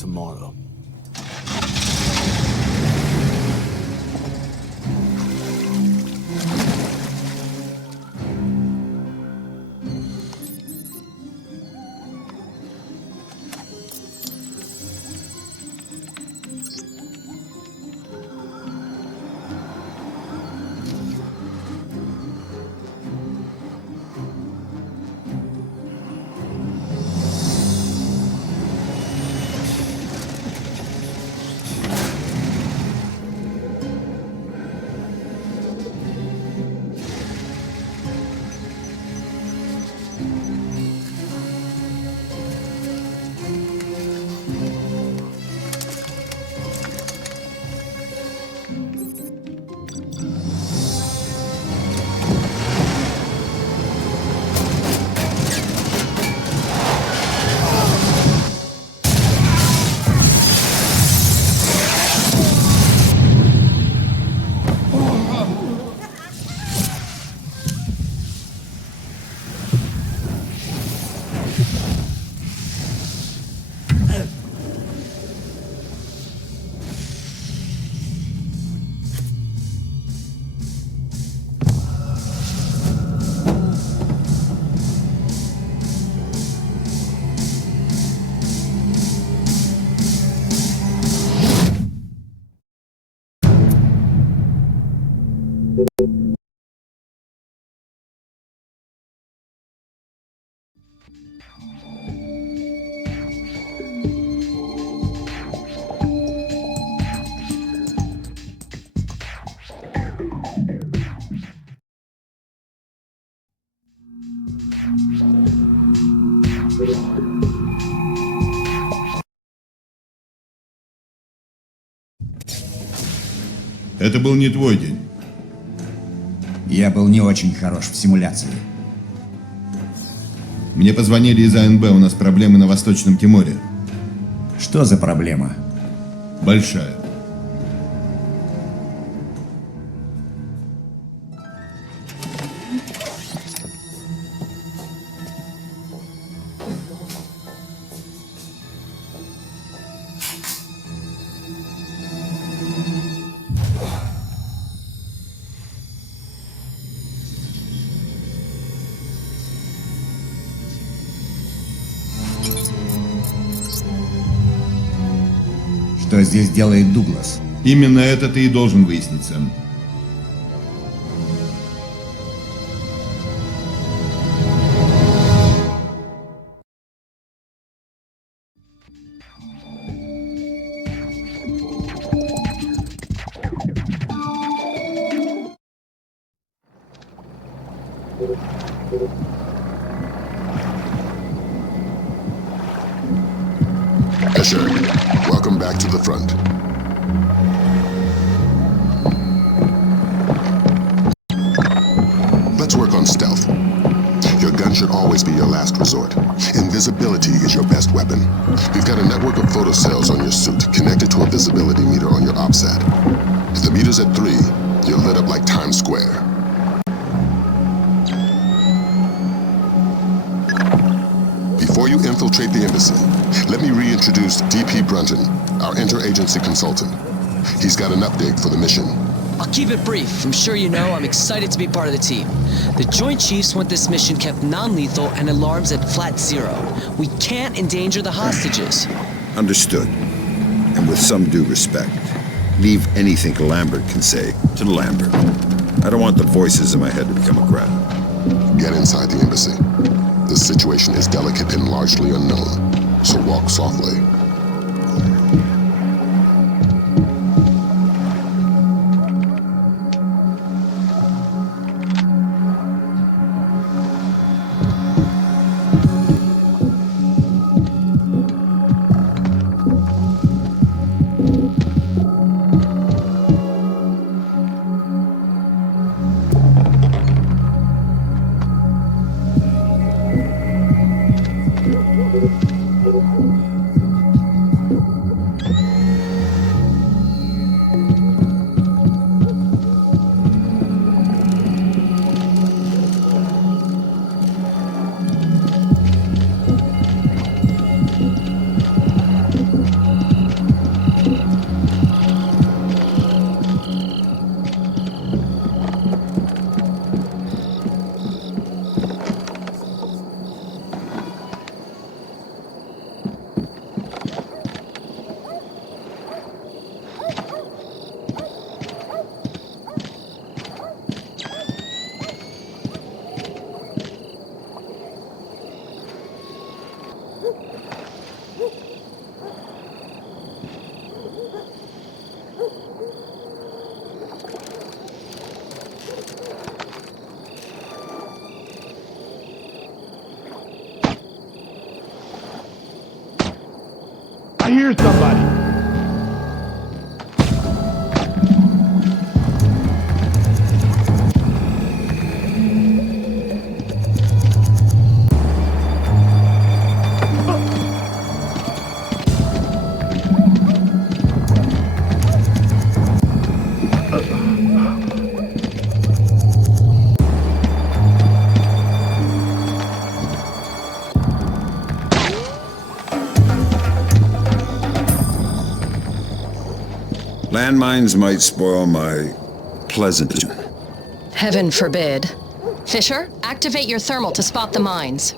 Tomorrow. Это был не твой день. Я был не очень хорош в симуляции. Мне позвонили из АНБ, у нас проблемы на Восточном Тиморе. Что за проблема? Большая. Что здесь делает Дуглас? Именно это ты и должен выяснить сам. Escher, welcome back to the front. Let's work on stealth. Your gun should always be your last resort. Invisibility is your best weapon. We've got a network of photocells on your suit connected to a visibility meter on your OPSAT. If the meter's at 3, you're lit up like Times Square. Before you infiltrate the embassy, let me reintroduce DP Brunton, our interagency consultant. He's got an update for the mission. I'll keep it brief. I'm sure you know I'm excited to be part of the team. The Joint Chiefs want this mission kept non-lethal and alarms at flat 0. We can't endanger the hostages. Understood. And with some due respect, leave anything Lambert can say to Lambert. I don't want the voices in my head to become a crowd. Get inside the embassy. The situation is delicate and largely unknown, so walk softly. hear somebody. Landmines might spoil my pleasant. Heaven forbid. Fisher, activate your thermal to spot the mines.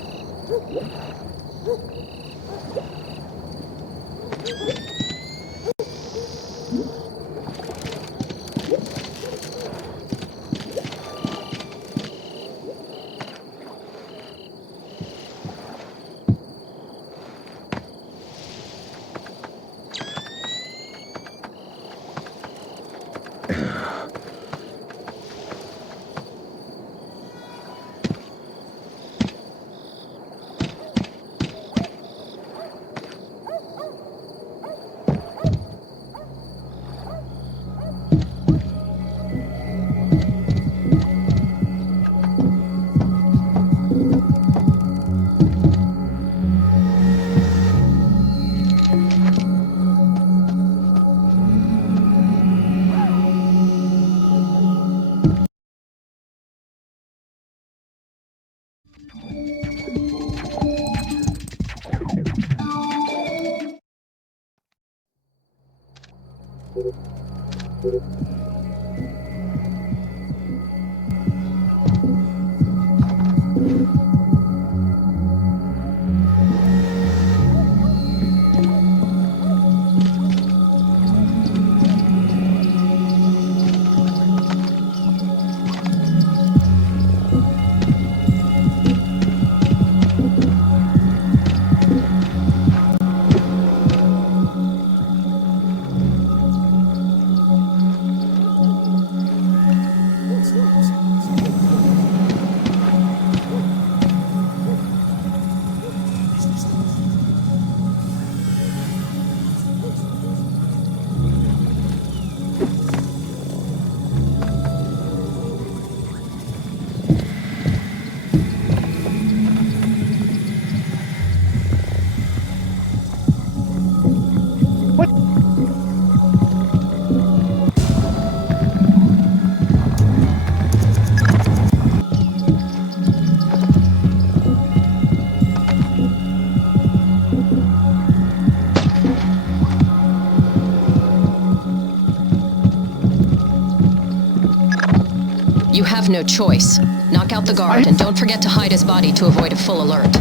You have no choice. Knock out the guard and don't forget to hide his body to avoid a full alert.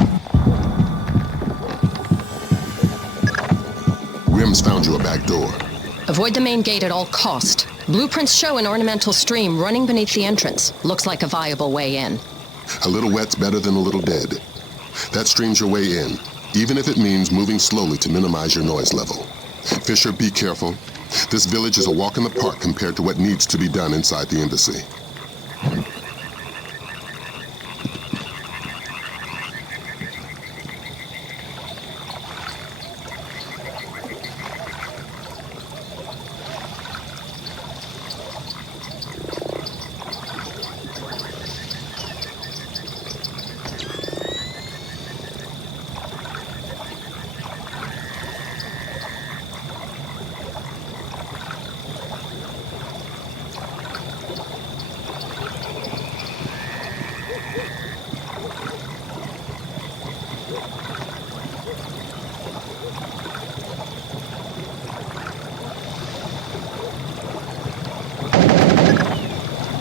Grim's found you a back door. Avoid the main gate at all cost. Blueprints show an ornamental stream running beneath the entrance. Looks like a viable way in. A little wet's better than a little dead. That stream's your way in, even if it means moving slowly to minimize your noise level. Fisher, be careful. This village is a walk in the park compared to what needs to be done inside the embassy.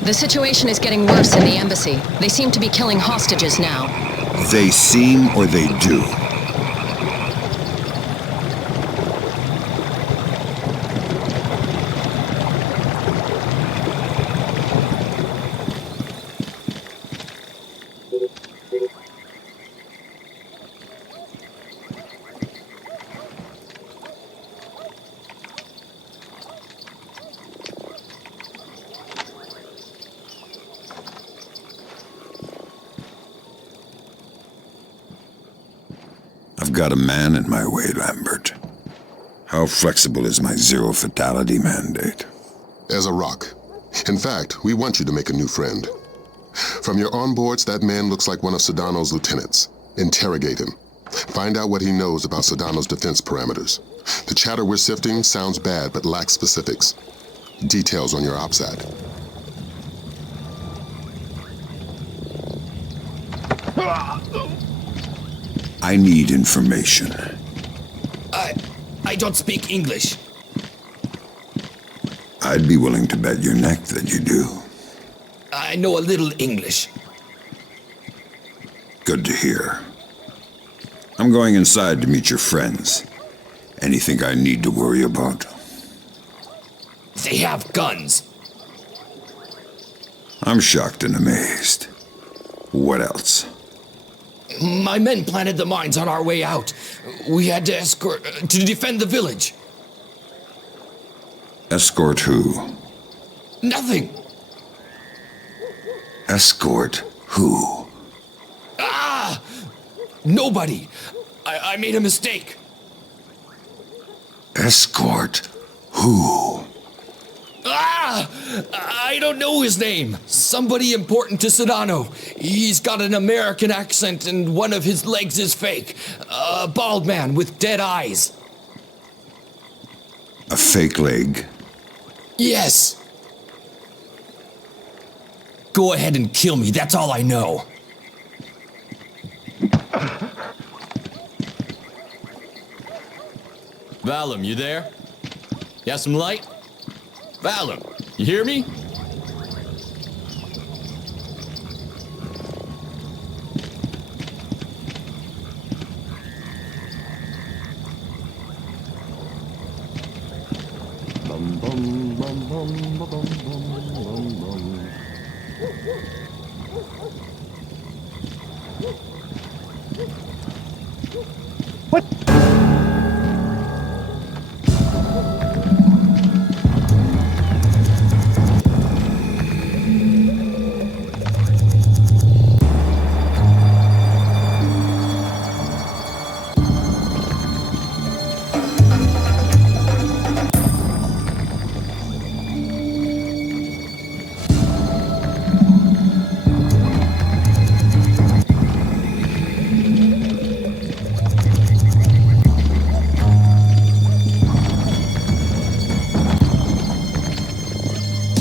The situation is getting worse in the embassy. They seem to be killing hostages now. They seem or they do. I've got a man in my way, Lambert. How flexible is my zero fatality mandate? As a rock. In fact, we want you to make a new friend. From your onboards, that man looks like one of Sedano's lieutenants. Interrogate him. Find out what he knows about Sedano's defense parameters. The chatter we're sifting sounds bad but lacks specifics. Details on your OPSAT. I need information. I don't speak English. I'd be willing to bet your neck that you do. I know a little English. Good to hear. I'm going inside to meet your friends. Anything I need to worry about? They have guns. I'm shocked and amazed. What else? My men planted the mines on our way out. We had to escort to defend the village. Escort who? Nothing. Escort who? Nobody. I made a mistake. Escort who? I don't know his name. Somebody important to Sedano. He's got an American accent and one of his legs is fake. A bald man with dead eyes. A fake leg? Yes. Go ahead and kill me, that's all I know. Valum, you there? You have some light? Valum, you hear me?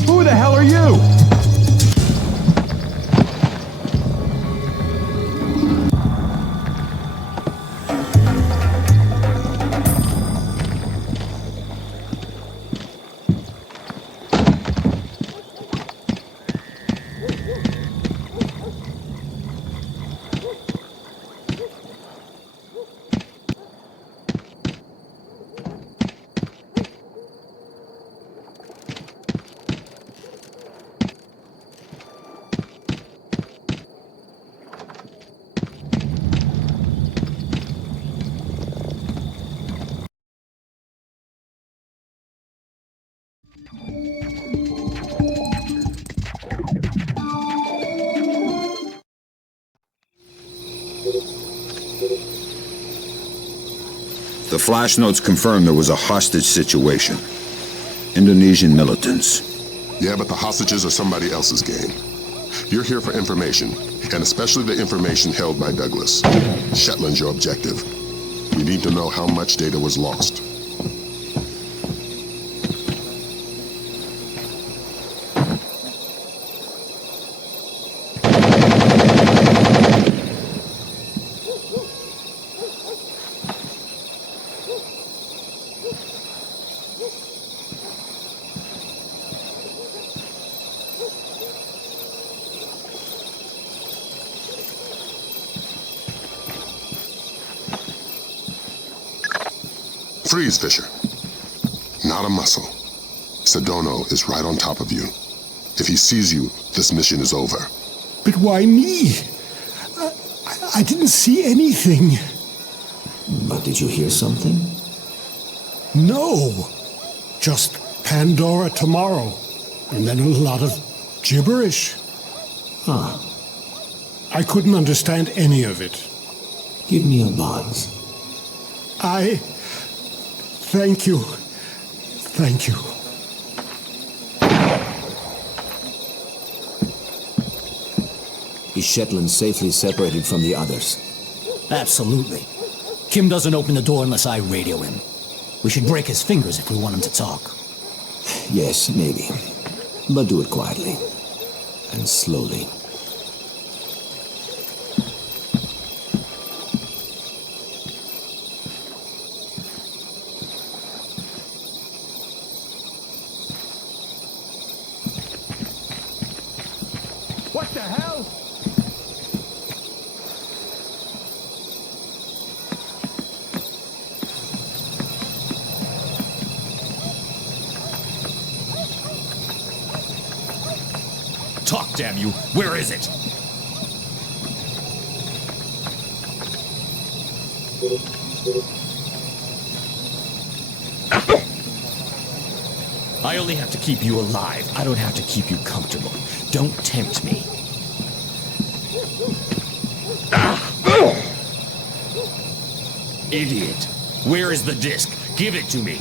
Who the hell are you? The flash notes confirm there was a hostage situation. Indonesian militants. Yeah, but the hostages are somebody else's game. You're here for information, and especially the information held by Douglas. Shetland's your objective. We need to know how much data was lost. Freeze, Fisher. Not a muscle. Sedano is right on top of you. If he sees you, this mission is over. But why me? I didn't see anything. But did you hear something? No. Just Pandora Tomorrow. And then a lot of gibberish. Huh. I couldn't understand any of it. Give me a buzz. Thank you. Thank you. Is Shetland safely separated from the others? Absolutely. Kim doesn't open the door unless I radio him. We should break his fingers if we want him to talk. Yes, maybe. But do it quietly. And slowly. What the hell? Talk, damn you! Where is it? I only have to keep you alive. I don't have to keep you comfortable. Don't tempt me. Idiot. Where is the disc? Give it to me.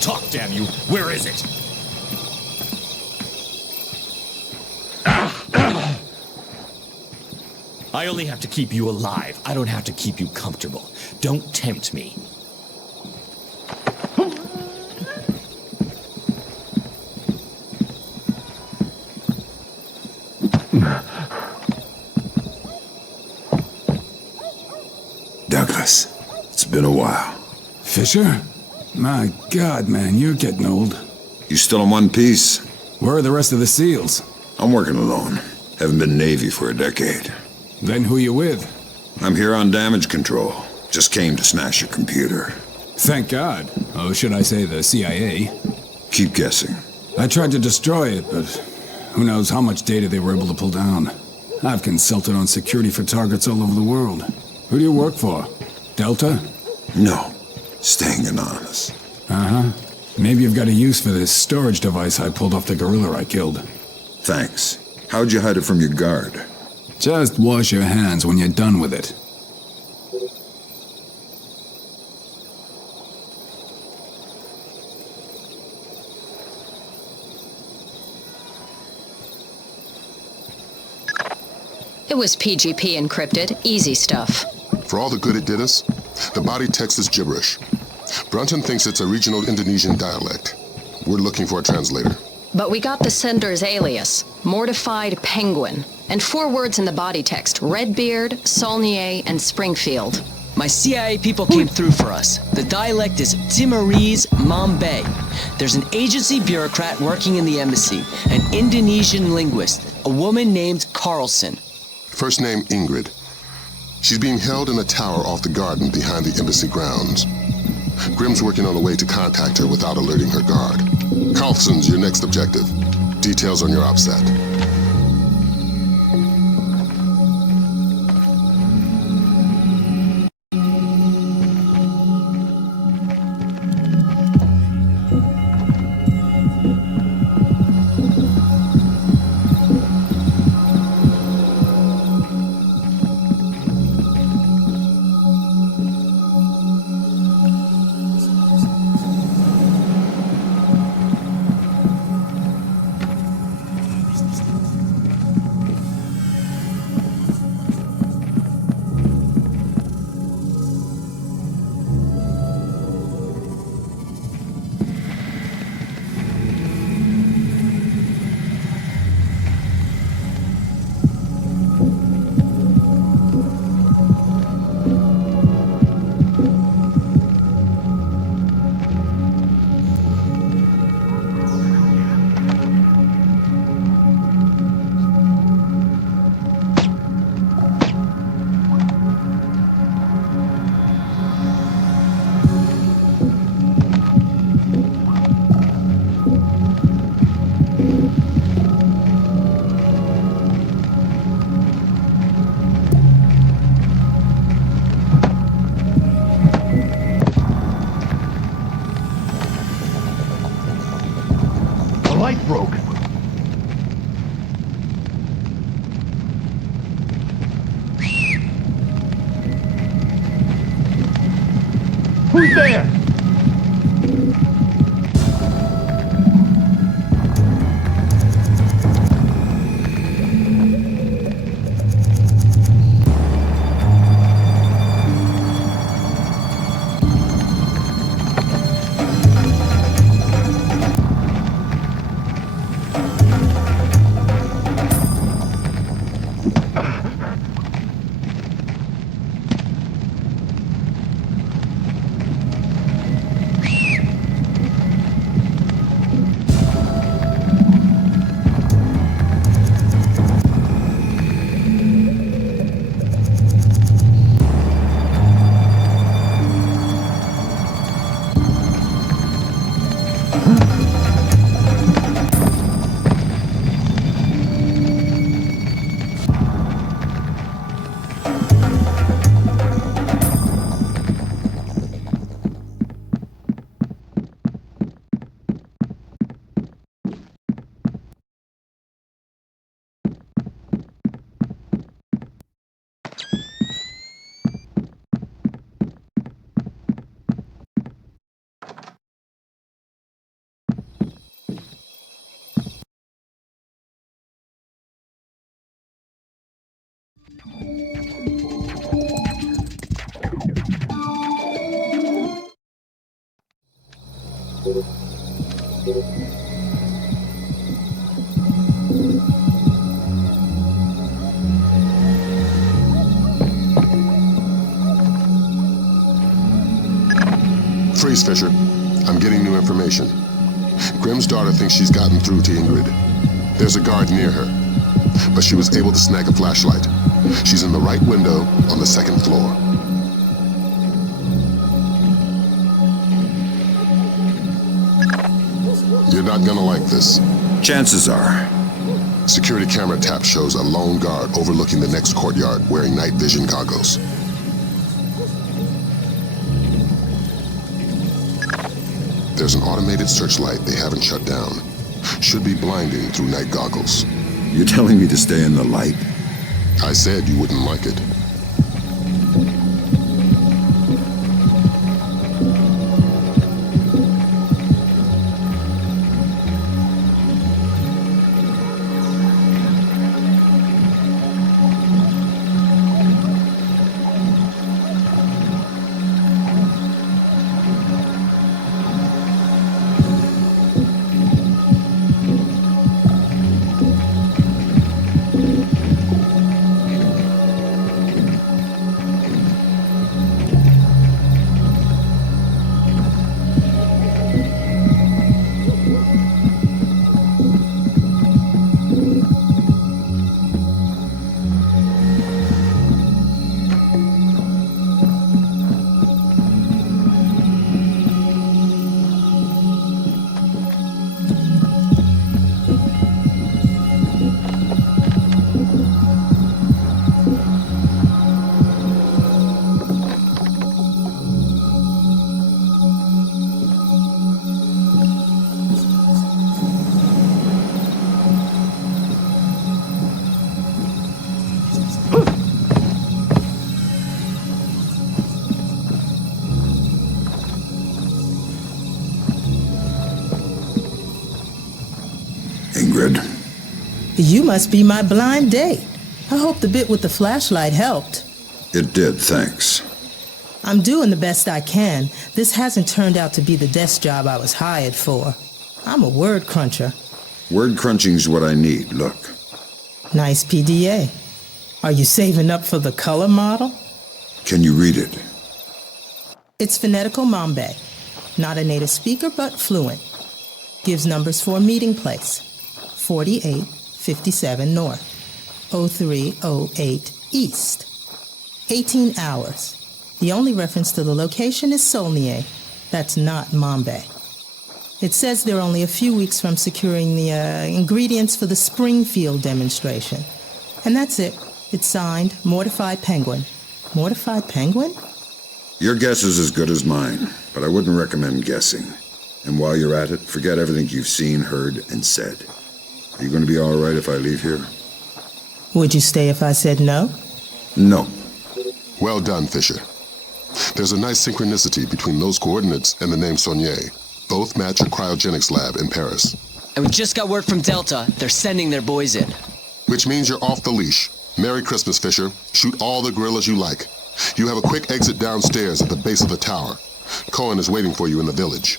Talk, damn you. Where is it? I only have to keep you alive. I don't have to keep you comfortable. Don't tempt me. Douglas, it's been a while. Fisher? My God, man, you're getting old. You still in one piece? Where are the rest of the SEALs? I'm working alone. Haven't been Navy for a decade. Then who you with? I'm here on damage control. Just came to smash your computer. Thank God. Oh, should I say the CIA? Keep guessing. I tried to destroy it, but who knows how much data they were able to pull down. I've consulted on security for targets all over the world. Who do you work for? Delta? No. Staying anonymous. Uh-huh. Maybe you've got a use for this storage device I pulled off the gorilla I killed. Thanks. How'd you hide it from your guard? Just wash your hands when you're done with it. It was PGP encrypted. Easy stuff. For all the good it did us, the body text is gibberish. Brunton thinks it's a regional Indonesian dialect. We're looking for a translator. But we got the sender's alias, Mortified Penguin, and 4 words in the body text, Redbeard, Saulnier, and Springfield. My CIA people came through for us. The dialect is Timorese Mambe. There's an agency bureaucrat working in the embassy, an Indonesian linguist, a woman named Carlson. First name Ingrid. She's being held in a tower off the garden behind the embassy grounds. Grimm's working on a way to contact her without alerting her guard. Carlson's your next objective. Details on your OPSAT. there! Freeze, Fisher. I'm getting new information. Grimm's daughter thinks she's gotten through to Ingrid. There's a guard near her, but she was able to snag a flashlight. She's in the right window on the second floor. You're not gonna like this. Chances are. Security camera tap shows a lone guard overlooking the next courtyard wearing night vision goggles. There's an automated searchlight they haven't shut down. Should be blinding through night goggles. You're telling me to stay in the light? I said you wouldn't like it. Ingrid. You must be my blind date. I hope the bit with the flashlight helped. It did, thanks. I'm doing the best I can. This hasn't turned out to be the desk job I was hired for. I'm a word cruncher. Word crunching's what I need, look. Nice PDA. Are you saving up for the color model? Can you read it? It's phonetical Mambe. Not a native speaker, but fluent. Gives numbers for a meeting place. 4857 North, 0308 East. 18 hours. The only reference to the location is Solnier. That's not Mambe. It says they're only a few weeks from securing the ingredients for the Springfield demonstration. And that's it. It's signed, Mortified Penguin. Mortified Penguin? Your guess is as good as mine, but I wouldn't recommend guessing. And while you're at it, forget everything you've seen, heard, and said. Are you going to be all right if I leave here? Would you stay if I said no? No. Well done, Fisher. There's a nice synchronicity between those coordinates and the name Saulnier. Both match a cryogenics lab in Paris. And we just got word from Delta. They're sending their boys in. Which means you're off the leash. Merry Christmas, Fisher. Shoot all the gorillas you like. You have a quick exit downstairs at the base of the tower. Cohen is waiting for you in the village.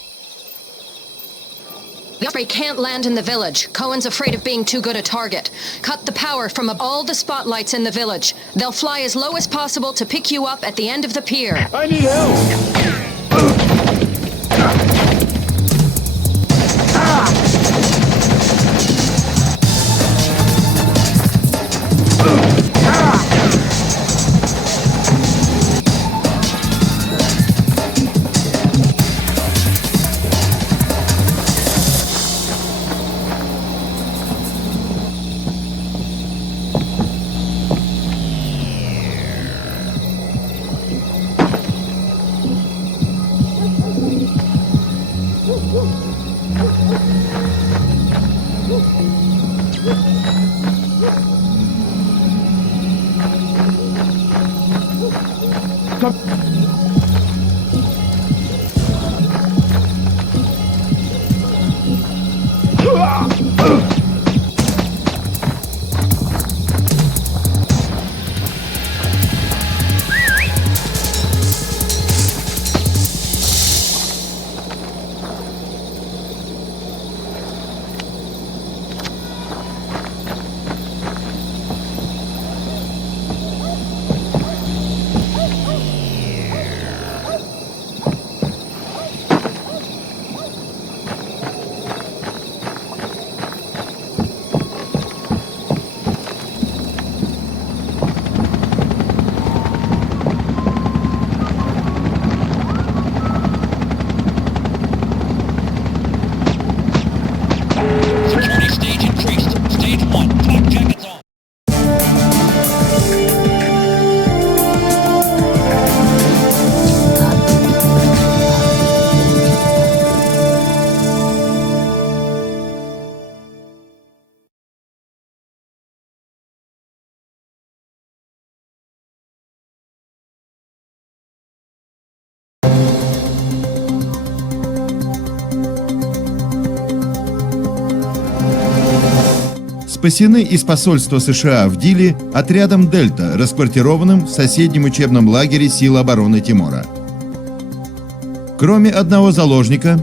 Godfrey can't land in the village. Cohen's afraid of being too good a target. Cut the power from all the spotlights in the village. They'll fly as low as possible to pick you up at the end of the pier. I need help! Спасены из посольства США в Дили отрядом «Дельта», расквартированным в соседнем учебном лагере сил обороны Тимора. Кроме одного заложника,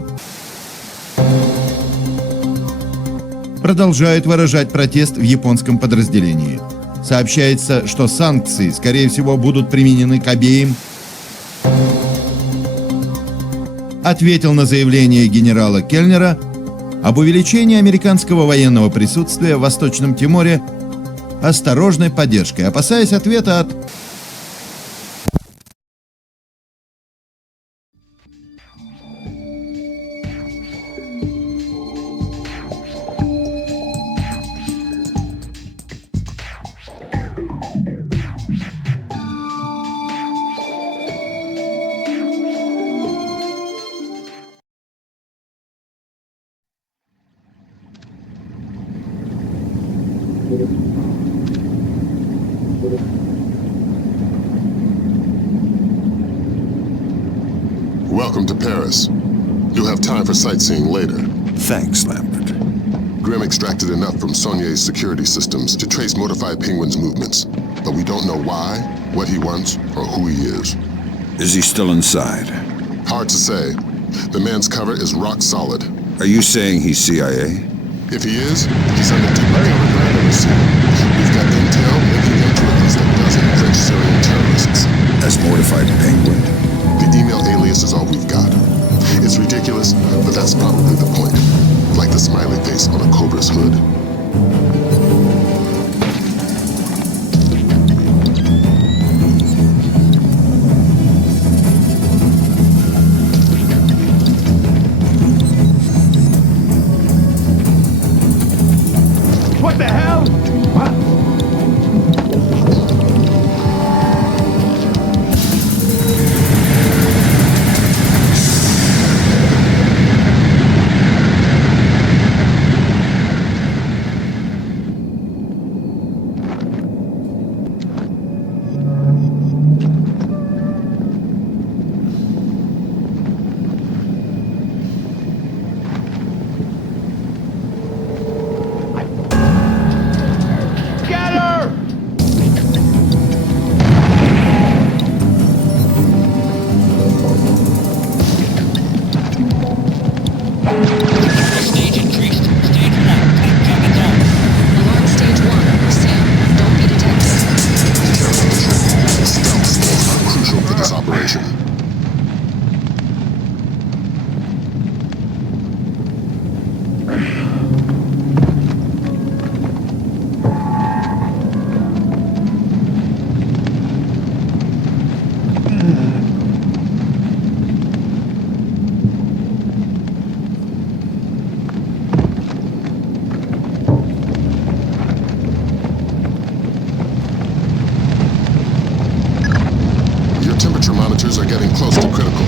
продолжают выражать протест в японском подразделении. Сообщается, что санкции, скорее всего, будут применены к обеим. Ответил на заявление генерала Кельнера об увеличении американского военного присутствия в Восточном Тиморе осторожной поддержкой, опасаясь ответа от... Welcome to Paris. You'll have time for sightseeing later. Thanks, Lambert. Grimm extracted enough from Saulnier's security systems to trace Mortified Penguin's movements, but we don't know why, what he wants, or who he is. Is he still inside? Hard to say. The man's cover is rock solid. Are you saying he's CIA? If he is, he's under deep cover ground in the sea. We've got intel linking him to at least a dozen French Syrian terrorists. As Mortified Penguin? The email alias is all we've got. It's ridiculous, but that's probably the point. Like the smiley face on a cobra's hood. What the hell? What? cooperation. Your temperature monitors are getting close to critical.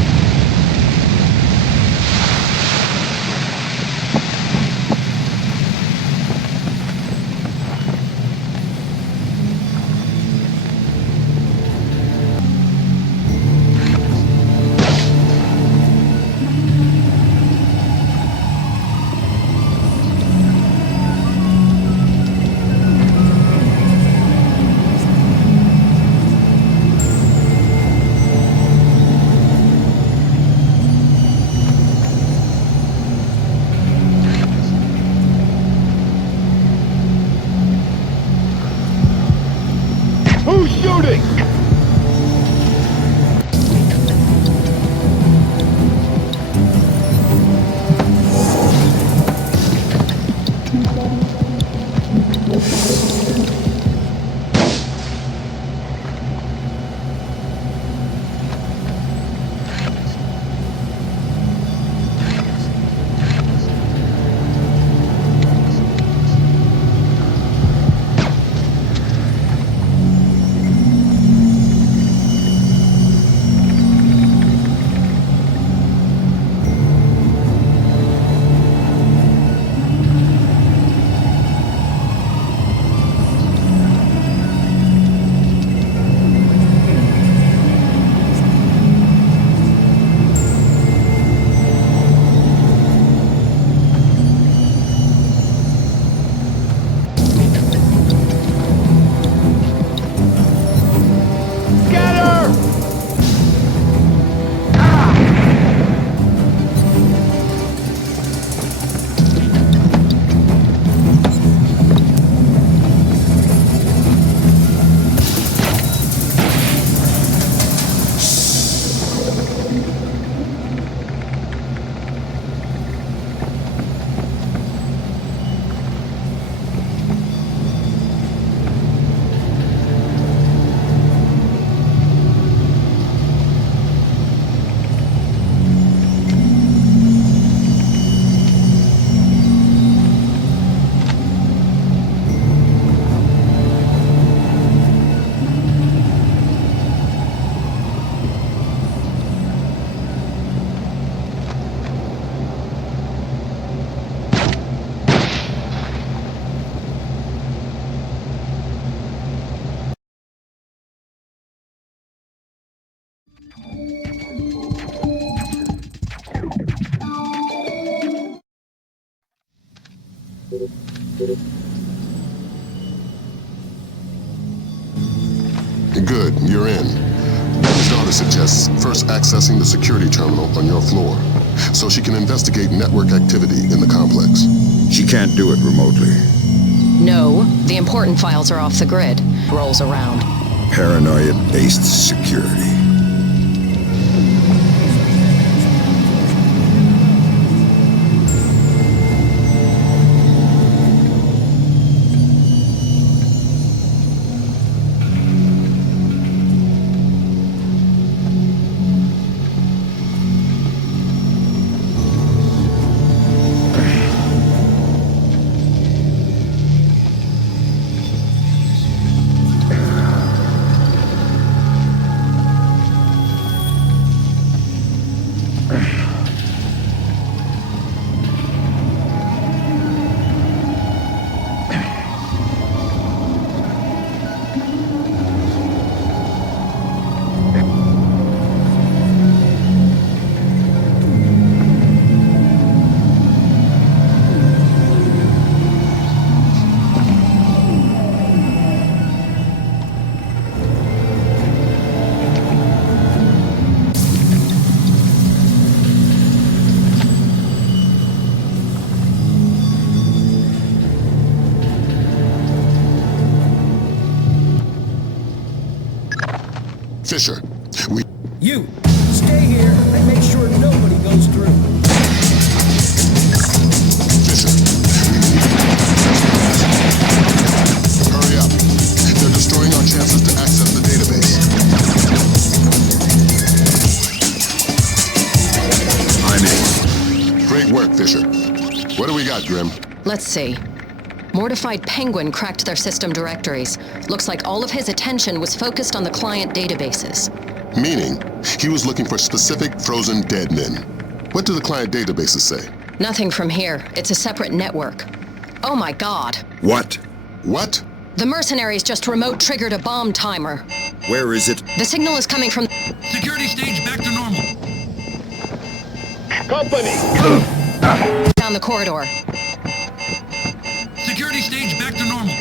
Who's shooting? Good, you're in. His daughter suggests first accessing the security terminal on your floor, so she can investigate network activity in the complex. She can't do it remotely. No, the important files are off the grid. Rolls around. Paranoia-based security. Fisher, You, stay here and make sure nobody goes through. Fisher, hurry up. They're destroying our chances to access the database. I'm in. Great work, Fisher. What do we got, Grim? Let's see. Mortified Penguin cracked their system directories. Looks like all of his attention was focused on the client databases. Meaning, he was looking for specific frozen dead men. What do the client databases say? Nothing from here. It's a separate network. Oh my god. What? What? The mercenaries just remote triggered a bomb timer. Where is it? The signal is coming from... Security stage back to normal. Company! Down the corridor. Security stage back to normal.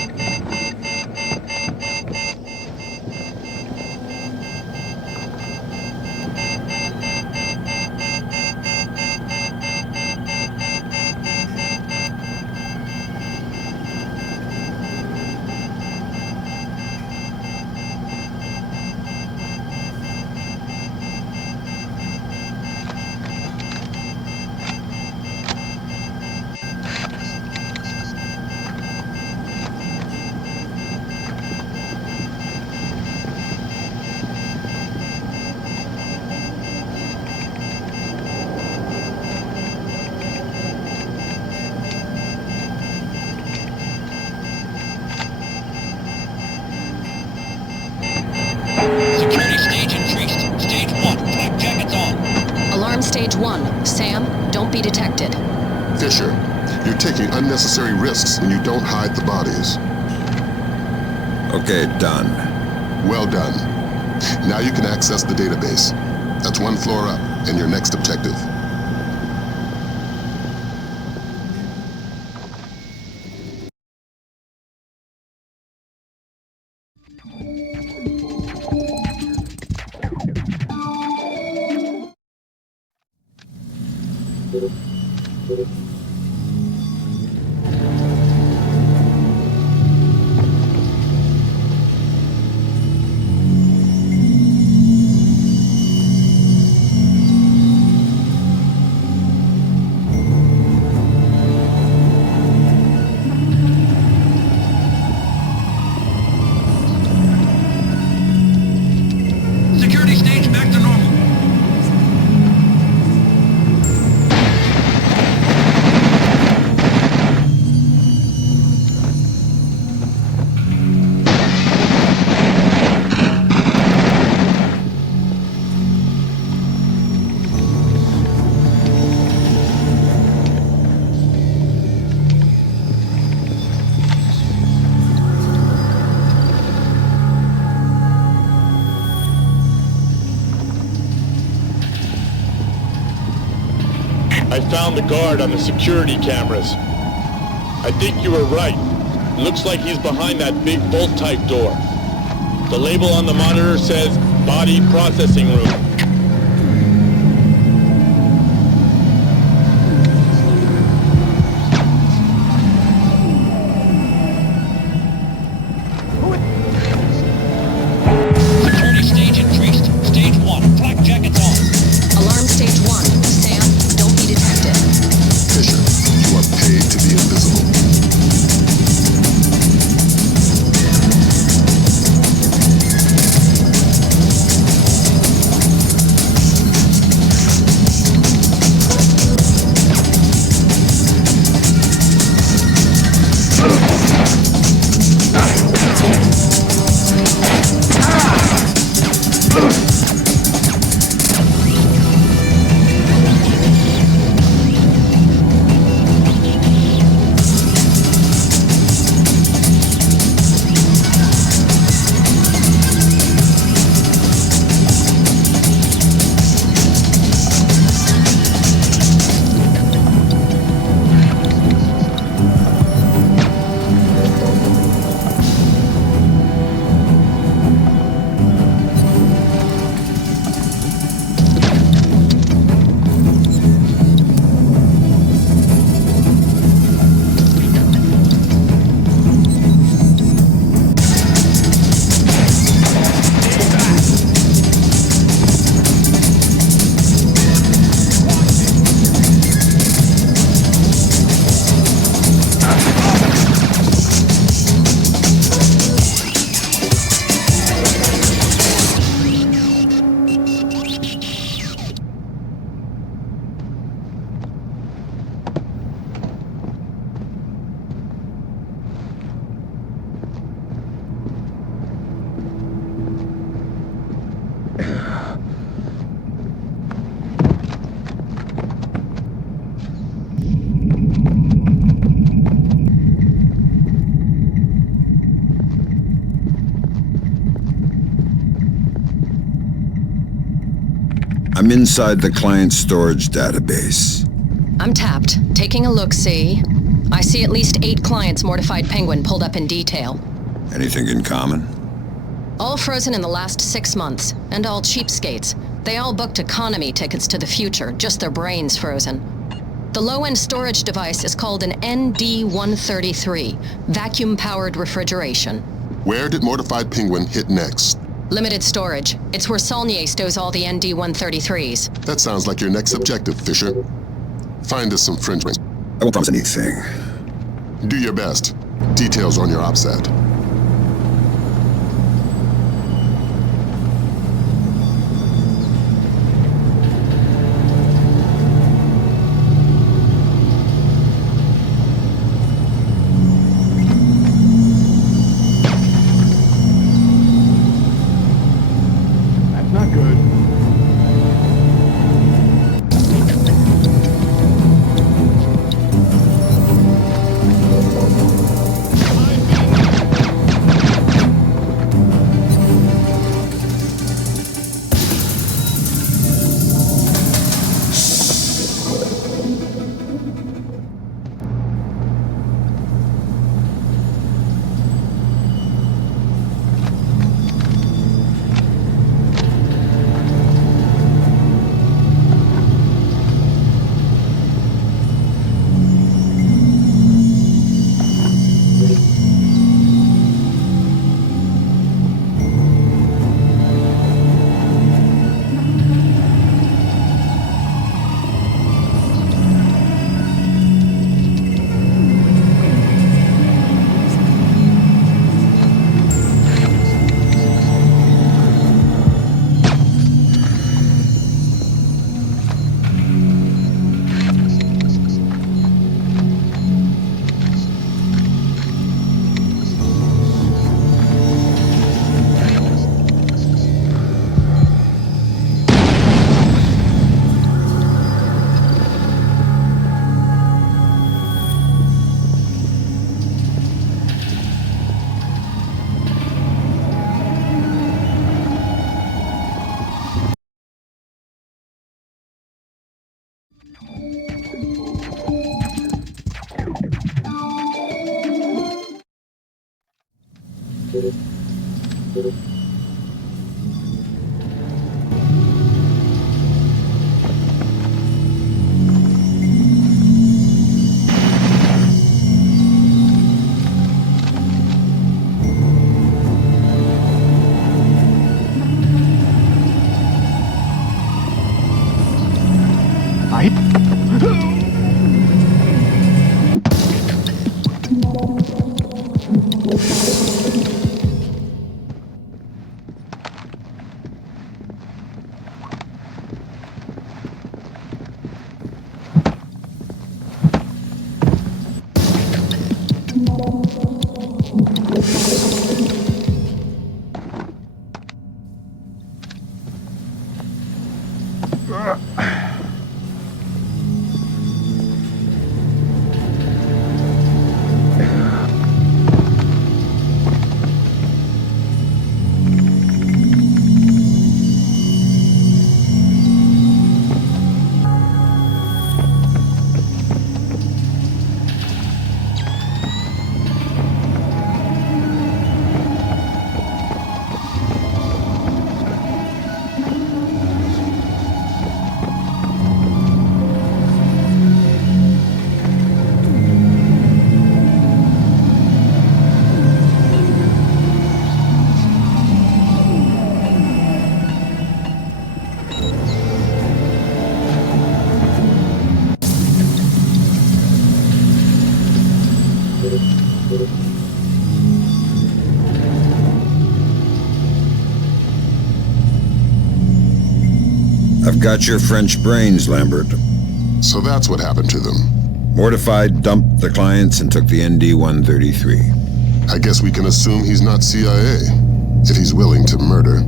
Stage 1. Sam, don't be detected. Fisher, you're taking unnecessary risks when you don't hide the bodies. Okay, done. Well done. Now you can access the database. That's one floor up, and your next objective. I found the guard on the security cameras. I think you were right. Looks like he's behind that big bolt-type door. The label on the monitor says Body Processing Room. Security stage increased. Stage 1. Flak jackets on. Alarm stage 1. Sam, don't be detected. Fisher, you are paid to be invisible. I'm inside the client storage database. I'm tapped. Taking a look-see. I see at least 8 clients Mortified Penguin pulled up in detail. Anything in common? All frozen in the last 6 months, and all cheapskates. They all booked economy tickets to the future, just their brains frozen. The low-end storage device is called an ND-133, vacuum-powered refrigeration. Where did Mortified Penguin hit next? Limited storage. It's where Saulnier stows all the ND-133s. That sounds like your next objective, Fisher. Find us some fringe rings. I won't promise anything. Do your best. Details on your OPSAT. I've got your French brains, Lambert. So that's what happened to them. Mortified dumped the clients and took the ND-133. I guess we can assume he's not CIA, if he's willing to murder.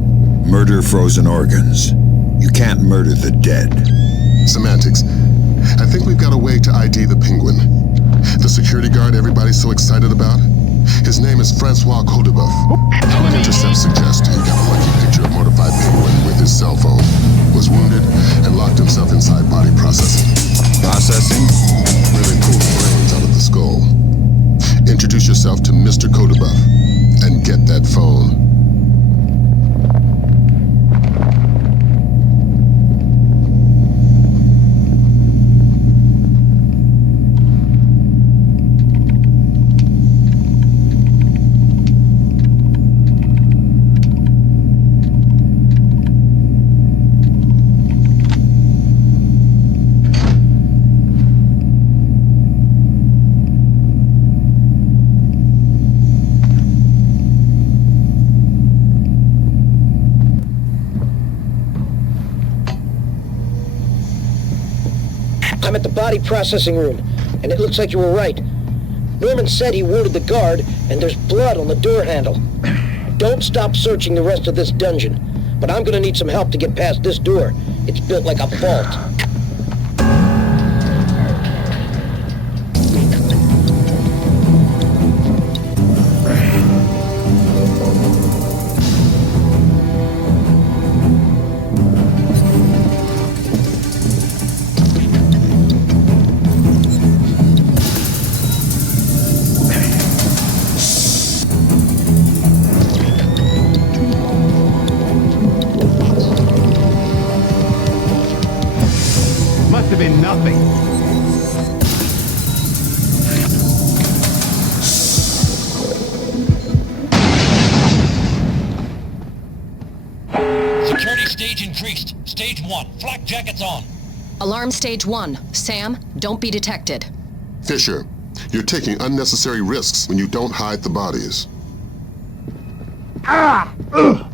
Murder frozen organs. You can't murder the dead. Semantics. I think we've got a way to ID the Penguin. The security guard everybody's so excited about? His name is Francois Codebuff. Intercepts suggest he got a lucky picture of Mortified Penguin with his cell phone. Was wounded, Mr. Codabuff and get that phone. I'm at the body processing room, and it looks like you were right. Norman said he wounded the guard, and there's blood on the door handle. Don't stop searching the rest of this dungeon, but I'm gonna need some help to get past this door. It's built like a vault. Must have been nothing. Security stage increased. Stage 1. Flak jackets on. Alarm stage 1. Sam, don't be detected. Fisher, you're taking unnecessary risks when you don't hide the bodies. Ah! Ugh!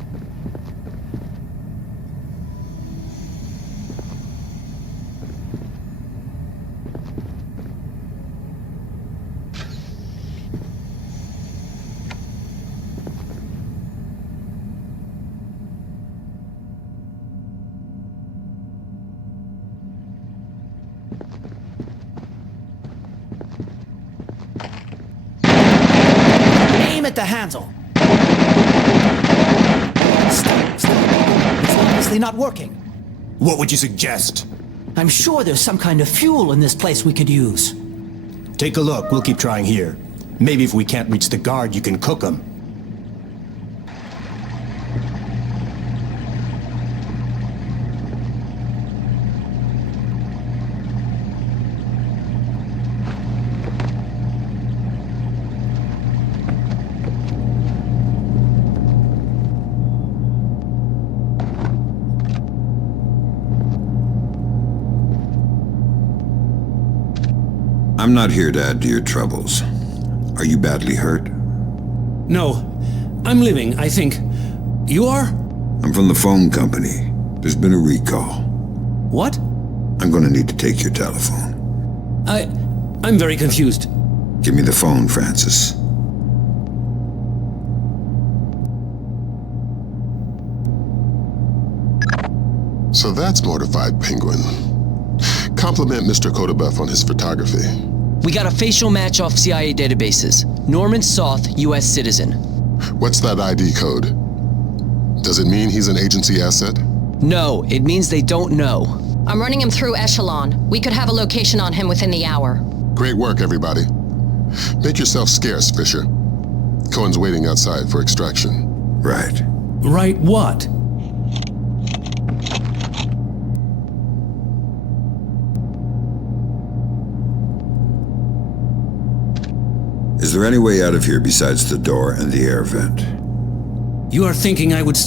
Aim at the handle. Stop. It's obviously not working. What would you suggest? I'm sure there's some kind of fuel in this place we could use. Take a look. We'll keep trying here. Maybe if we can't reach the guard, you can cook them. I'm not here to add to your troubles. Are you badly hurt? No. I'm living, I think. You are? I'm from the phone company. There's been a recall. What? I'm gonna need to take your telephone. I'm very confused. Give me the phone, Francis. So that's Mortified Penguin. Compliment Mr. Codabuff on his photography. We got a facial match off CIA databases. Norman Soth, U.S. citizen. What's that ID code? Does it mean he's an agency asset? No, it means they don't know. I'm running him through Echelon. We could have a location on him within the hour. Great work, everybody. Make yourself scarce, Fisher. Cohen's waiting outside for extraction. Right. Right what? Is there any way out of here besides the door and the air vent? You are thinking I would...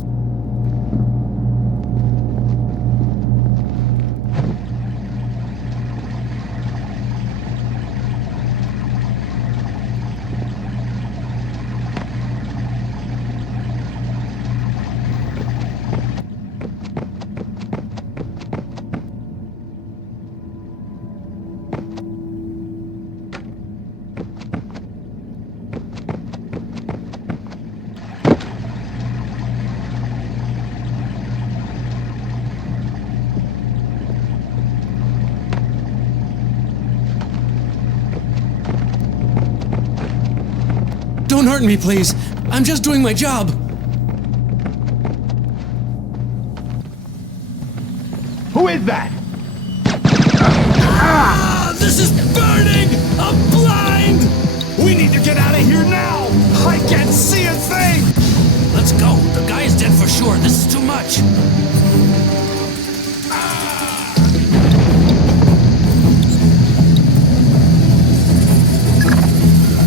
Don't hurt me, please. I'm just doing my job. Who is that? Ah! This is burning! I'm blind! We need to get out of here now! Can't see a thing! Let's go. The guy is dead for sure. This is too much.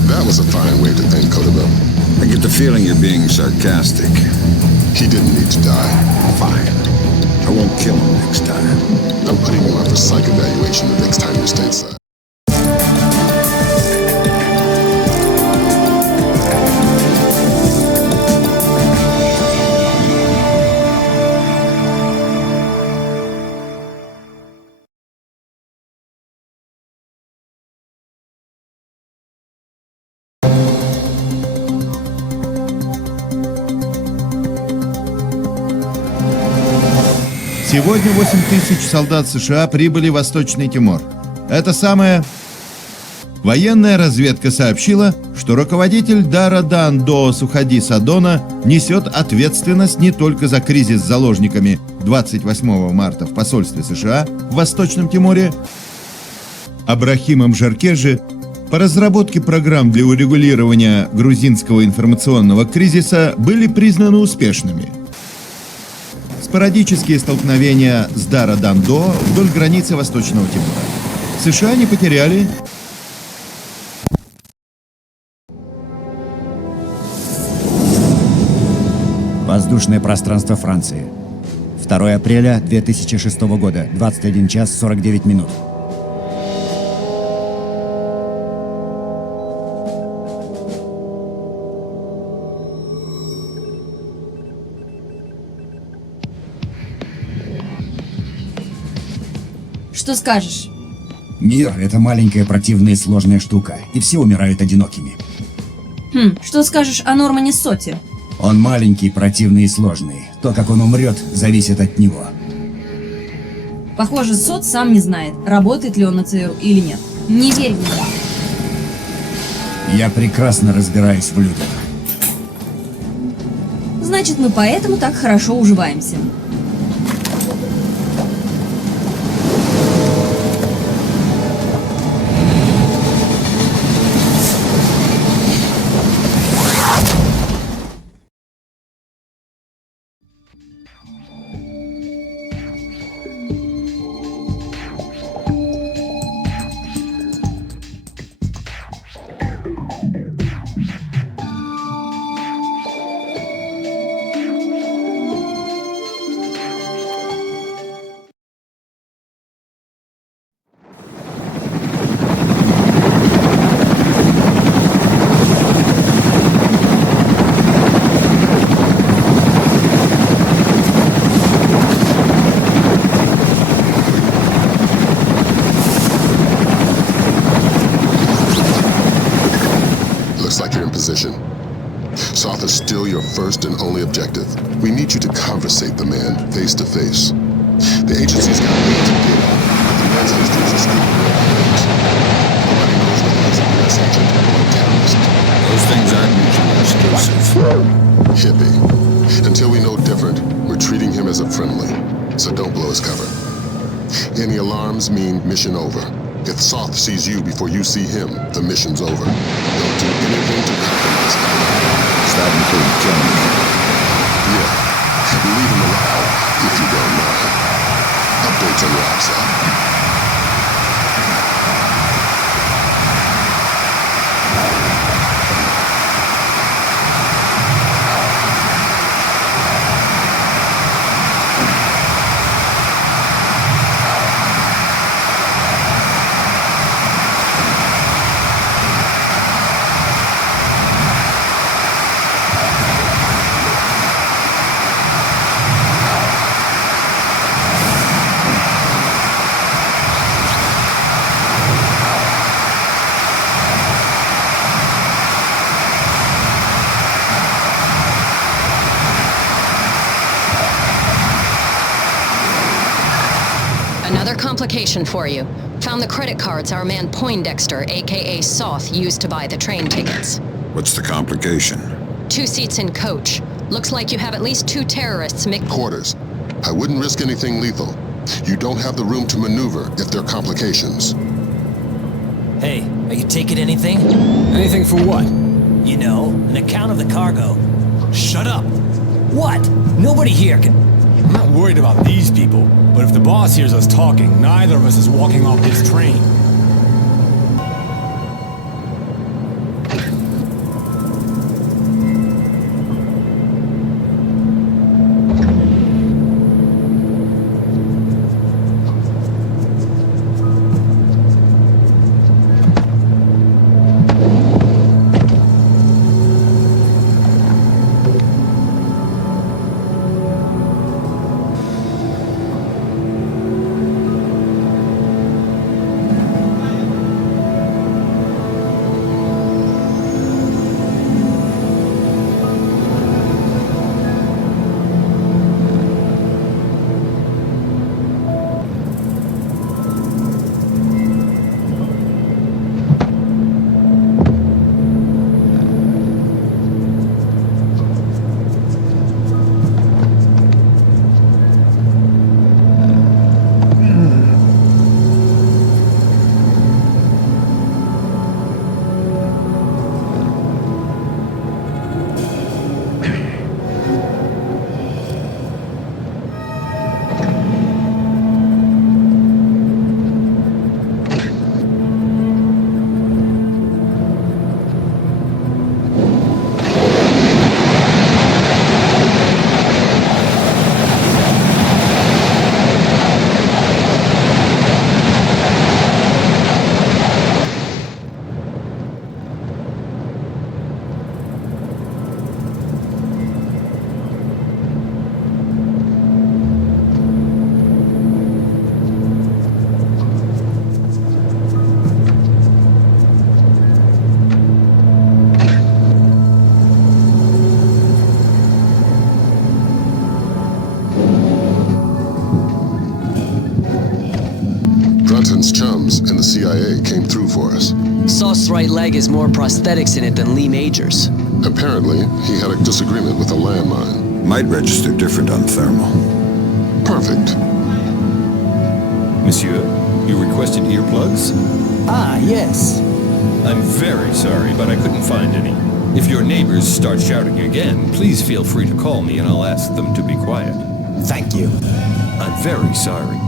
That was a fine way to think, Kodama. I get the feeling you're being sarcastic. He didn't need to die. Fine. I won't kill him next time. I'm putting you up for psych evaluation the next time you're stateside. Сегодня 8000 солдат США прибыли в Восточный Тимор. Это самая... Военная разведка сообщила, что руководитель Дарадан до Суходи Садона несет ответственность не только за кризис с заложниками 28 марта в посольстве США в Восточном Тиморе, Абрахимом Жаркежи по разработке программ для урегулирования грузинского информационного кризиса были признаны успешными. Спорадические столкновения с Дара-Дандо вдоль границы Восточного Тимора. США не потеряли... Воздушное пространство Франции. 2 апреля 2006 года, 21 час 49 минут. Что скажешь? Мир — это маленькая противная сложная штука, и все умирают одинокими. Что скажешь о Нормане Соте? Он маленький, противный и сложный. То, как он умрет, зависит от него. Похоже, Сот сам не знает, работает ли он на ЦРУ или нет. Не верь в него. Я прекрасно разбираюсь в людях. Значит, мы поэтому так хорошо уживаемся. Soth is still your first and only objective. We need you to conversate the man face to face. The agency's got limited data, but the man's history is a secret. Nobody knows whether he's a U.S. agent or a terrorist. Those things aren't mutually exclusive. Hippie. Until we know different, we're treating him as a friendly. So don't blow his cover. Any alarms mean mission over. If Soth sees you before you see him, the mission's over. Don't do anything to compromise him. Does that include killing him? Yeah. Leave him alive, if you don't mind. Updates on your outside. Another complication for you. Found the credit cards our man Poindexter, aka Soth, used to buy the train tickets. What's the complication? 2 seats in coach. Looks like you have at least 2 terrorists Quarters. I wouldn't risk anything lethal. You don't have the room to maneuver if there are complications. Hey, are you taking anything? Anything for what? You know, an account of the cargo. Shut up! What? Nobody here can... I'm not worried about these people, but if the boss hears us talking, neither of us is walking off this train. Brunton's chums in the CIA came through for us. Sauce's right leg has more prosthetics in it than Lee Major's. Apparently, he had a disagreement with a landmine. Might register different on thermal. Perfect. Monsieur, you requested earplugs? Ah, yes. I'm very sorry, but I couldn't find any. If your neighbors start shouting again, please feel free to call me and I'll ask them to be quiet. Thank you. I'm very sorry.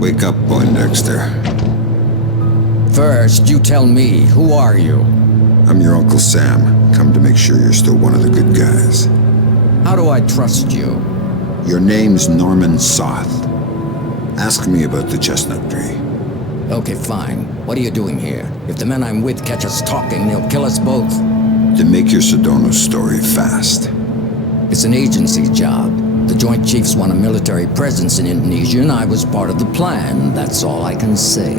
Wake up, Poindexter. First, you tell me, who are you? I'm your Uncle Sam, come to make sure you're still one of the good guys. How do I trust you? Your name's Norman Soth. Ask me about the chestnut tree. Okay, fine. What are you doing here? If the men I'm with catch us talking, they'll kill us both. Then make your Sedona story fast. It's an agency job. The Joint Chiefs want a military presence in Indonesia, and I was part of the plan. That's all I can say.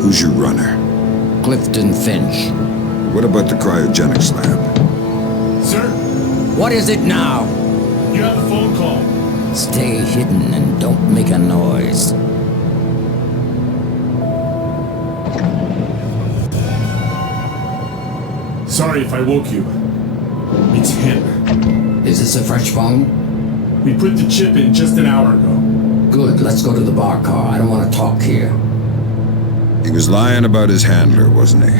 Who's your runner? Clifton Finch. What about the cryogenics lab? Sir, What is it now? you have a phone call. Stay hidden and don't make a noise. Sorry if I woke you. It's him. Is this a fresh phone? We put the chip in just an hour ago. Good, let's go to the bar car. I don't want to talk here. He was lying about his handler, wasn't he?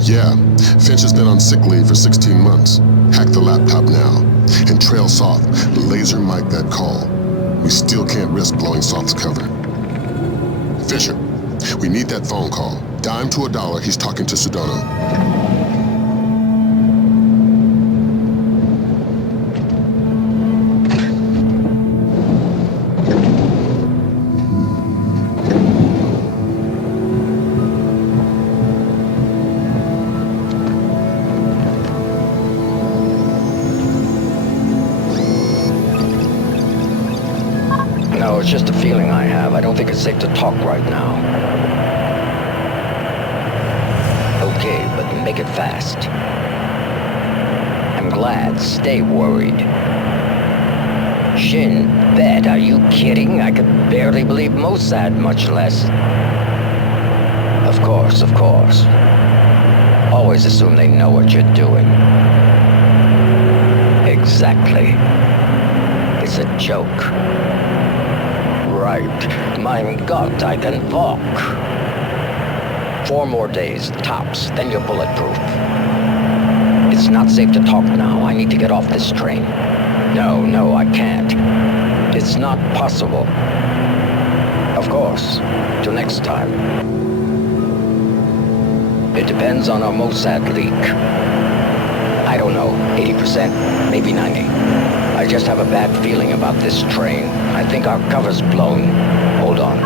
Yeah, Finch has been on sick leave for 16 months. Hack the laptop now. And trail Soft. Laser mic that call. We still can't risk blowing Soft's cover. Fisher, we need that phone call. Dime to $1, he's talking to Sudono. No, it's just a feeling I have. I don't think it's safe to talk right now. Okay, but make it fast. I'm glad. Stay worried. Shin Bet, are you kidding? I could barely believe Mossad, much less. Of course, of course. Always assume they know what you're doing. Exactly. It's a joke. Right. Mein Gott, I can walk. 4 more days, tops, then you're bulletproof. It's not safe to talk now. I need to get off this train. No, I can't. It's not possible. Of course. Till next time. It depends on our Mossad leak. I don't know, 80%, maybe 90. I just have a bad feeling about this train. I think our cover's blown. Hold on.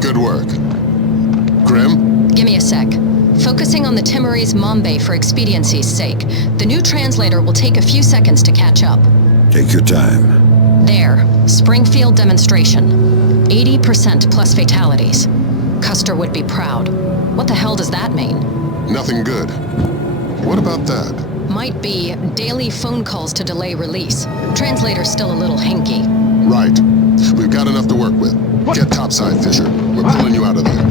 Good work. Grim? Give me a sec. Focusing on the Timorese Mambe for expediency's sake. The new translator will take a few seconds to catch up. Take your time. There, Springfield demonstration. 80% plus fatalities. Custer would be proud. What the hell does that mean? Nothing good. What about that? Might be daily phone calls to delay release. Translator's still a little hinky. Right. We've got enough to work with. Get topside, Fisher. We're pulling you out of there.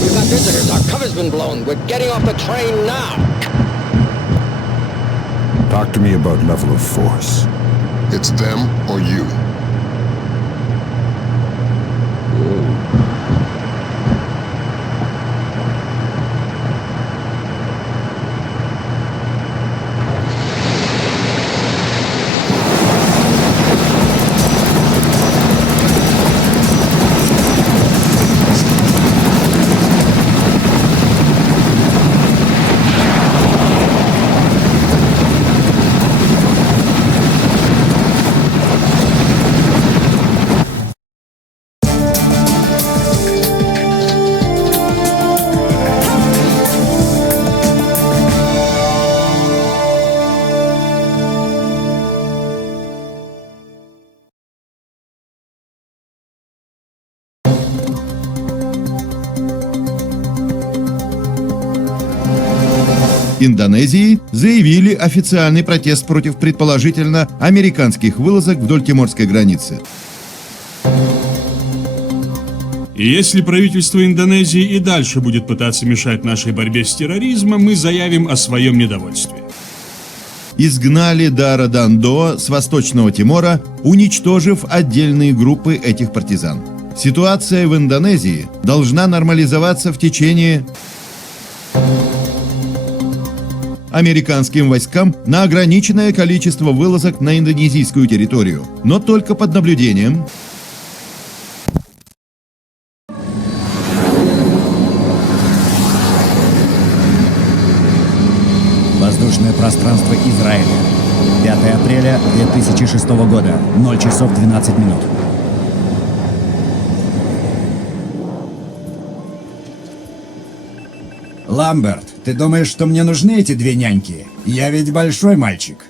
We've got visitors. Our cover's been blown. We're getting off the train now. Talk to me about level of force. It's them or you. Индонезии заявили официальный протест против предположительно американских вылазок вдоль тиморской границы. И если правительство Индонезии и дальше будет пытаться мешать нашей борьбе с терроризмом, мы заявим о своем недовольстве. Изгнали Дара Дандо с Восточного Тимора, уничтожив отдельные группы этих партизан. Ситуация в Индонезии должна нормализоваться в течение... американским войскам на ограниченное количество вылазок на индонезийскую территорию, но только под наблюдением. воздушное пространство Израиля. 5 апреля 2006 года, 0 часов 12 минут. Ламберт, ты думаешь, что мне нужны эти две няньки? Я ведь большой мальчик.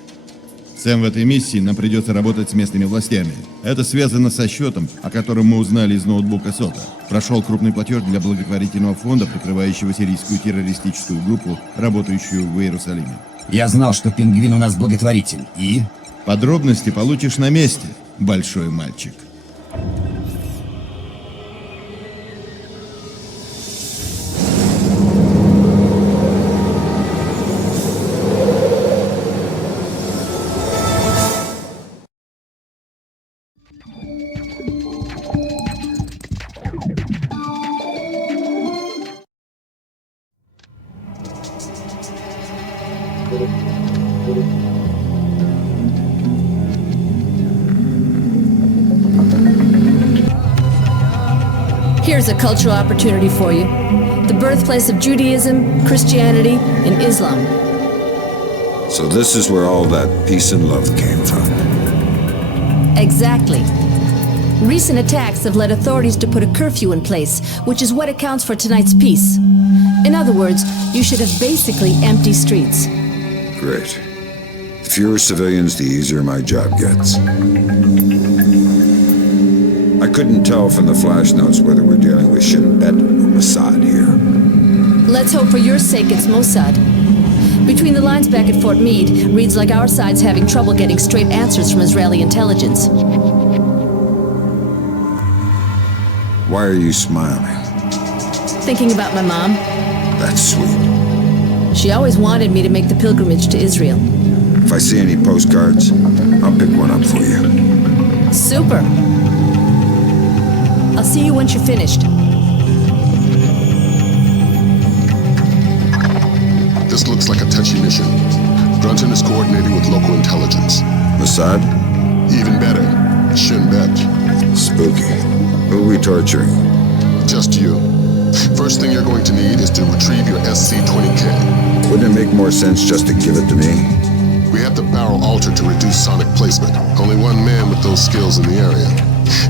Сэм, в этой миссии нам придется работать с местными властями. Это связано со счетом, о котором мы узнали из ноутбука Сота. Прошел крупный платеж для благотворительного фонда, прикрывающего сирийскую террористическую группу, работающую в Иерусалиме. Я знал, что пингвин у нас благотворитель. И? Подробности получишь на месте, большой мальчик. Here's a cultural opportunity for you. The birthplace of Judaism, Christianity, and Islam. So this is where all that peace and love came from. Exactly. Recent attacks have led authorities to put a curfew in place, which is what accounts for tonight's peace. In other words, you should have basically empty streets. Great. The fewer civilians, the easier my job gets. I couldn't tell from the flash notes whether we're dealing with Shin Bet or Mossad here. Let's hope for your sake it's Mossad. Between the lines back at Fort Meade, reads like our side's having trouble getting straight answers from Israeli intelligence. Why are you smiling? Thinking about my mom. That's sweet. She always wanted me to make the pilgrimage to Israel. If I see any postcards, I'll pick one up for you. Super. I'll see you once you're finished. This looks like a touchy mission. Brunton is coordinating with local intelligence. Mossad? Even better, Shin Bet. Spooky. Who are we torturing? Just you. First thing you're going to need is to retrieve your SC-20K. Wouldn't it make more sense just to give it to me? We have the barrel altered to reduce sonic placement. Only one man with those skills in the area.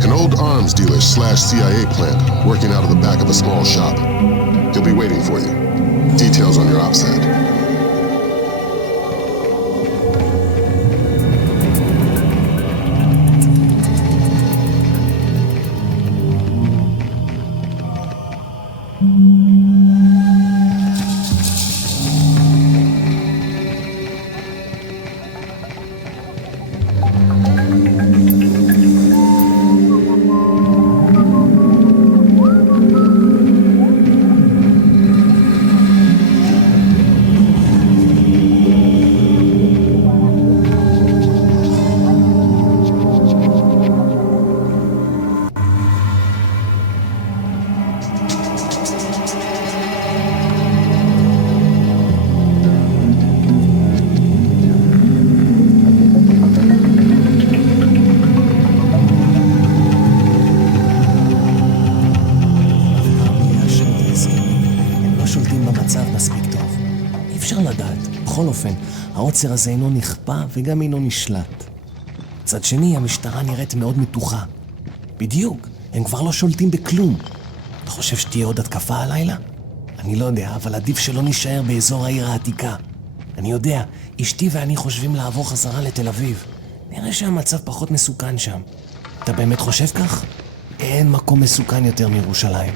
An old arms dealer / CIA plant working out of the back of a small shop. He'll be waiting for you. Details on your OPSAT. העוצר הזה אינו נכפה וגם אינו נשלט. מצד שני, המשטרה נראית מאוד מתוחה. בדיוק, הם כבר לא שולטים בכלום. אתה חושב שתהיה עוד התקפה הלילה? אני לא יודע, אבל עדיף שלא נשאר באזור העיר העתיקה. אני יודע, אשתי ואני חושבים לעבור חזרה לתל אביב. נראה שהמצב פחות מסוכן שם. אתה באמת חושב כך? אין מקום מסוכן יותר מירושלים.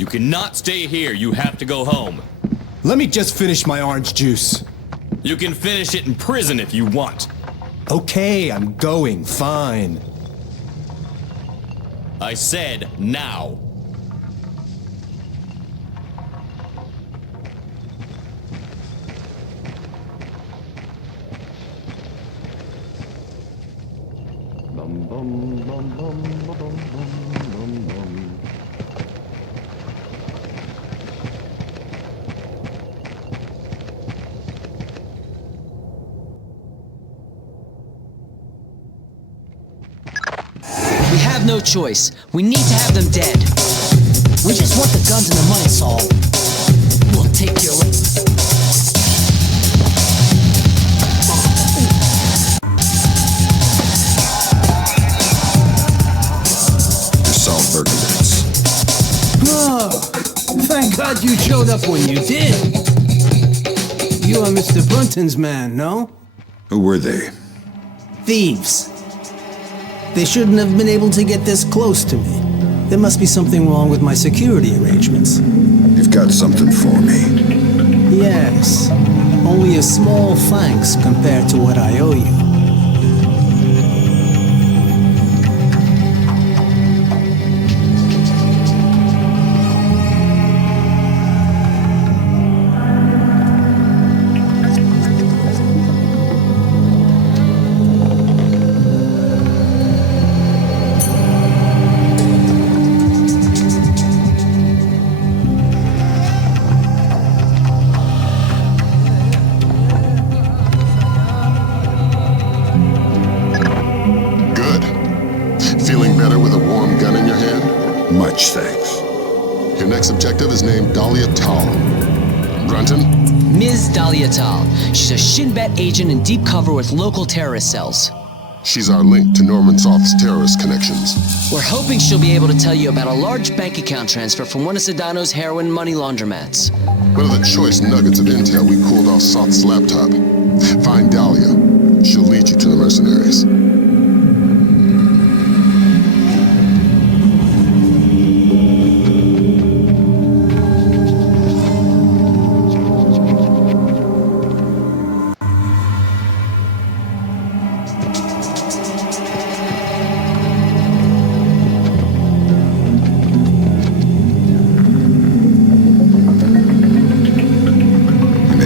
You cannot stay here. You have to go home. Let me just finish my orange juice. You can finish it in prison if you want. Okay, I'm going. Fine. I said now. We have no choice. We need to have them dead. We just want the guns and the money, Saul. We'll take your... Oh, thank God you showed up when you did. You are Mr. Brunton's man, no? Who were they? Thieves. They shouldn't have been able to get this close to me. There must be something wrong with my security arrangements. You've got something for me. Yes. Only a small thanks compared to what I owe you. Much thanks. Your next objective is named Dahlia Tal. Brunton? Ms. Dahlia Tal. She's a Shin Bet agent in deep cover with local terrorist cells. She's our link to Norman Soth's terrorist connections. We're hoping she'll be able to tell you about a large bank account transfer from one of Sedano's heroin money laundromats. One of the choice nuggets of intel we pulled off Soth's laptop. Find Dahlia. She'll lead you to the mercenaries.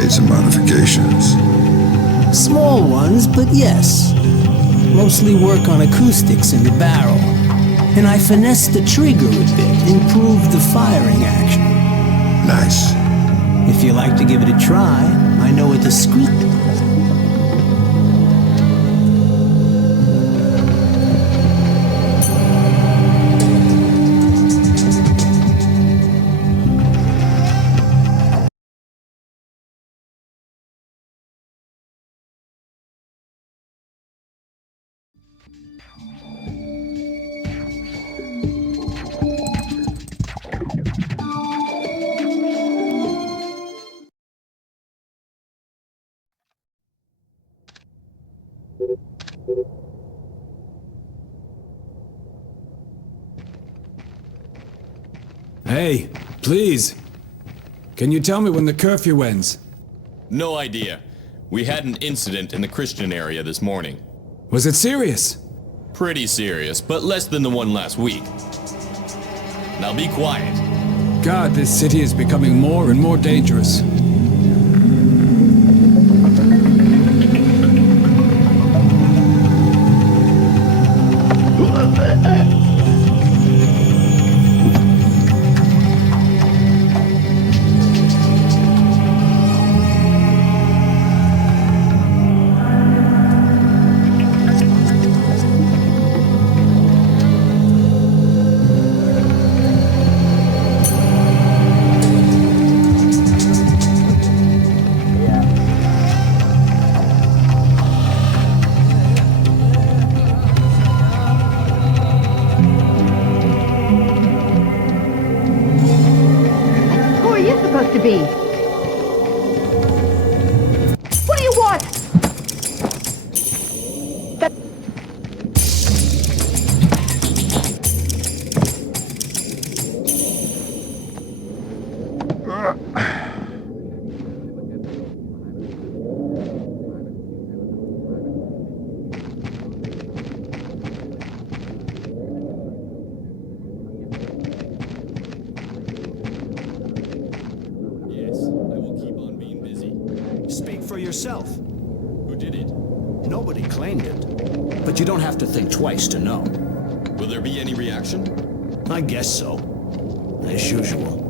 Some modifications. Small ones, but yes. Mostly work on acoustics in the barrel. And I finessed the trigger a bit, improved the firing action. Nice. If you like to give it a try, I know a discreet... Hey, please. Can you tell me when the curfew ends? No idea. We had an incident in the Christian area this morning. Was it serious? Pretty serious, but less than the one last week. Now be quiet. God, this city is becoming more and more dangerous. To be. What do you want? Yourself. Who did it? Nobody claimed it. But you don't have to think twice to know. Will there be any reaction? I guess so. As usual.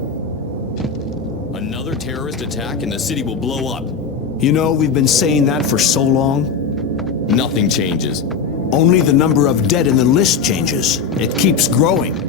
Another terrorist attack and the city will blow up. You know, we've been saying that for so long. Nothing changes. Only the number of dead in the list changes. It keeps growing.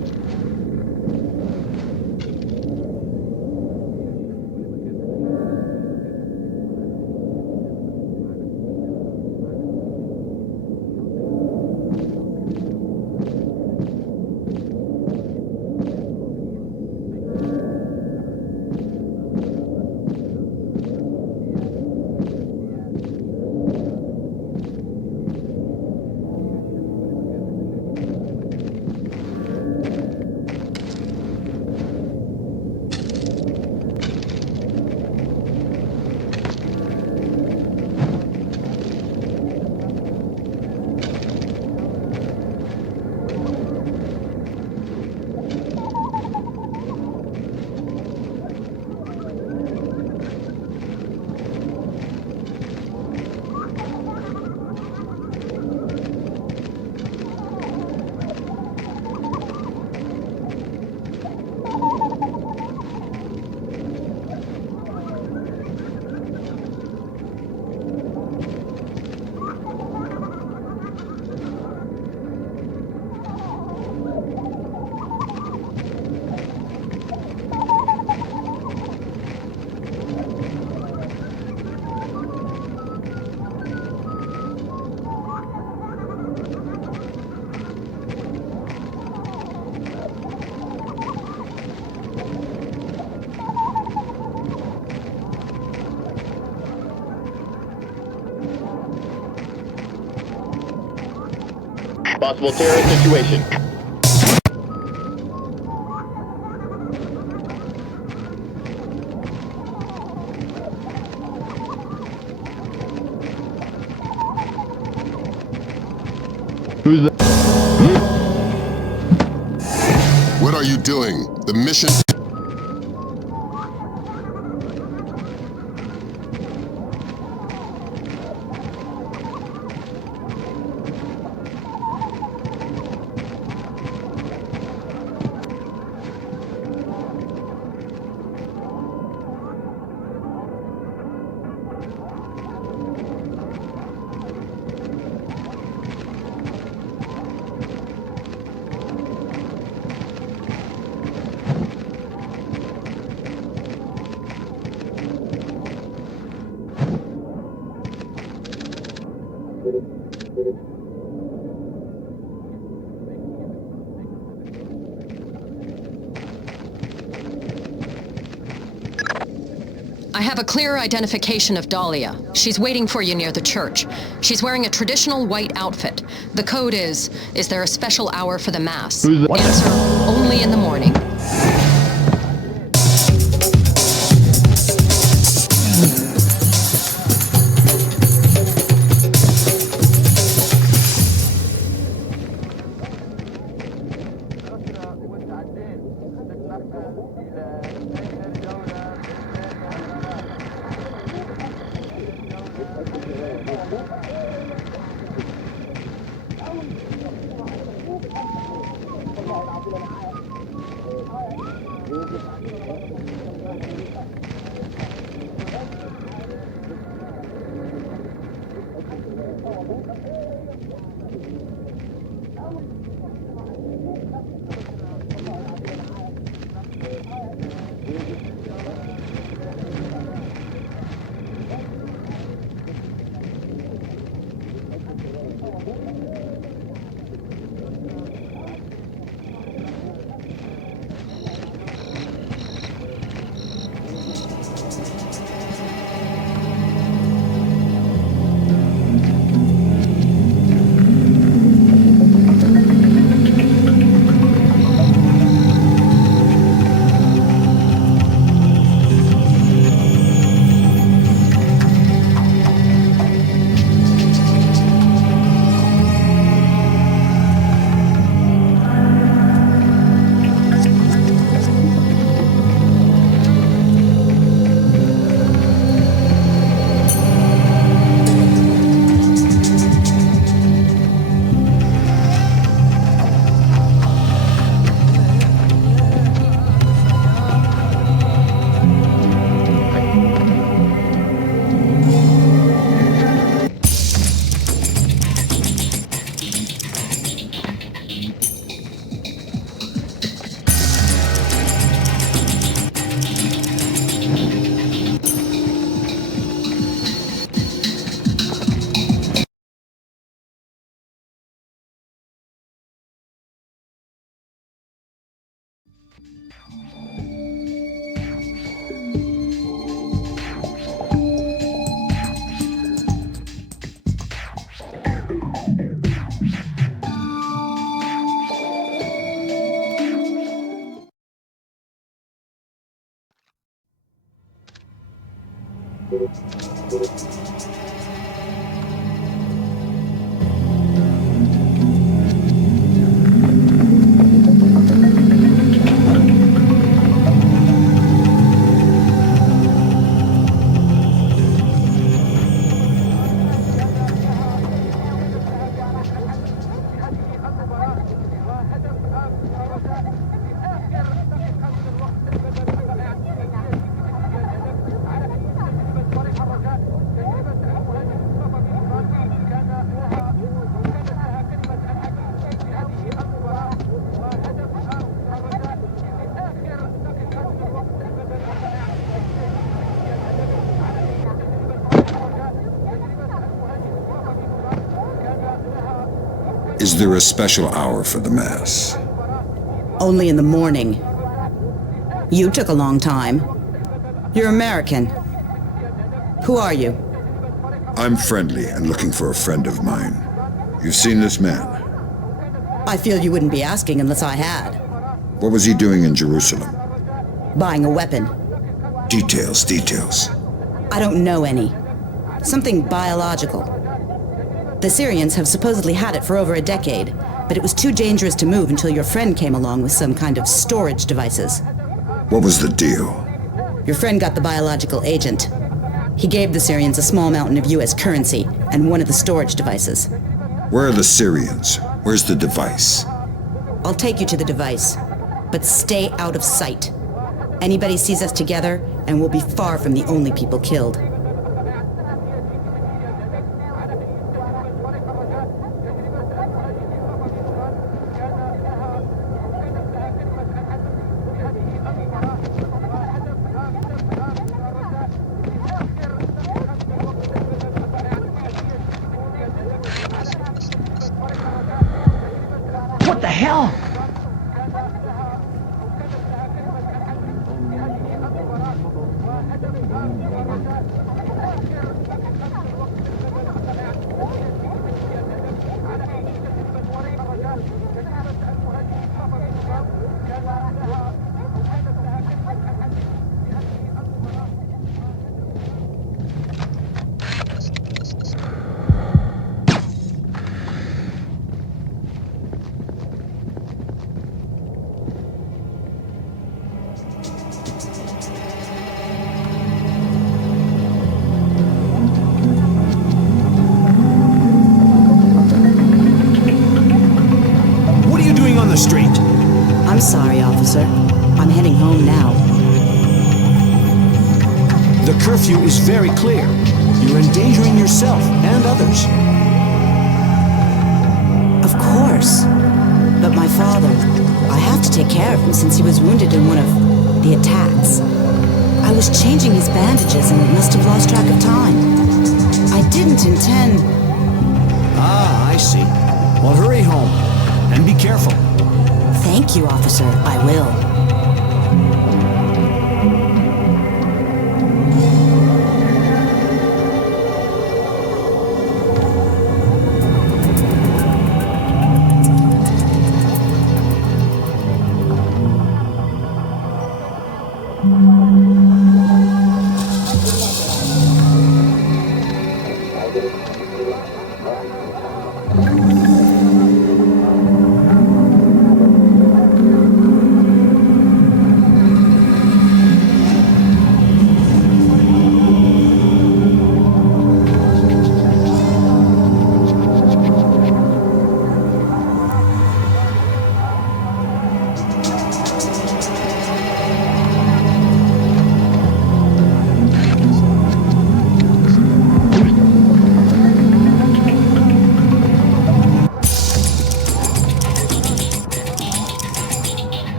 Possible terrorist situation. Who's that? What are you doing? The mission... I have a clear identification of Dahlia. She's waiting for you near the church. She's wearing a traditional white outfit. The code is there a special hour for the Mass? Answer, only in the morning. Is there a special hour for the Mass? Only in the morning. You took a long time. You're American. Who are you? I'm friendly and looking for a friend of mine. You've seen this man? I feel you wouldn't be asking unless I had. What was he doing in Jerusalem? Buying a weapon. Details. I don't know any. Something biological. The Syrians have supposedly had it for over a decade, but it was too dangerous to move until your friend came along with some kind of storage devices. What was the deal? Your friend got the biological agent. He gave the Syrians a small mountain of US currency and one of the storage devices. Where are the Syrians? Where's the device? I'll take you to the device, but stay out of sight. Anybody sees us together, and we'll be far from the only people killed. What the hell? Street. I'm sorry, officer. I'm heading home now. The curfew is very clear. You're endangering yourself and others. Of course. But my father, I have to take care of him since he was wounded in one of the attacks. I was changing his bandages and must have lost track of time. I didn't intend... Ah, I see. Well, hurry home. And be careful. Thank you, officer. I will.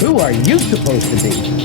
Who are you supposed to be?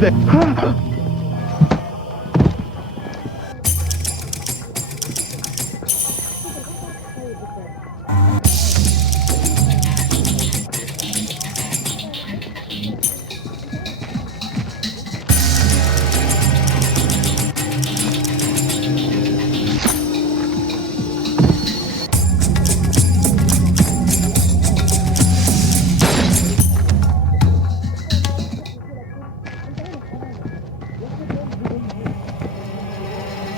thing?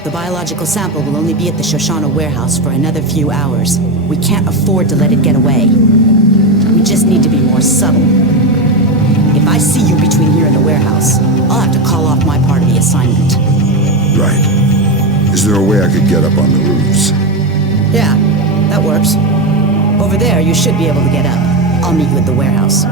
The biological sample will only be at the Shoshana warehouse for another few hours. We can't afford to let it get away. We just need to be more subtle. If I see you between here and the warehouse, I'll have to call off my part of the assignment. Right. Is there a way I could get up on the roofs? Yeah, that works. Over there, you should be able to get up. I'll meet you at the warehouse.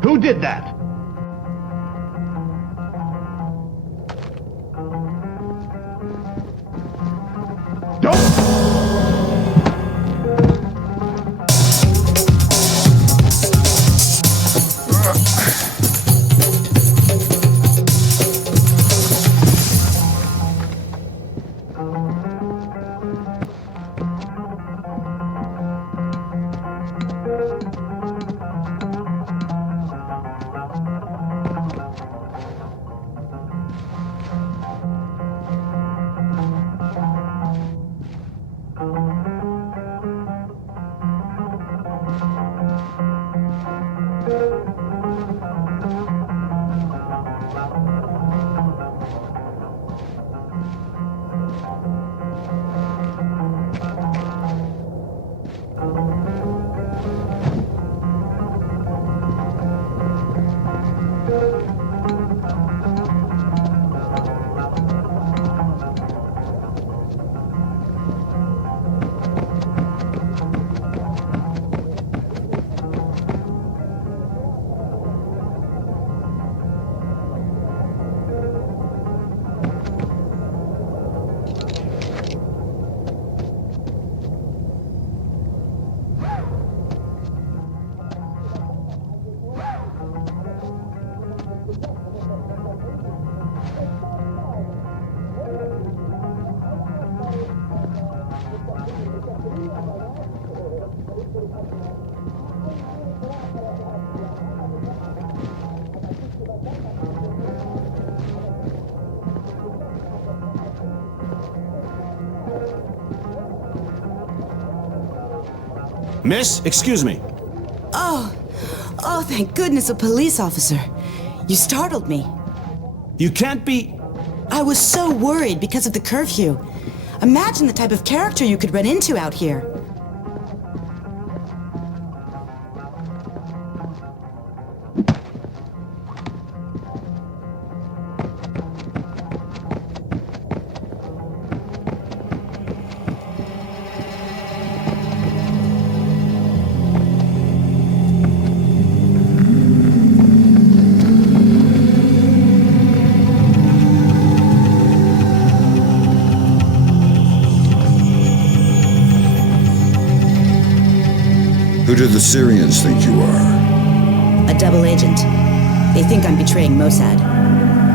Who did that? Miss, excuse me. Oh, thank goodness, a police officer. You startled me. You can't be... I was so worried because of the curfew. Imagine the type of character you could run into out here. Who do the Syrians think you are? A double agent. They think I'm betraying Mossad.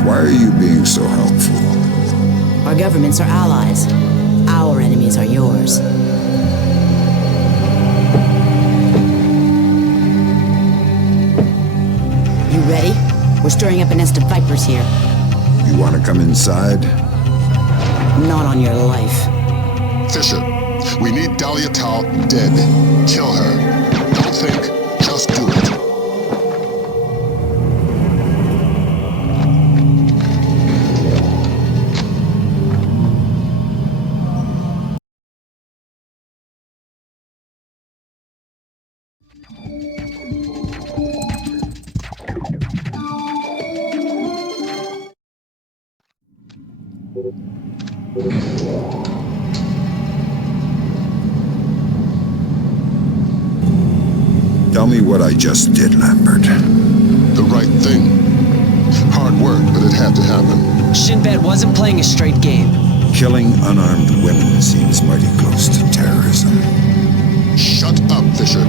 Why are you being so helpful? Our governments are allies. Our enemies are yours. You ready? We're stirring up a nest of vipers here. You want to come inside? Not on your life. Fisher, we need Dahlia Tal dead. Kill her. Don't think, just do it. Tell me what I just did, Lambert. The right thing. Hard work, but it had to happen. Shinbet wasn't playing a straight game. Killing unarmed women seems mighty close to terrorism. Shut up, Fisher.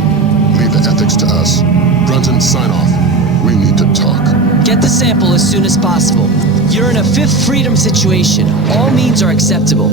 Leave the ethics to us. Brunton, sign off. We need to talk. Get the sample as soon as possible. You're in a fifth freedom situation. All means are acceptable.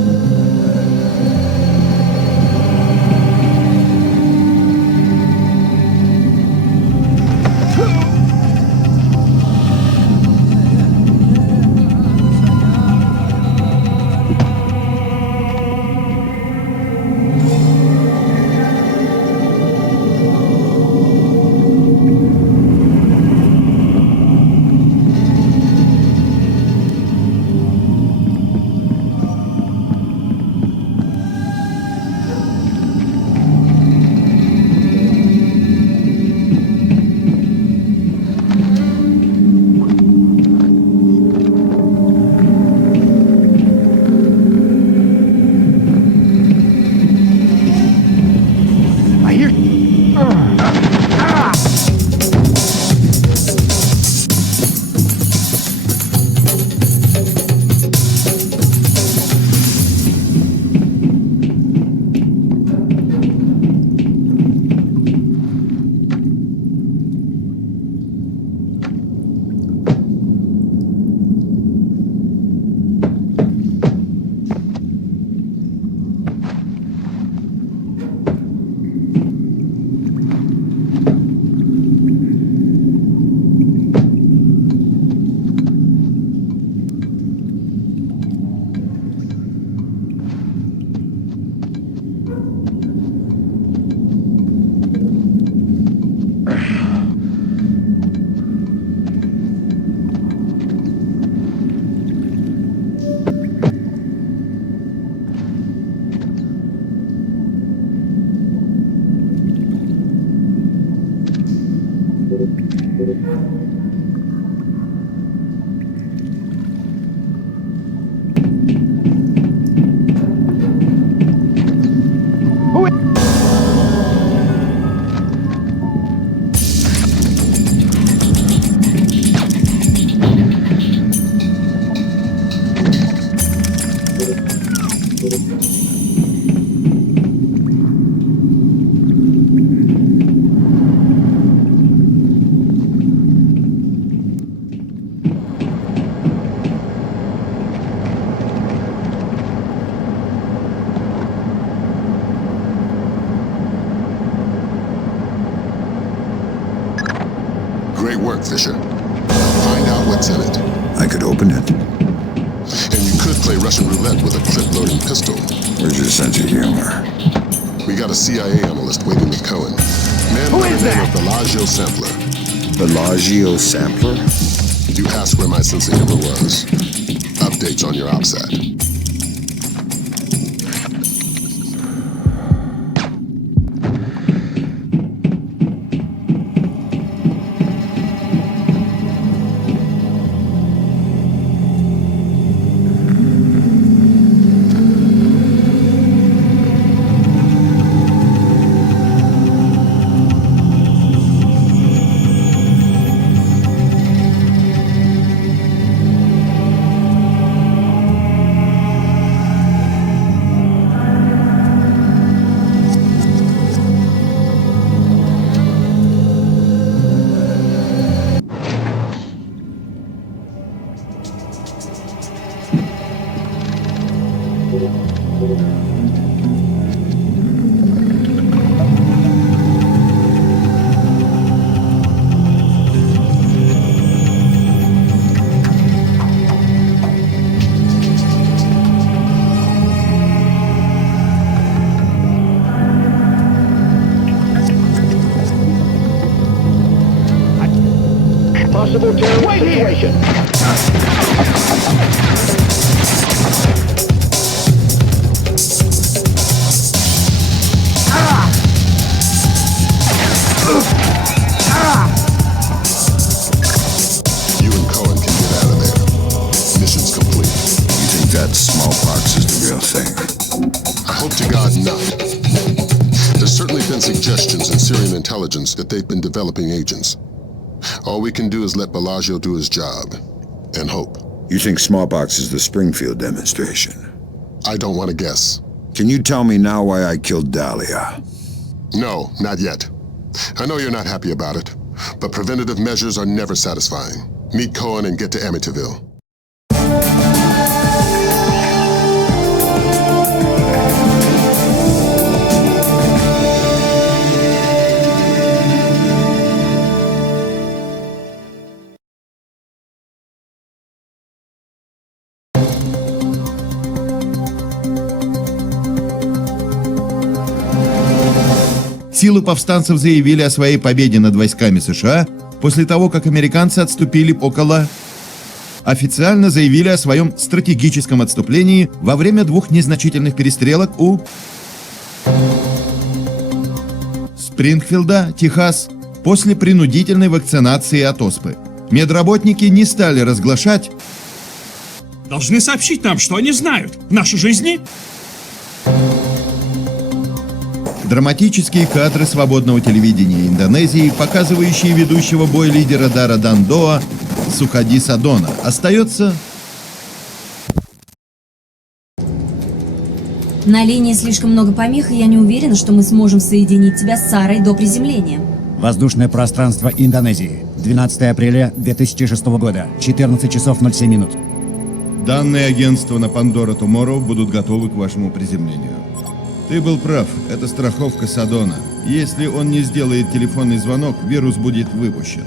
Great work, Fisher. Find out what's in it. I could open it. And you could play Russian roulette with a clip-loading pistol. Where's your sense of humor? We got a CIA analyst waiting with Cohen. Man by the name of Bellagio Sampler. Bellagio Sampler? You asked where my sense of humor was. Updates on your OPSAT. possible terrorist situation. You and Cohen can get out of there. Mission's complete. You think that smallpox is the real thing? I hope to God not. There's certainly been suggestions in Syrian intelligence that they've been developing agents. All we can do is let Bellagio do his job. And hope. You think smallpox is the Springfield demonstration? I don't want to guess. Can you tell me now why I killed Dahlia? No, not yet. I know you're not happy about it, but preventative measures are never satisfying. Meet Cohen and get to Amityville. Силы повстанцев заявили о своей победе над войсками США после того, как американцы отступили официально заявили о своем стратегическом отступлении во время 2 незначительных перестрелок у Спрингфилда, Техас, после принудительной вакцинации от оспы. Медработники не стали разглашать. Должны сообщить нам, что они знают. Наши жизни. Драматические кадры свободного телевидения Индонезии, показывающие ведущего бой-лидера Дара Дандоа Сукади Садона, остается... На линии слишком много помех, и я не уверена, что мы сможем соединить тебя с Сарой до приземления. Воздушное пространство Индонезии. 12 апреля 2006 года. 14 часов 07 минут. Данные агентства на Pandora Tomorrow будут готовы к вашему приземлению. Ты был прав, это страховка Садона. Если он не сделает телефонный звонок, вирус будет выпущен.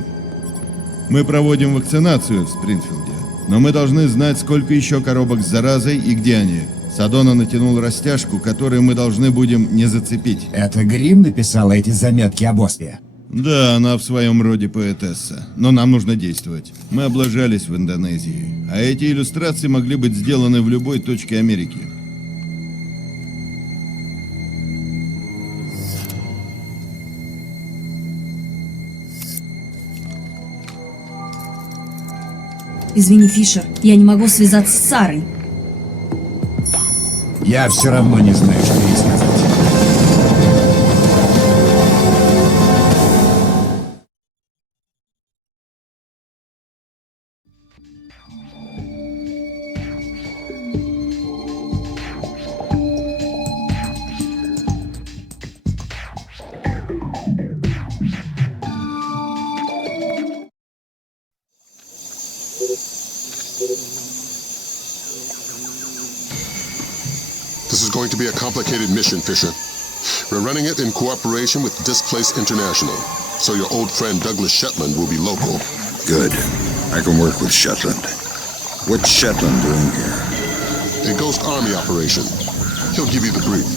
Мы проводим вакцинацию в Спрингфилде, но мы должны знать, сколько еще коробок с заразой и где они. Садона натянул растяжку, которую мы должны будем не зацепить. Это Грим написала эти заметки об оспе? Да, она в своем роде поэтесса, но нам нужно действовать. Мы облажались в Индонезии, а эти иллюстрации могли быть сделаны в любой точке Америки. Извини, Фишер, я не могу связаться с Сарой. Я все равно не знаю, что ей сказать. This is going to be a complicated mission, Fisher. We're running it in cooperation with Displace International, so your old friend Douglas Shetland will be local. Good. I can work with Shetland. What's Shetland doing here? A Ghost Army operation. He'll give you the brief.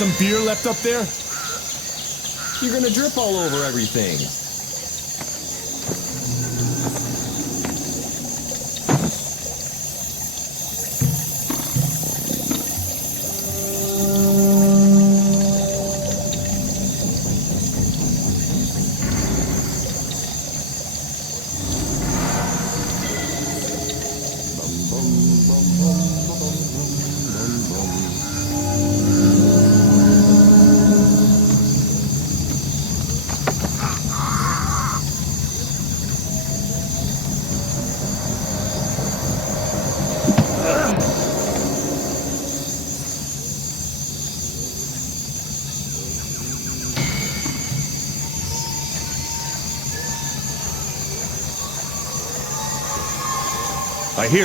some beer left up there? You're gonna drip all over everything. I hear...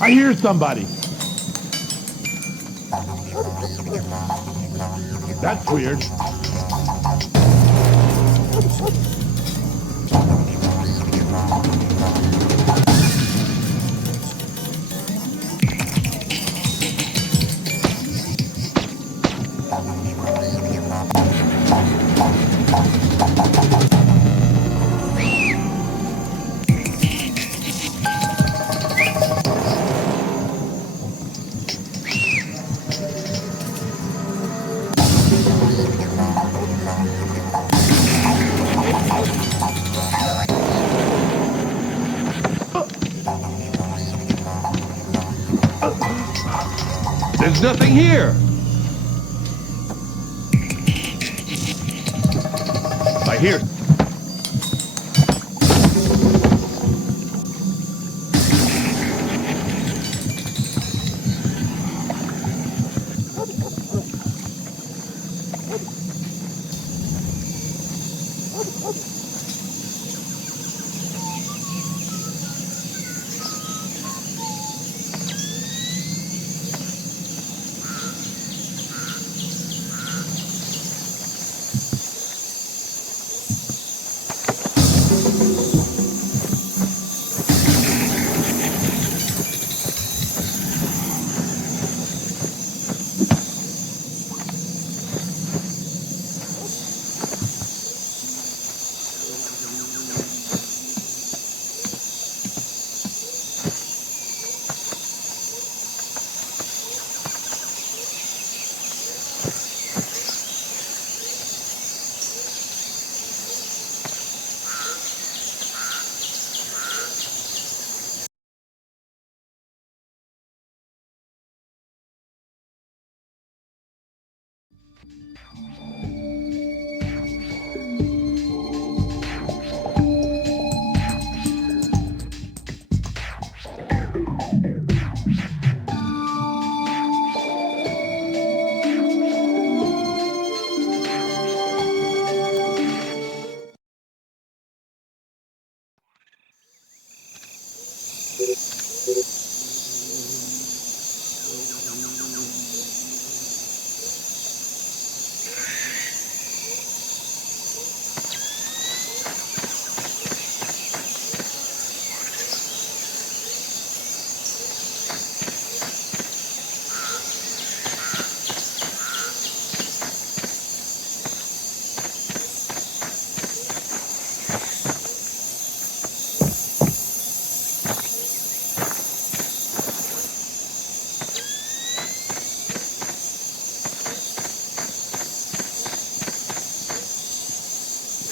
I hear somebody. That's weird. There's nothing here. I hear.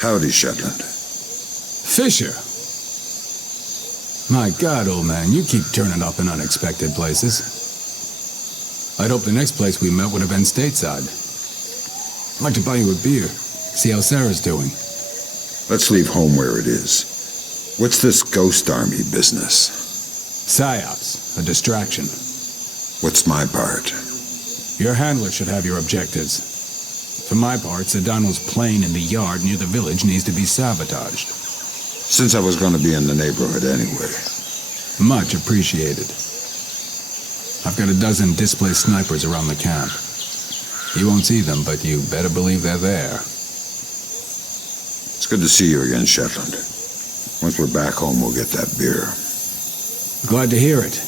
Howdy, Shetland. Fisher. My God, old man, you keep turning up in unexpected places. I'd hoped the next place we met would have been stateside. I'd like to buy you a beer, see how Sarah's doing. Let's leave home where it is. What's this ghost army business? PSYOPs, a distraction. What's my part? Your handler should have your objectives. For my part, Sedano's plane in the yard near the village needs to be sabotaged. Since I was going to be in the neighborhood anyway. Much appreciated. I've got a dozen displaced snipers around the camp. You won't see them, but you better believe they're there. It's good to see you again, Shetland. Once we're back home, we'll get that beer. Glad to hear it.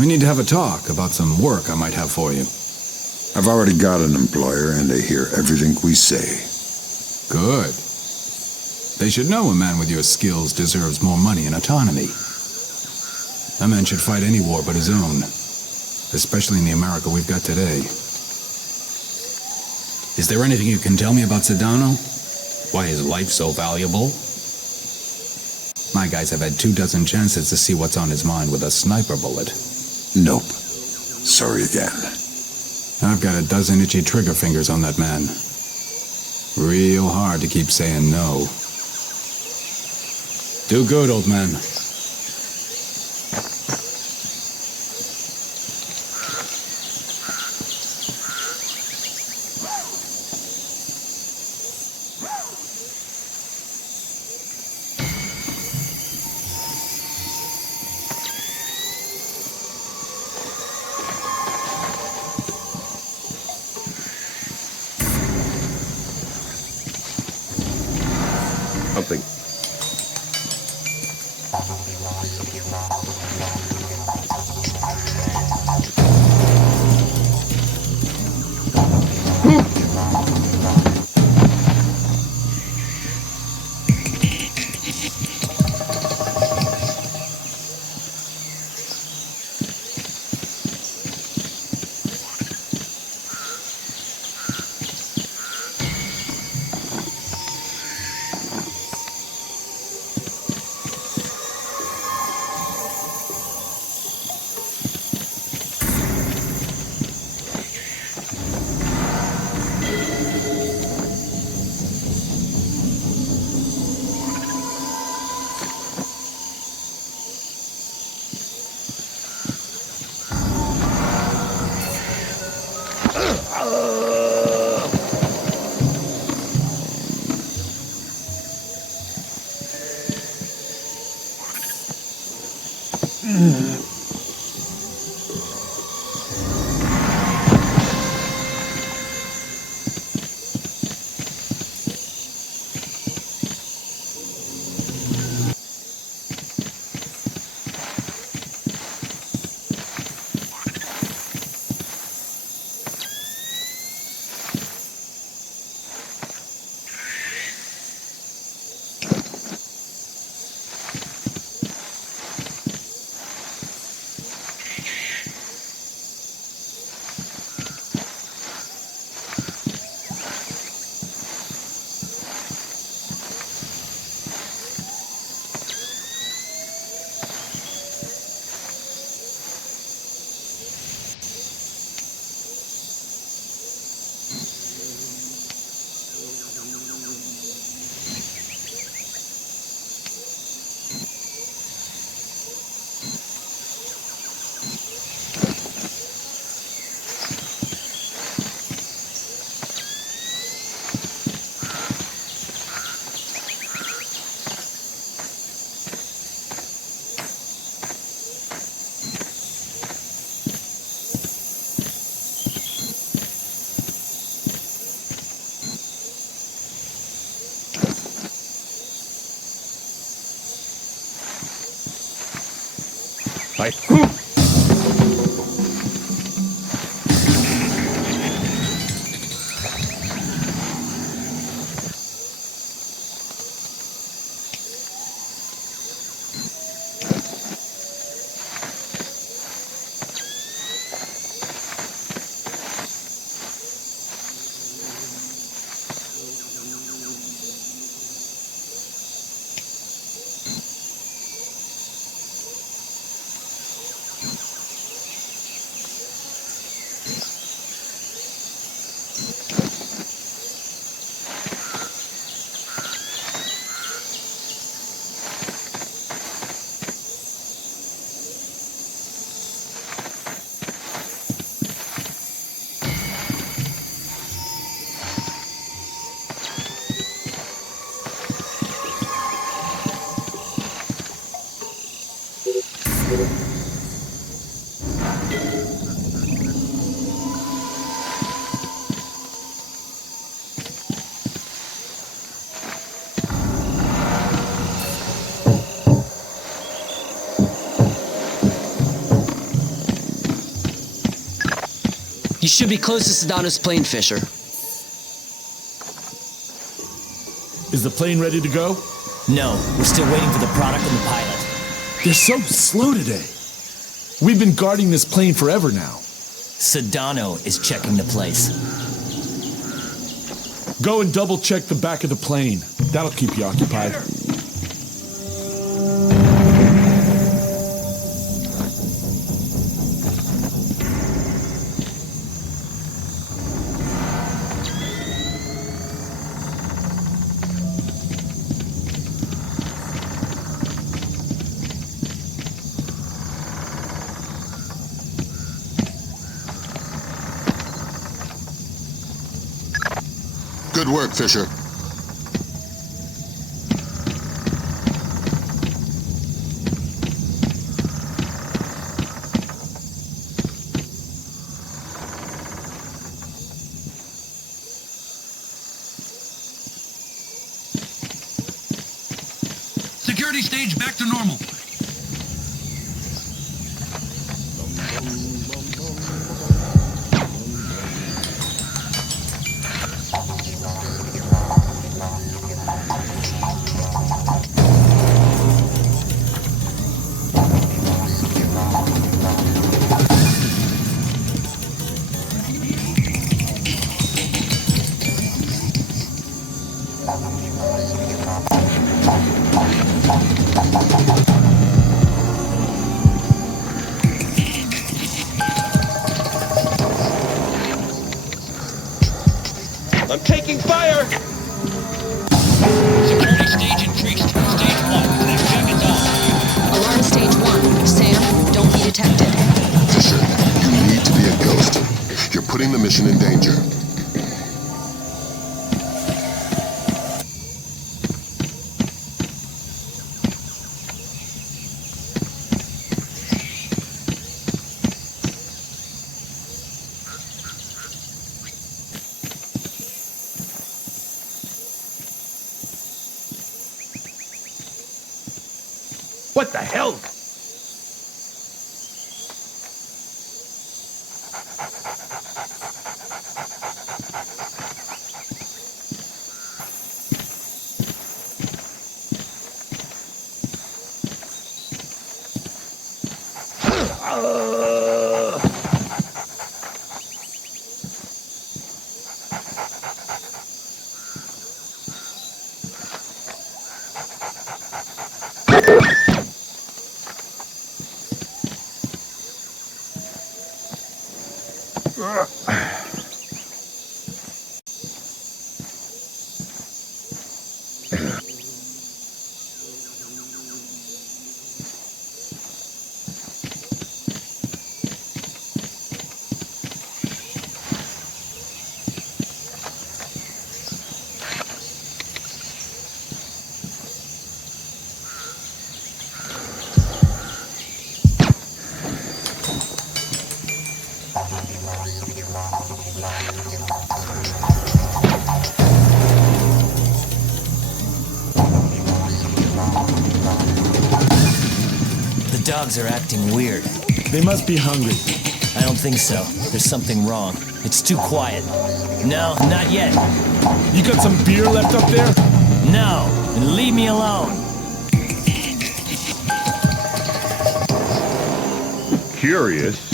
We need to have a talk about some work I might have for you. I've already got an employer, and they hear everything we say. Good. They should know a man with your skills deserves more money and autonomy. A man should fight any war but his own, especially in the America we've got today. Is there anything you can tell me about Sedano? Why is life so valuable? My guys have had 24 chances to see what's on his mind with a sniper bullet. Nope. Sorry again. I've got a dozen itchy trigger fingers on that man. Real hard to keep saying no. Do good, old man. Something. You should be close to Sedano's plane, Fisher. Is the plane ready to go? No, we're still waiting for the product and the pilot. They're so slow today. We've been guarding this plane forever now. Sedano is checking the place. Go and double check the back of the plane. That'll keep you occupied. Good work, Fisher. Security stage back to normal. I'm taking fire! Security stage increased. Stage 1. Black jackets on. Alarm stage 1. Sam, don't be detected. Fisher, you need to be a ghost. You're putting the mission in danger. What the hell? The The dogs are acting weird. They must be hungry. I don't think so. There's something wrong. It's too quiet. No, not yet. You got some beer left up there? No, and leave me alone. Curious.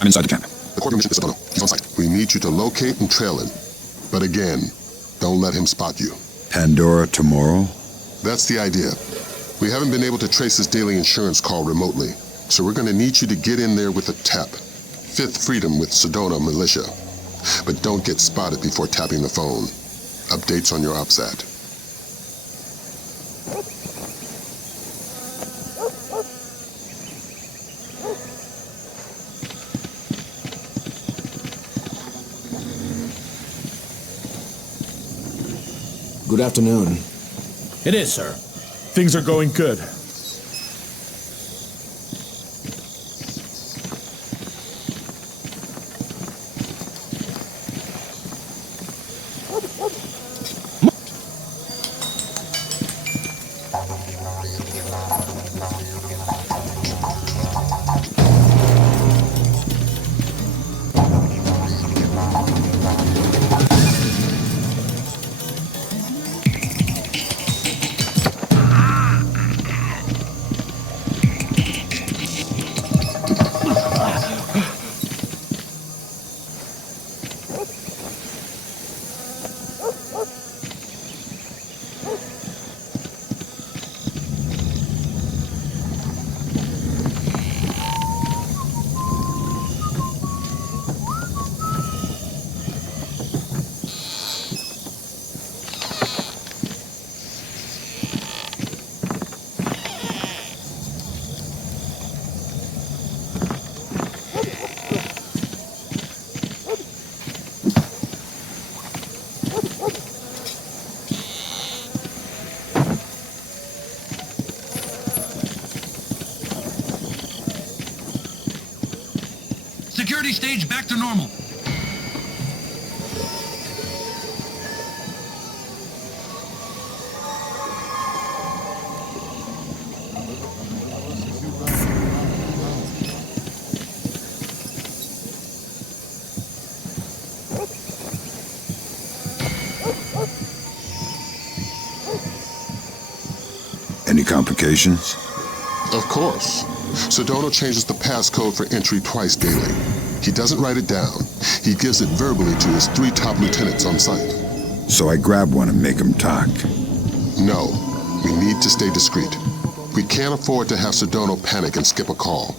I'm inside the camp. The core mission is Sedona. He's on site. We need you to locate and trail him. But again, don't let him spot you. Pandora Tomorrow? That's the idea. We haven't been able to trace his daily insurance call remotely, so we're going to need you to get in there with a tap. Fifth Freedom with Sedona Militia. But don't get spotted before tapping the phone. Updates on your OPSAT. Good afternoon. It is, sir. Things are going good. Security stage back to normal. Any complications? Of course. Sedona changes the passcode for entry twice daily. He doesn't write it down. He gives it verbally to his 3 top lieutenants on site. So I grab one and make him talk. No, we need to stay discreet. We can't afford to have Sedona panic and skip a call.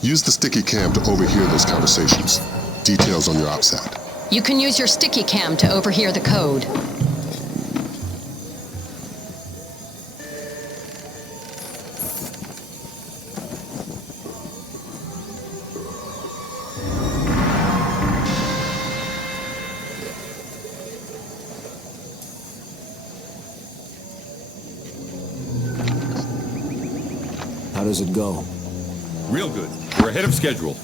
Use the sticky cam to overhear those conversations. Details on your OPSAT. You can use your sticky cam to overhear the code. How does it go? Real good. We're ahead of schedule.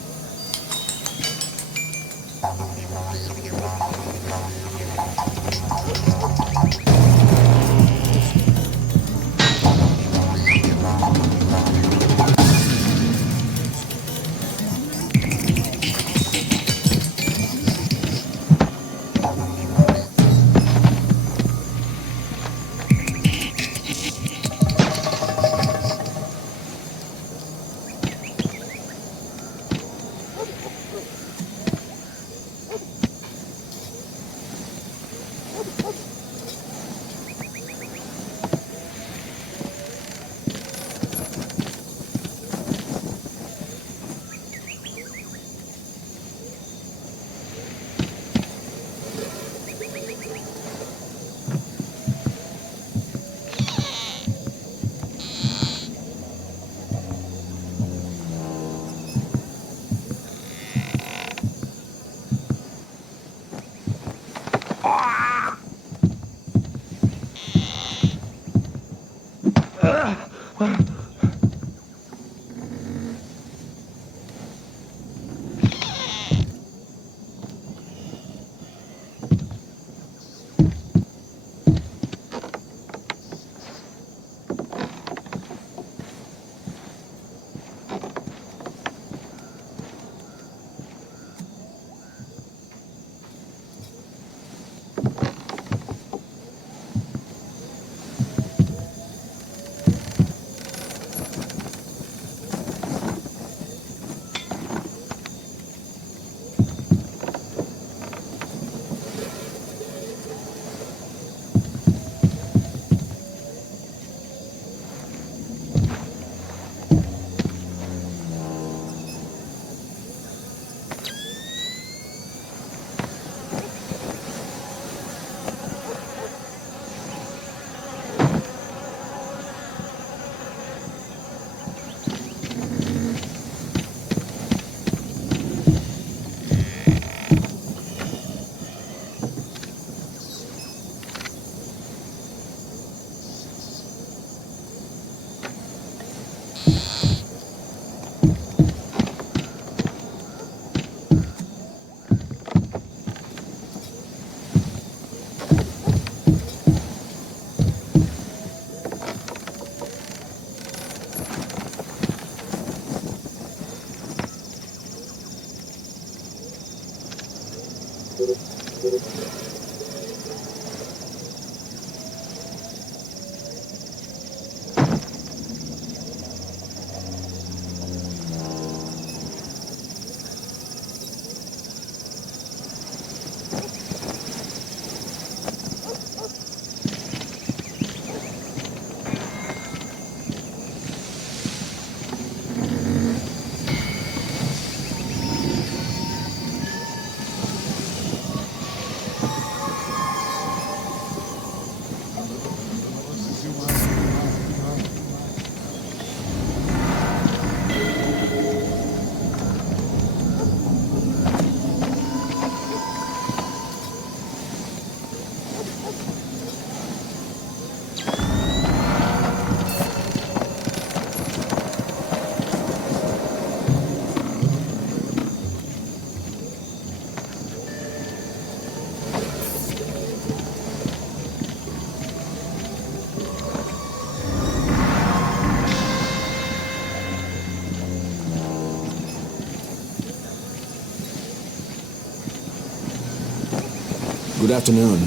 Good afternoon.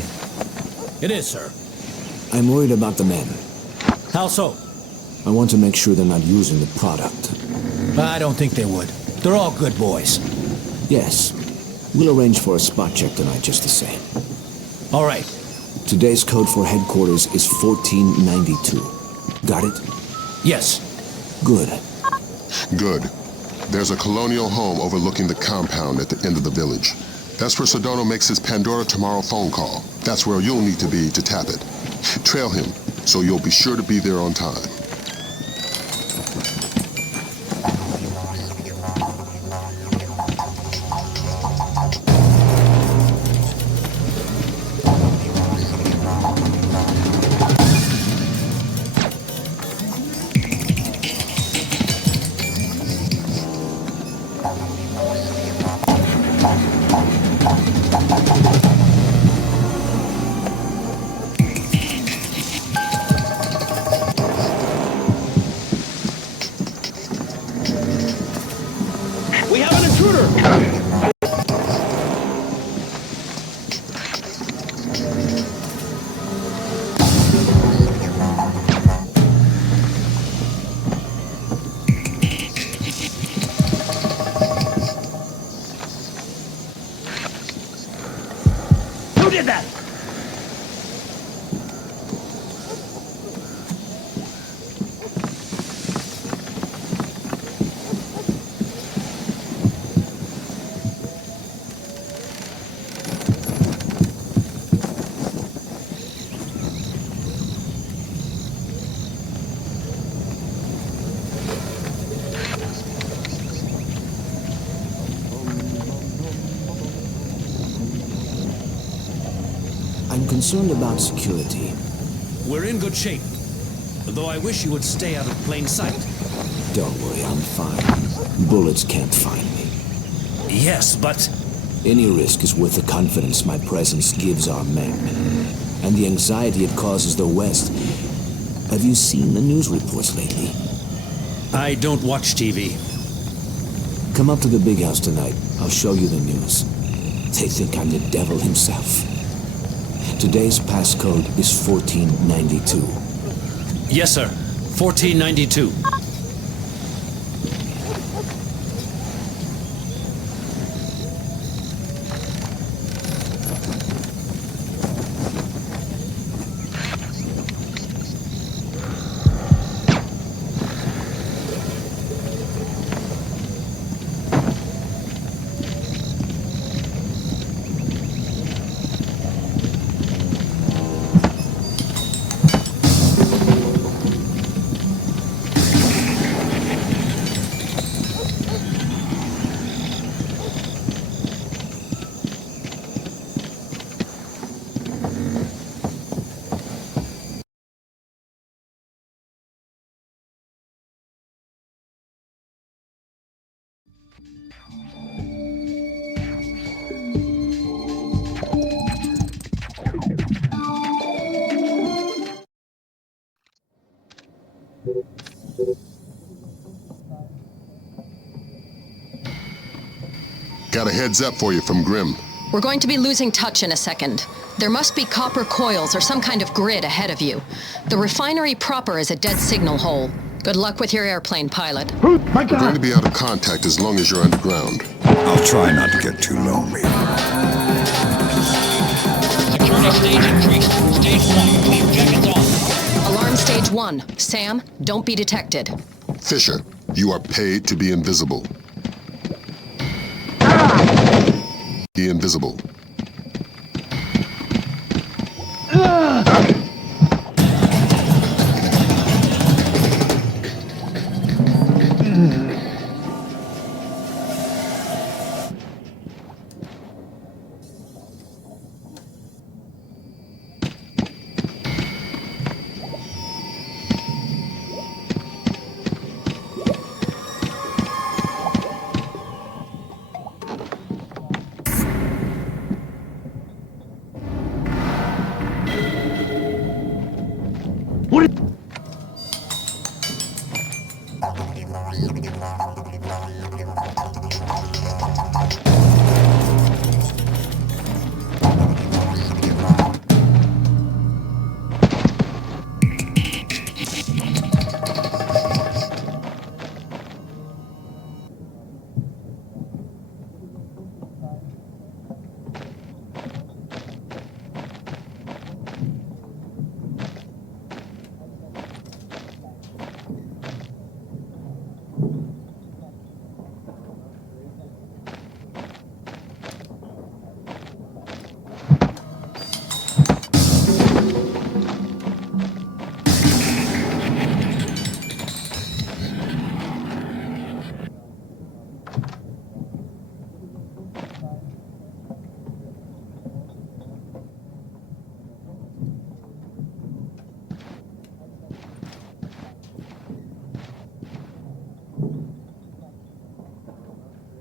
It is, sir. I'm worried about the men. How so? I want to make sure they're not using the product. I don't think they would. They're all good boys. Yes. We'll arrange for a spot check tonight just the same. All right. Today's code for headquarters is 1492. Got it? Yes. Good. Good. There's a colonial home overlooking the compound at the end of the village. That's where Sedona makes his Pandora Tomorrow phone call. That's where you'll need to be to tap it. Trail him, so you'll be sure to be there on time. We have an intruder! Who did that? I'm concerned about security. We're in good shape. Though I wish you would stay out of plain sight. Don't worry, I'm fine. Bullets can't find me. Yes, but... Any risk is worth the confidence my presence gives our men. And the anxiety it causes the West. Have you seen the news reports lately? I don't watch TV. Come up to the big house tonight. I'll show you the news. They think I'm the devil himself. Today's passcode is 1492. Yes, sir. 1492. Got a heads up for you from Grimm. We're going to be losing touch in a second. There must be copper coils or some kind of grid ahead of you. The refinery proper is a dead signal hole. Good luck with your airplane, pilot. We're going to be out of contact as long as you're underground. I'll try not to get too lonely. Security stage increased. Stage 1. Clock jackets on. Alarm stage 1. Sam, don't be detected. Fisher, you are paid to be invisible. Be invisible.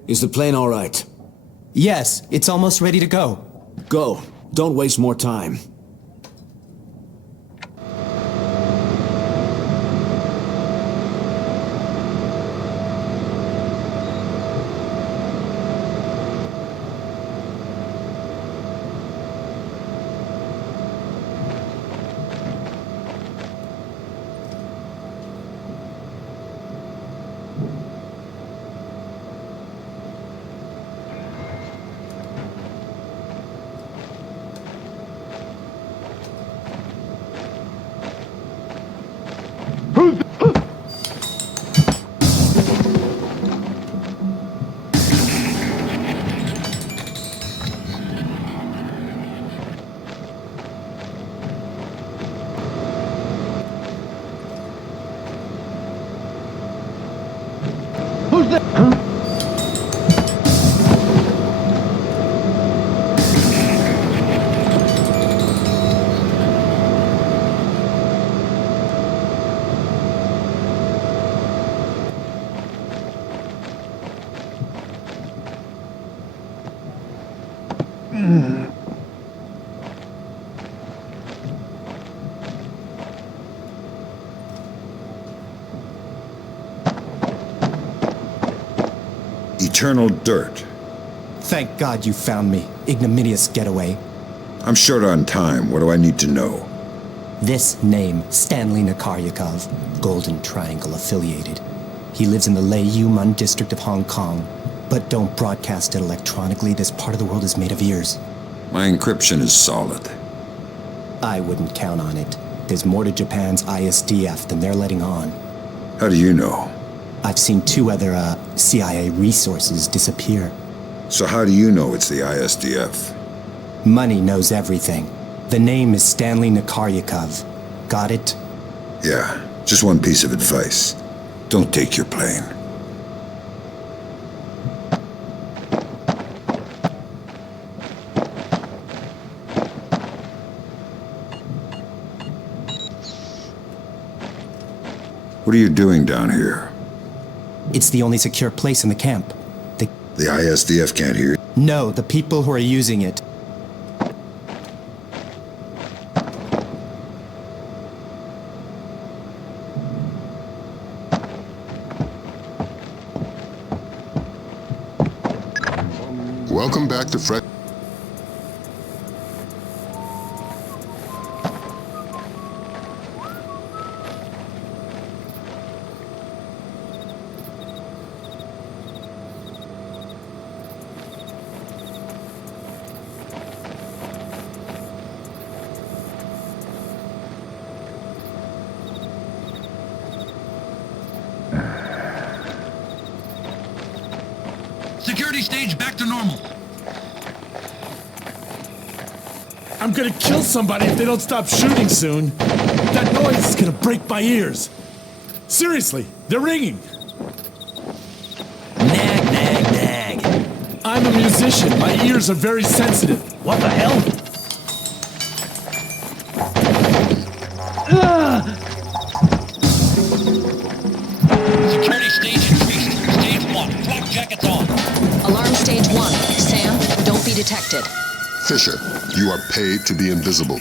Is the plane all right? Yes, it's almost ready to go. Go. Don't waste more time. Eternal dirt. Thank God you found me. Ignominious getaway. I'm short on time. What do I need to know? This name, Stanley Nakaryakov, Golden Triangle affiliated. He lives in the Lei Yuman district of Hong Kong. But don't broadcast it electronically. This part of the world is made of ears. My encryption is solid. I wouldn't count on it. There's more to Japan's ISDF than they're letting on. How do you know? I've seen 2 other, CIA resources disappear. So how do you know it's the ISDF? Money knows everything. The name is Stanley Nakaryakov. Got it? Yeah, just one piece of advice. Don't take your plane. What are you doing down here? It's the only secure place in the camp. The ISDF can't hear you? No, the people who are using it. Welcome back to Fred. Security stage back to normal. I'm gonna kill somebody if they don't stop shooting soon. That noise is gonna break my ears. Seriously, they're ringing. Nag, nag, nag. I'm a musician. My ears are very sensitive. What the hell? Security stage increased. Stage 1. Flak jackets on. Alarm stage 1. Sam, don't be detected. Fisher, you are paid to be invisible.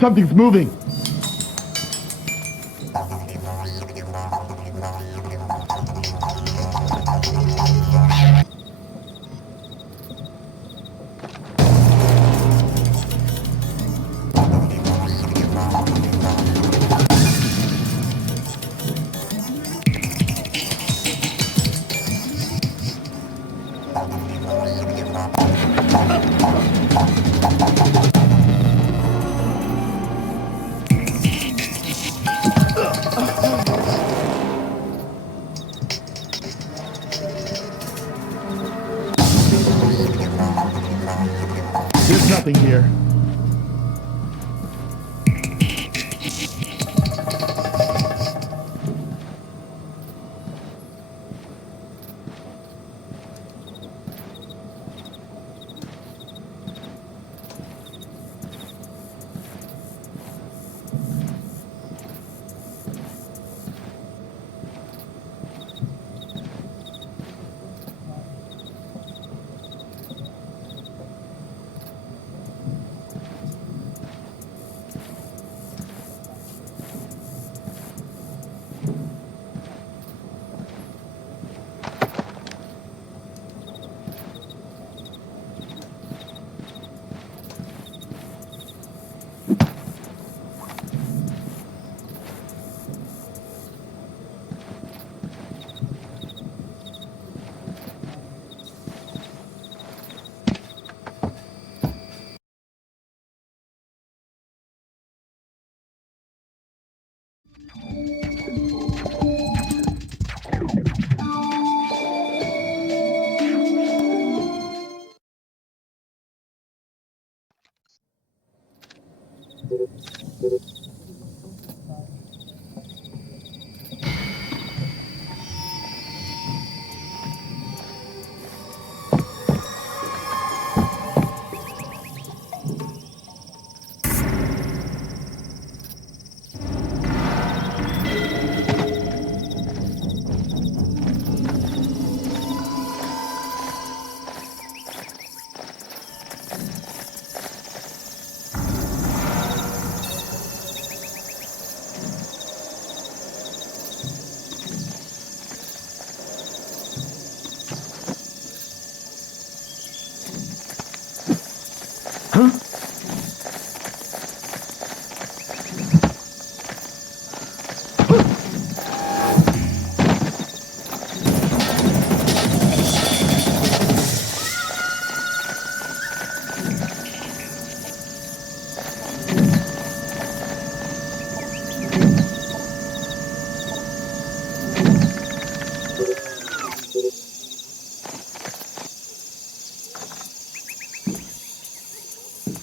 Something's moving. There's nothing here.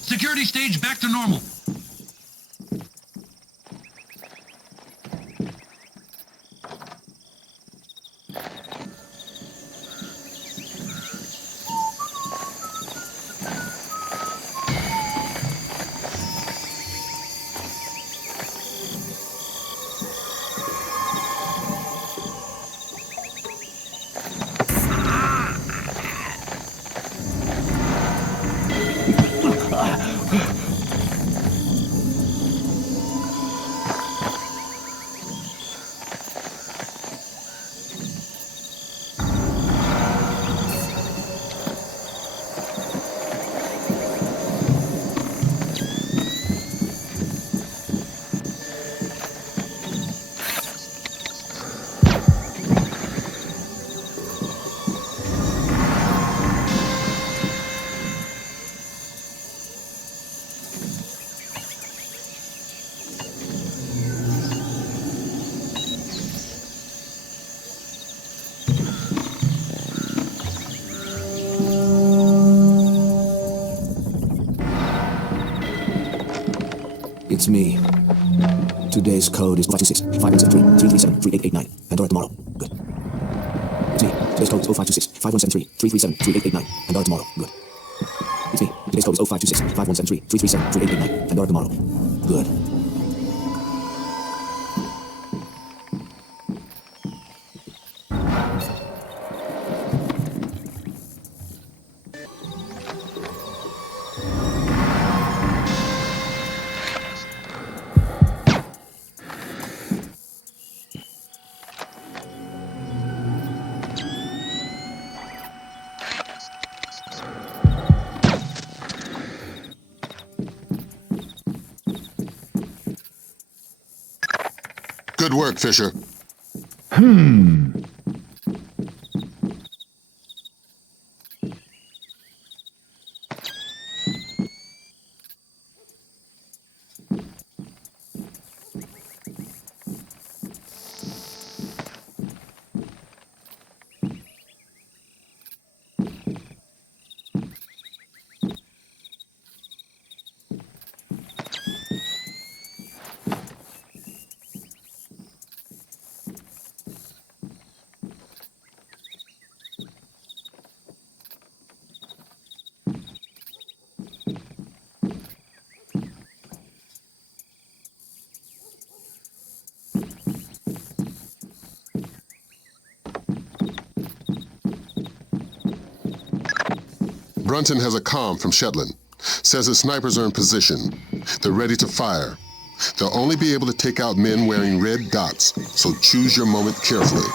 Security stage back to normal. It's me. Today's code is 526 5173 337 3889. Pandora Tomorrow. Good. It's me. Today's code is 0526 5173 337 3889. Pandora Tomorrow. Good. It's me. Today's code is 0526 5173 337 3889. Pandora Tomorrow. Good. Good work, Fisher. Brunton has a comm from Shetland. Says his snipers are in position. They're ready to fire. They'll only be able to take out men wearing red dots, so choose your moment carefully.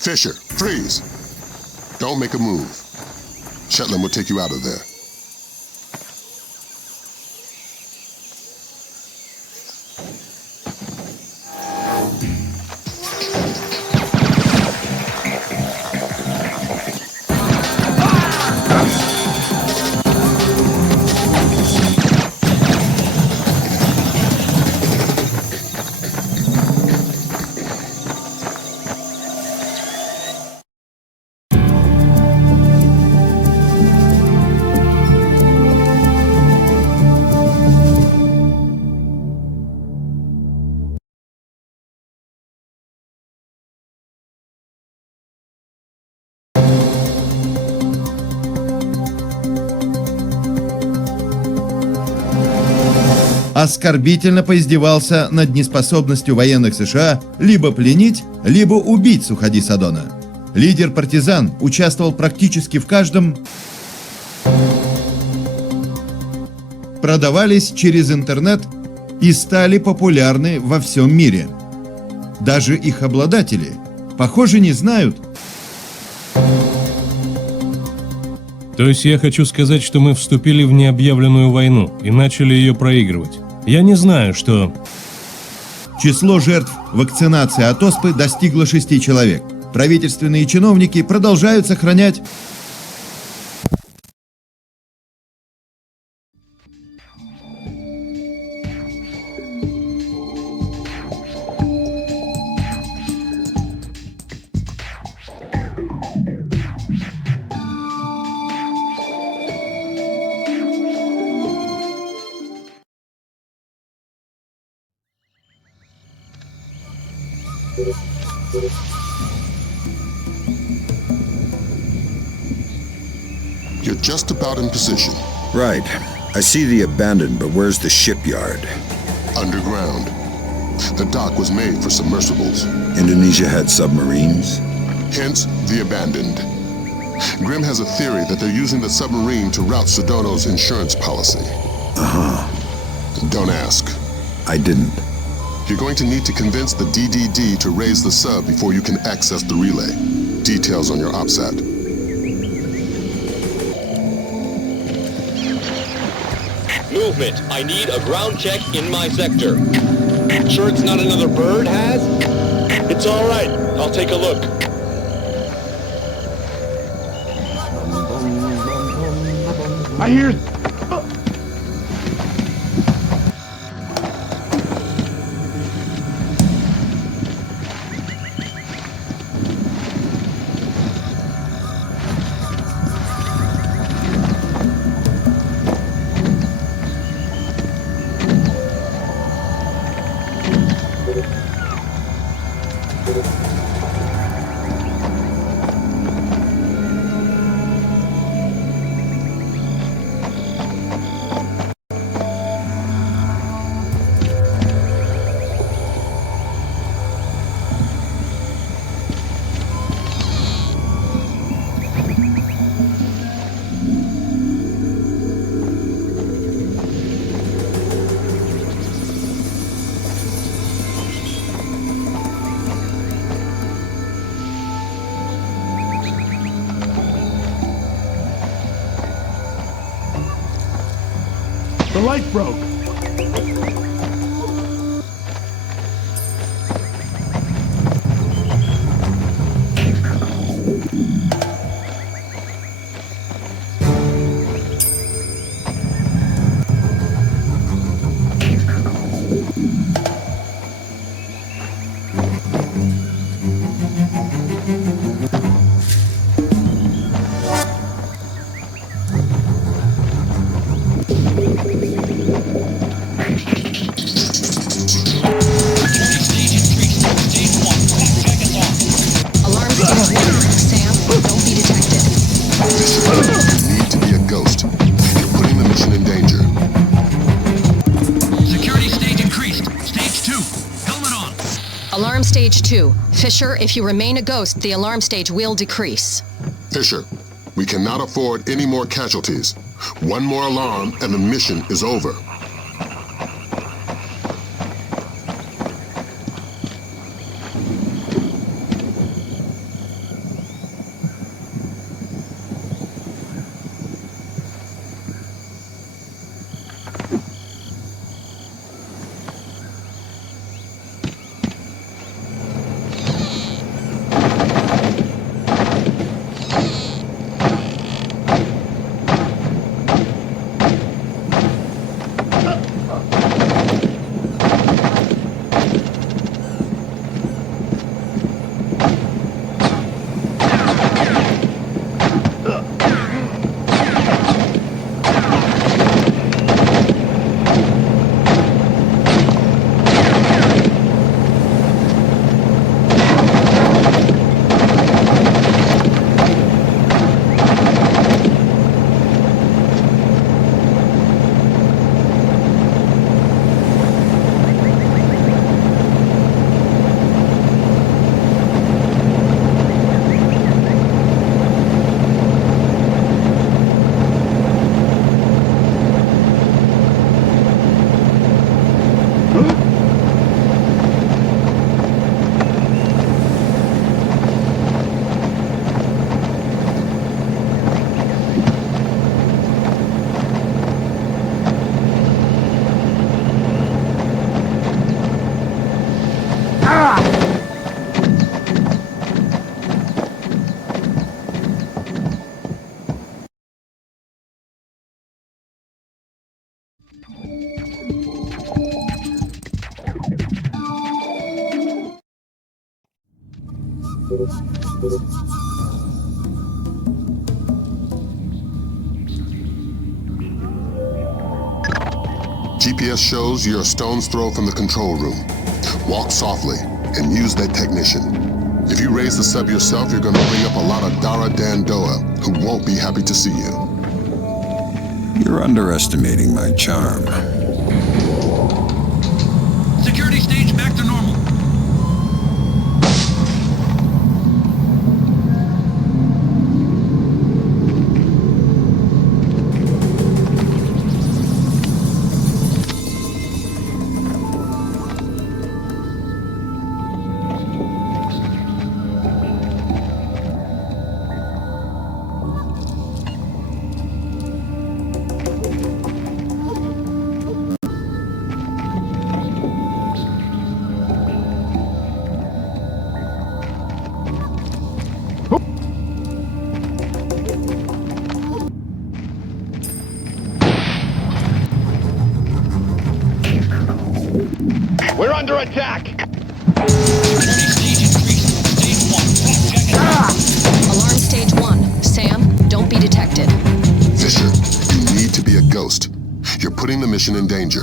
Fisher, freeze! Don't make a move. Shetland will take you out of there. Оскорбительно поиздевался над неспособностью военных США либо пленить, либо убить Суходи Содона. Лидер партизан участвовал практически в каждом. Продавались через интернет и стали популярны во всем мире. Даже их обладатели, похоже, не знают. То есть я хочу сказать, что мы вступили в необъявленную войну и начали ее проигрывать. Я не знаю, что... Число жертв вакцинации от оспы достигло 6 человек. Правительственные чиновники продолжают сохранять... You're just about in position. Right. I see the abandoned, but where's the shipyard? Underground. The dock was made for submersibles. Indonesia had submarines? Hence, the abandoned. Grimm has a theory that they're using the submarine to route Sedono's insurance policy. Uh-huh. Don't ask. I didn't. You're going to need to convince the DDD to raise the sub before you can access the relay. Details on your OPSAT. Movement. I need a ground check in my sector. Sure it's not another bird, Has? It's all right. I'll take a look. I hear... The light broke. Alarm stage 2. Fisher, if you remain a ghost, the alarm stage will decrease. Fisher, we cannot afford any more casualties. One more alarm and the mission is over. GPS shows you're a stone's throw from the control room. Walk softly and use that technician. If you raise the sub yourself, you're gonna bring up a lot of Dara Dandoa who won't be happy to see you. You're underestimating my charm. Security stage back to normal. We're under attack! Alarm stage 1. Sam, don't be detected. Fisher, you need to be a ghost. You're putting the mission in danger.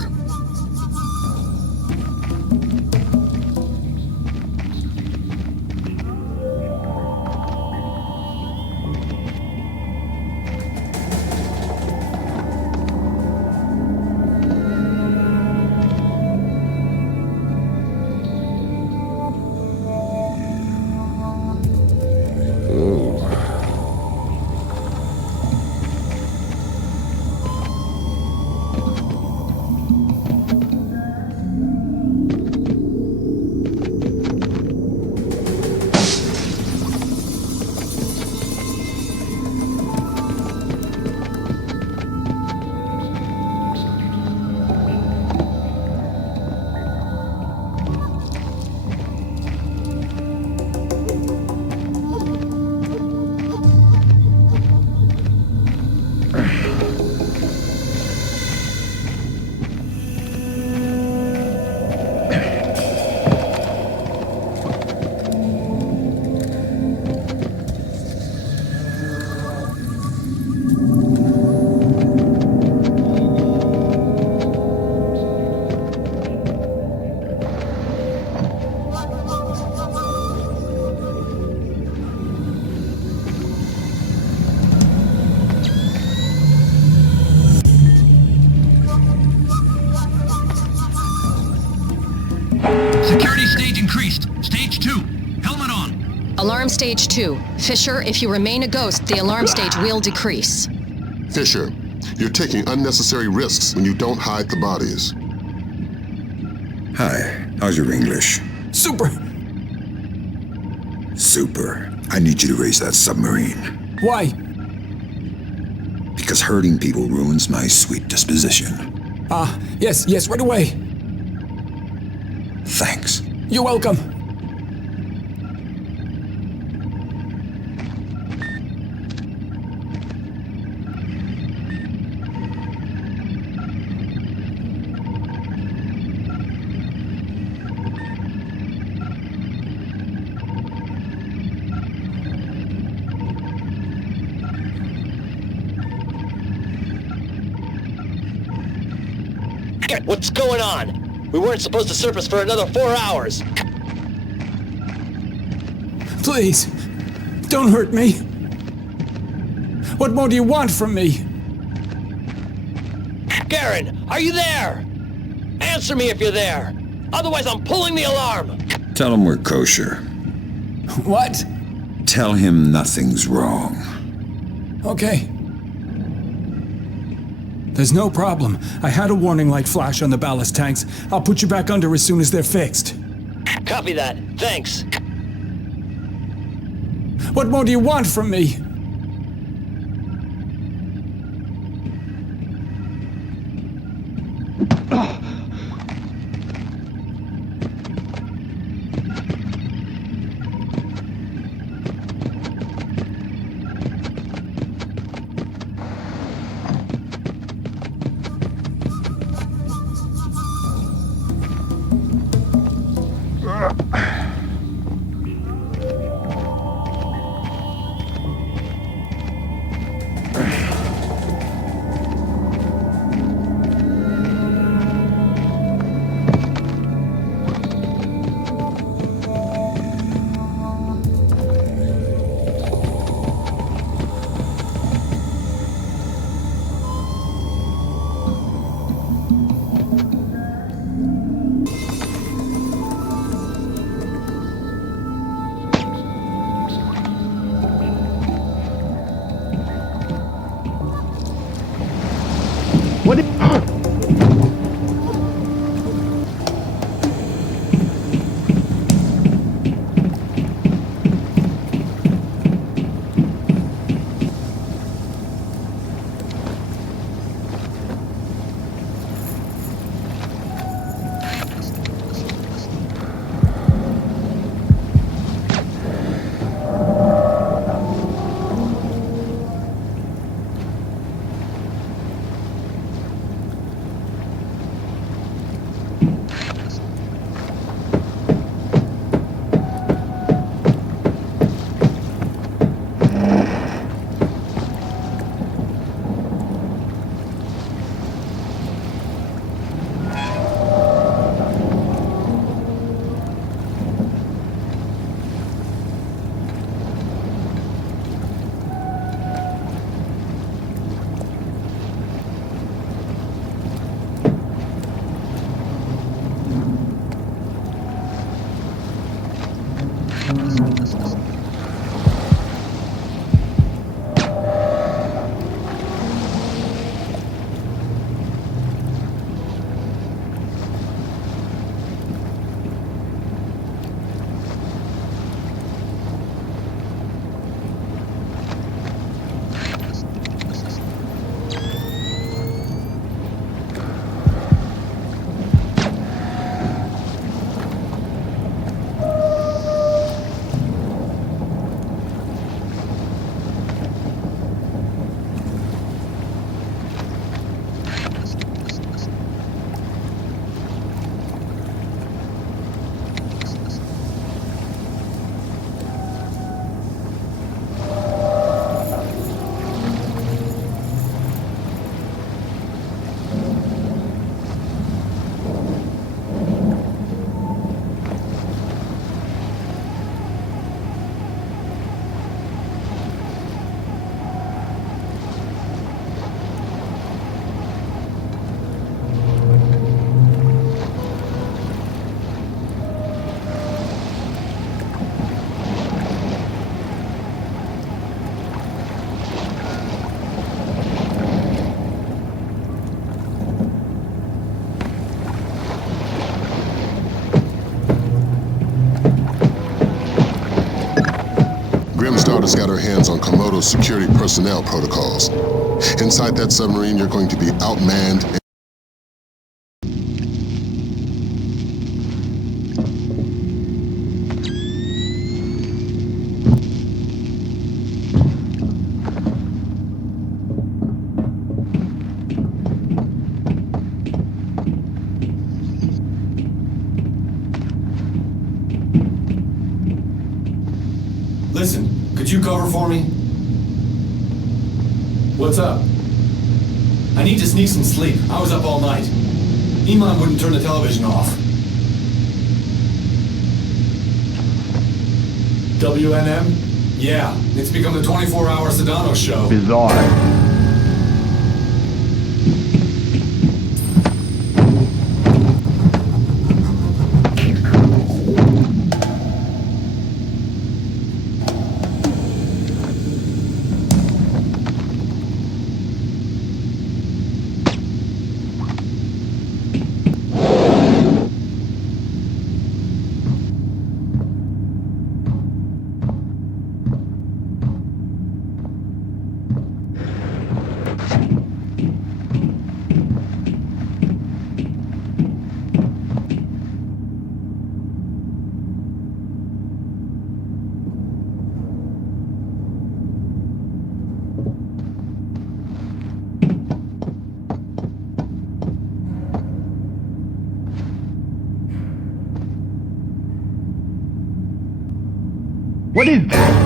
Security stage increased. Stage 2. Helmet on. Alarm stage 2. Fisher, if you remain a ghost, the alarm stage will decrease. Fisher, you're taking unnecessary risks when you don't hide the bodies. Hi, how's your English? Super! Super. I need you to raise that submarine. Why? Because hurting people ruins my sweet disposition. Yes, right away. Thanks. You're welcome. What's going on? We weren't supposed to surface for another 4 hours. Please, don't hurt me. What more do you want from me? Garen, are you there? Answer me if you're there. Otherwise, I'm pulling the alarm. Tell him we're kosher. What? Tell him nothing's wrong. Okay. There's no problem. I had a warning light flash on the ballast tanks. I'll put you back under as soon as they're fixed. Copy that. Thanks. What more do you want from me? Grimstarter's got her hands on Komodo's security personnel protocols. Inside that submarine, you're going to be outmanned and Listen, could you cover for me? What's up? I need to sneak some sleep. I was up all night. Iman wouldn't turn the television off. WNM? Yeah, it's become the 24-hour Sedano show. Bizarre. What is that?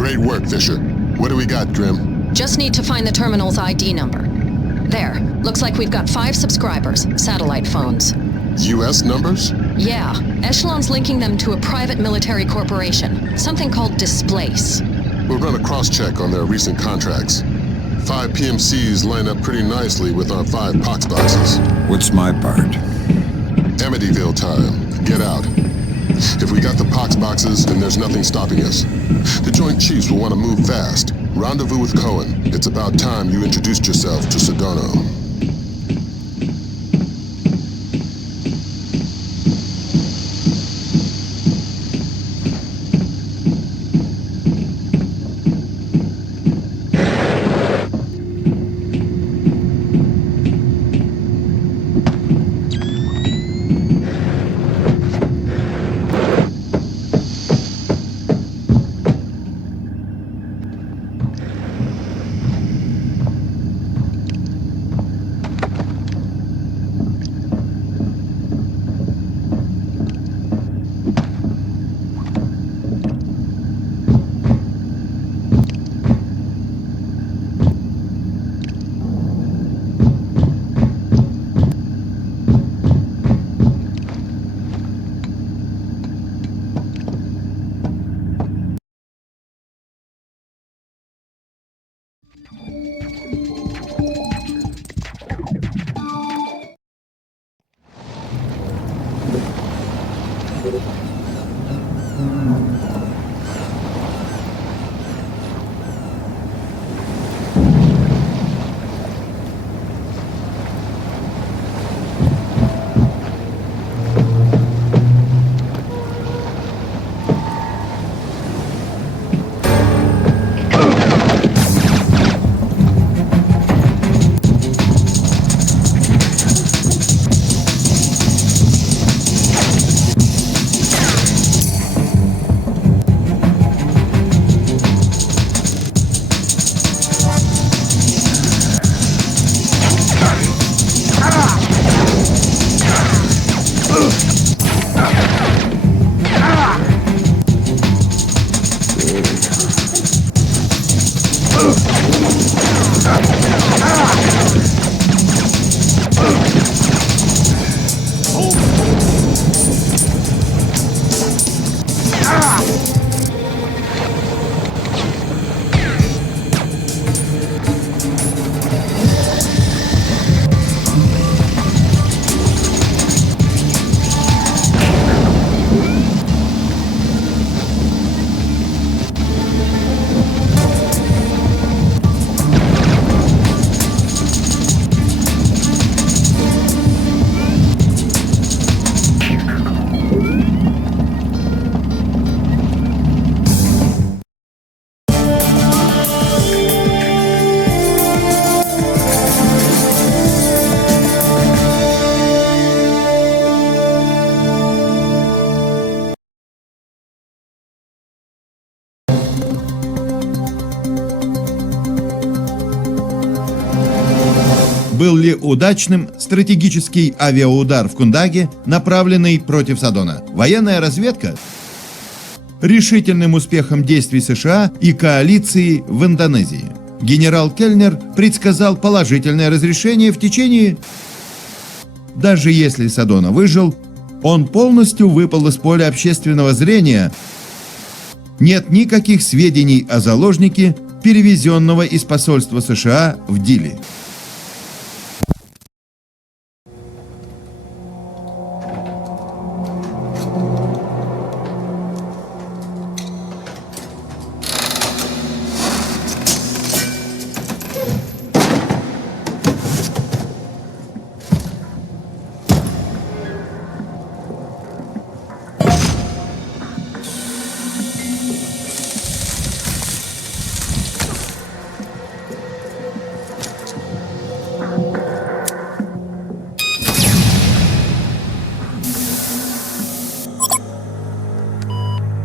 Great work, Fisher. What do we got, Grim? Just need to find the terminal's ID number. There. Looks like we've got 5 subscribers, satellite phones. U.S. numbers? Yeah. Echelon's linking them to a private military corporation. Something called Displace. We'll run a cross-check on their recent contracts. 5 PMCs line up pretty nicely with our 5 pox boxes. What's my part? Amityville time. Get out. If we got the pox boxes, then there's nothing stopping us. The Joint Chiefs will want to move fast. Rendezvous with Cohen. It's about time you introduced yourself to Sedona. Был ли удачным стратегический авиаудар в Кундаге, направленный против Содона? Военная разведка? Решительным успехом действий США и коалиции в Индонезии. Генерал Кельнер предсказал положительное разрешение в течение... Даже если Содона выжил, он полностью выпал из поля общественного зрения. Нет никаких сведений о заложнике, перевезенного из посольства США в Дили.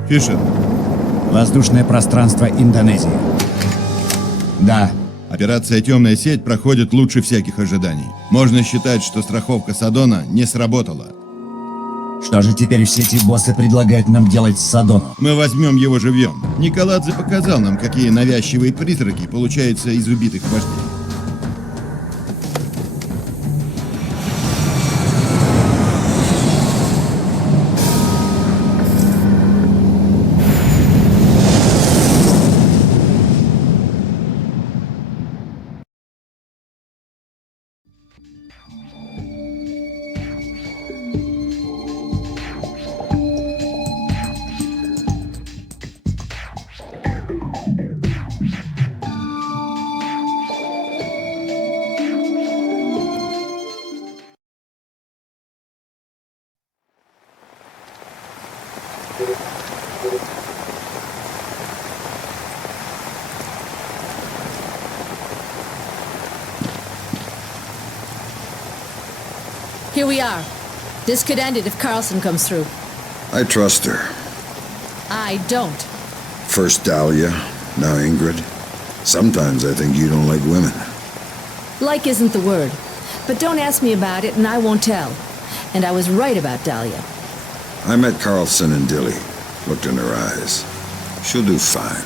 Фишер. Воздушное пространство Индонезии. Да. Операция «Темная сеть» проходит лучше всяких ожиданий. Можно считать, что страховка Содона не сработала. Что же теперь все эти боссы предлагают нам делать с Садоном? Мы возьмем его живьем. Николадзе показал нам, какие навязчивые призраки получаются из убитых вождей. Here we are. This could end it if Carlson comes through. I trust her. I don't. First Dahlia, now Ingrid. Sometimes I think you don't like women. Like isn't the word. But don't ask me about it and I won't tell. And I was right about Dahlia. I met Carlson and Dilly. Looked in her eyes. She'll do fine.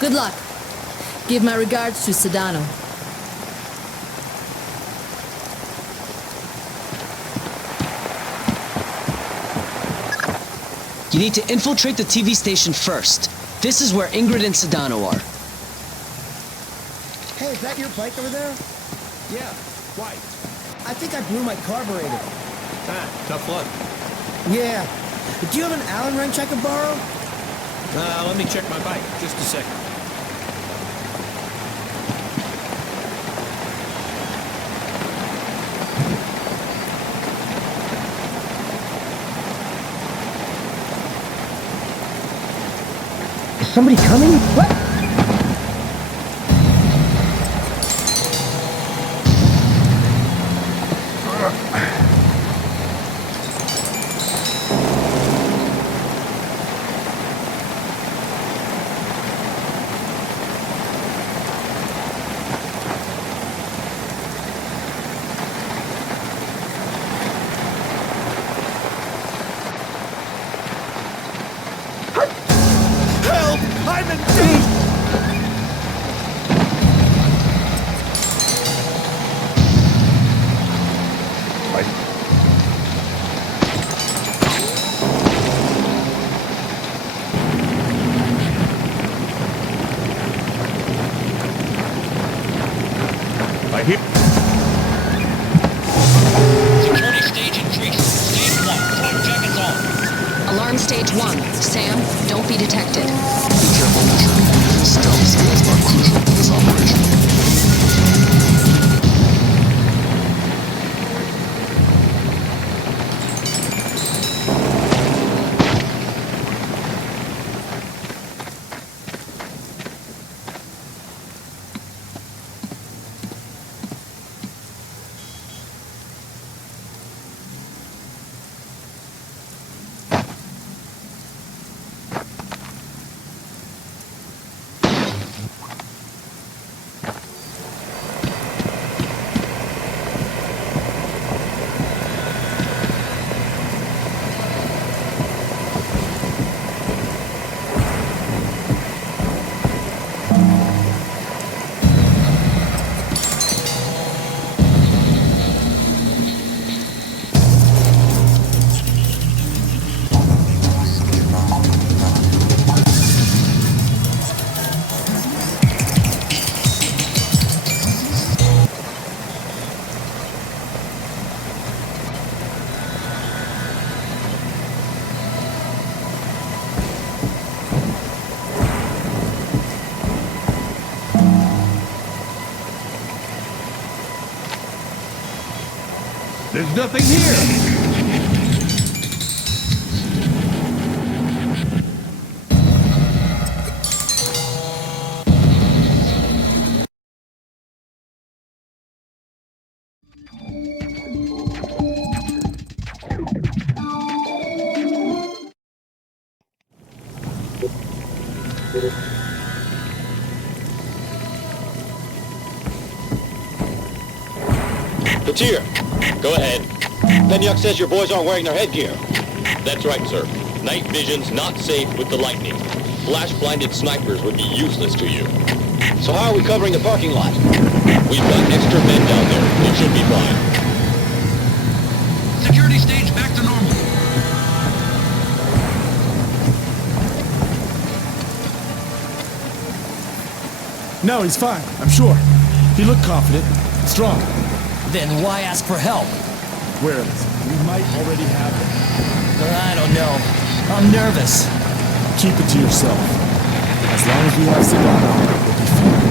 Good luck. Give my regards to Sedano. You need to infiltrate the TV station first. This is where Ingrid and Sedano are. Hey, is that your bike over there? Yeah. Why? I think I blew my carburetor. Ah, tough luck. Yeah. Do you have an Allen wrench I could borrow? Let me check my bike. Just a second. Is somebody coming? What? Security stage increased. Stage 1. Clock jackets on. Alarm stage 1. Sam, don't be detected. Be careful, Measure. Stealth skills are crucial to this operation. There's nothing here! It's here. Go ahead. Penyuk says your boys aren't wearing their headgear. That's right, sir. Night vision's not safe with the lightning. Flash-blinded snipers would be useless to you. So how are we covering the parking lot? We've got extra men down there. It should be fine. Security stage back to normal. No, he's fine, I'm sure. He looked confident, strong. Then why ask for help? Where is it? We might already have it. I don't know. I'm nervous. Keep it to yourself. As long as we have Sedano, we'll be fine.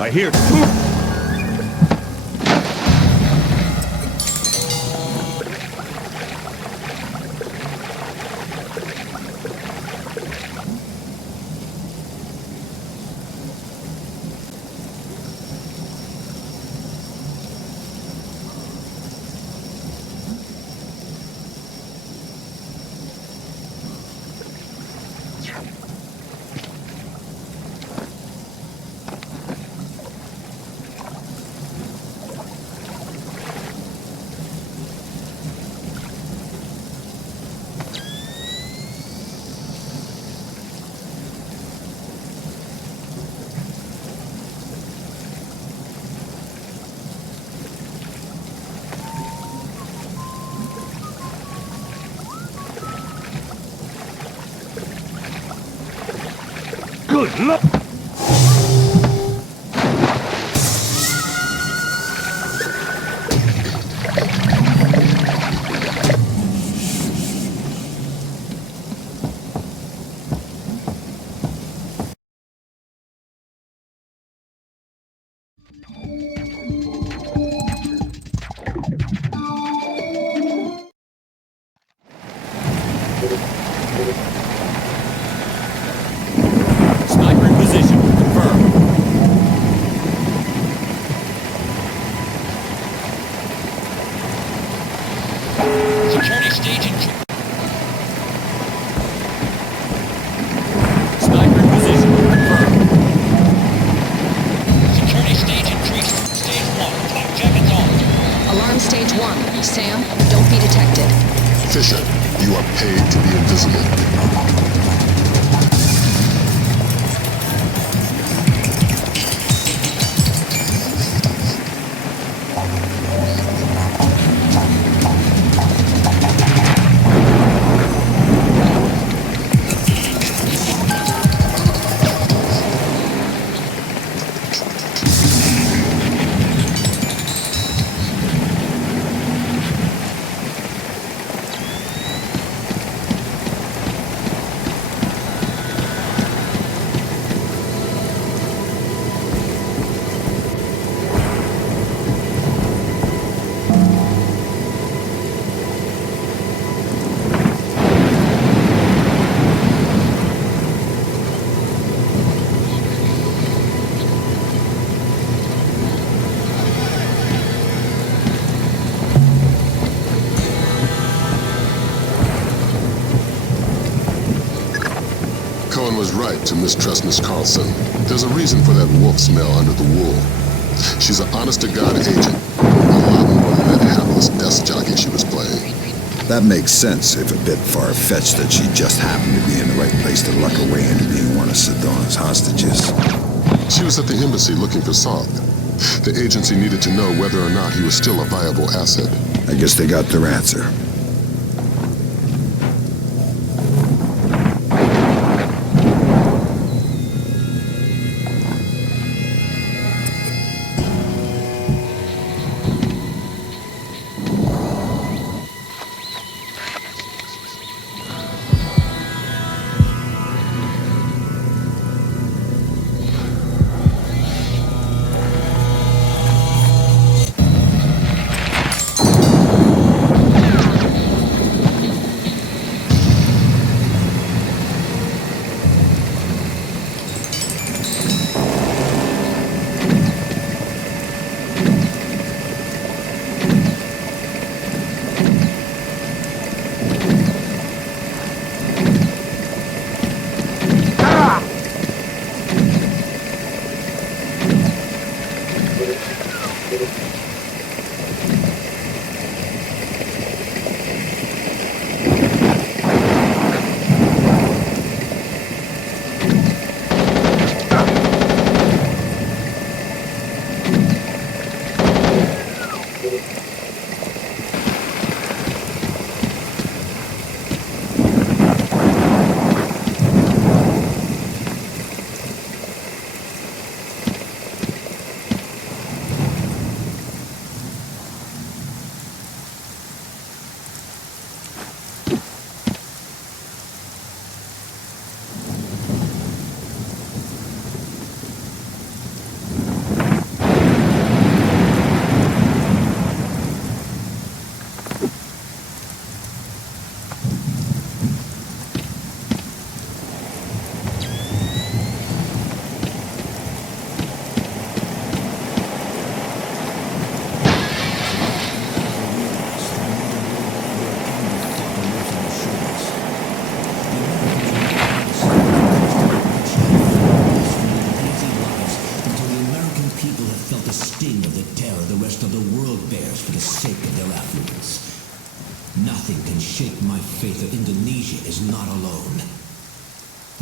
I hear... Good luck! Sniper in position. Confirmed. Security stage in... Sniper in position. Confirmed. Security stage increased. Stage 1. Flak jackets on. Alarm stage 1. Sam, don't be detected. Fisher, you are paid to be invisible. Cohen was right to mistrust Miss Carlson. There's a reason for that wolf smell under the wool. She's an honest-to-God agent. A lot more than that hapless desk jockey she was playing. That makes sense, if a bit far-fetched that she just happened to be in the right place to luck her way into being one of Saddam's hostages. She was at the embassy looking for Soth. The agency needed to know whether or not he was still a viable asset. I guess they got their answer.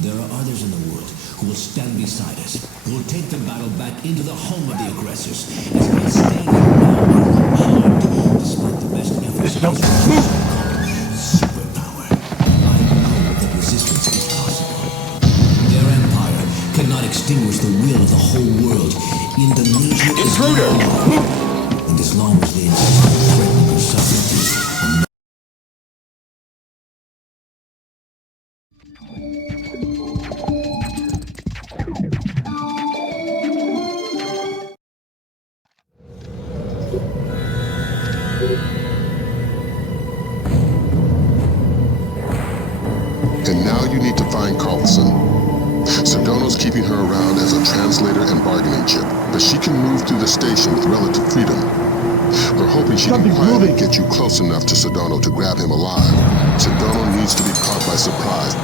There are others in the world who will stand beside us, who will take the battle back into the home of the aggressors. As I stand here now, unharmed, despite the best efforts of superpower. I know that resistance is possible. Their empire cannot extinguish the will of the whole world. Indonesia is Intruder! and as long as they insist on threatening your sovereignty, And now you need to find Carlson. Sedono's keeping her around as a translator and bargaining chip, but she can move through the station with relative freedom. We're hoping she can quietly get you close enough to Sedono to grab him alive. Sedono needs to be caught by surprise.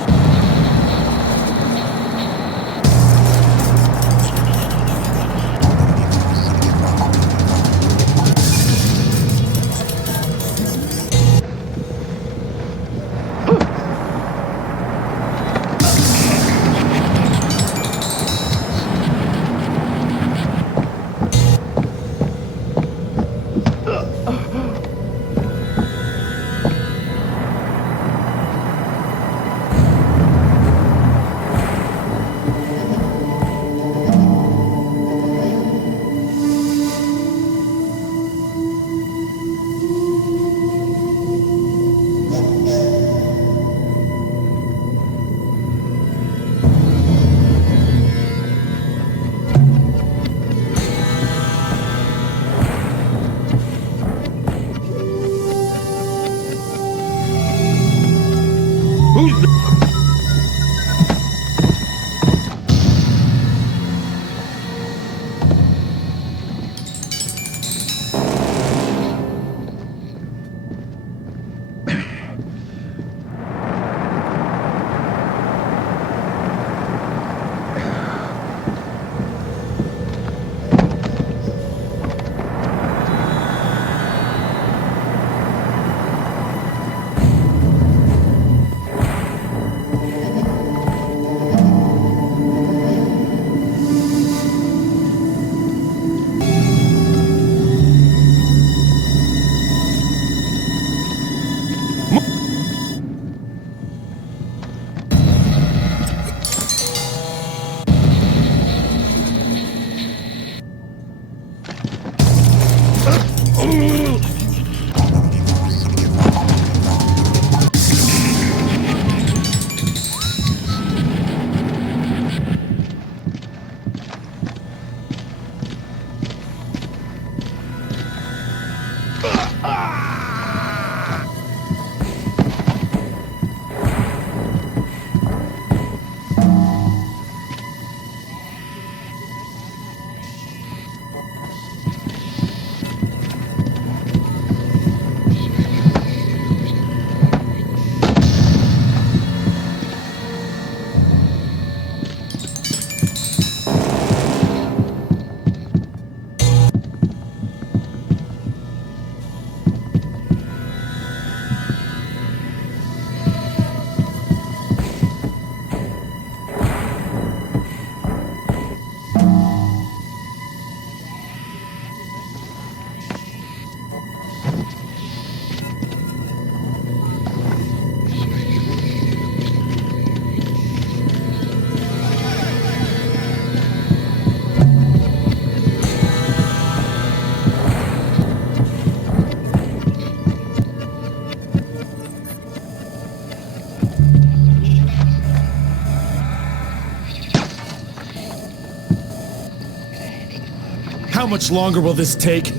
How much longer will this take?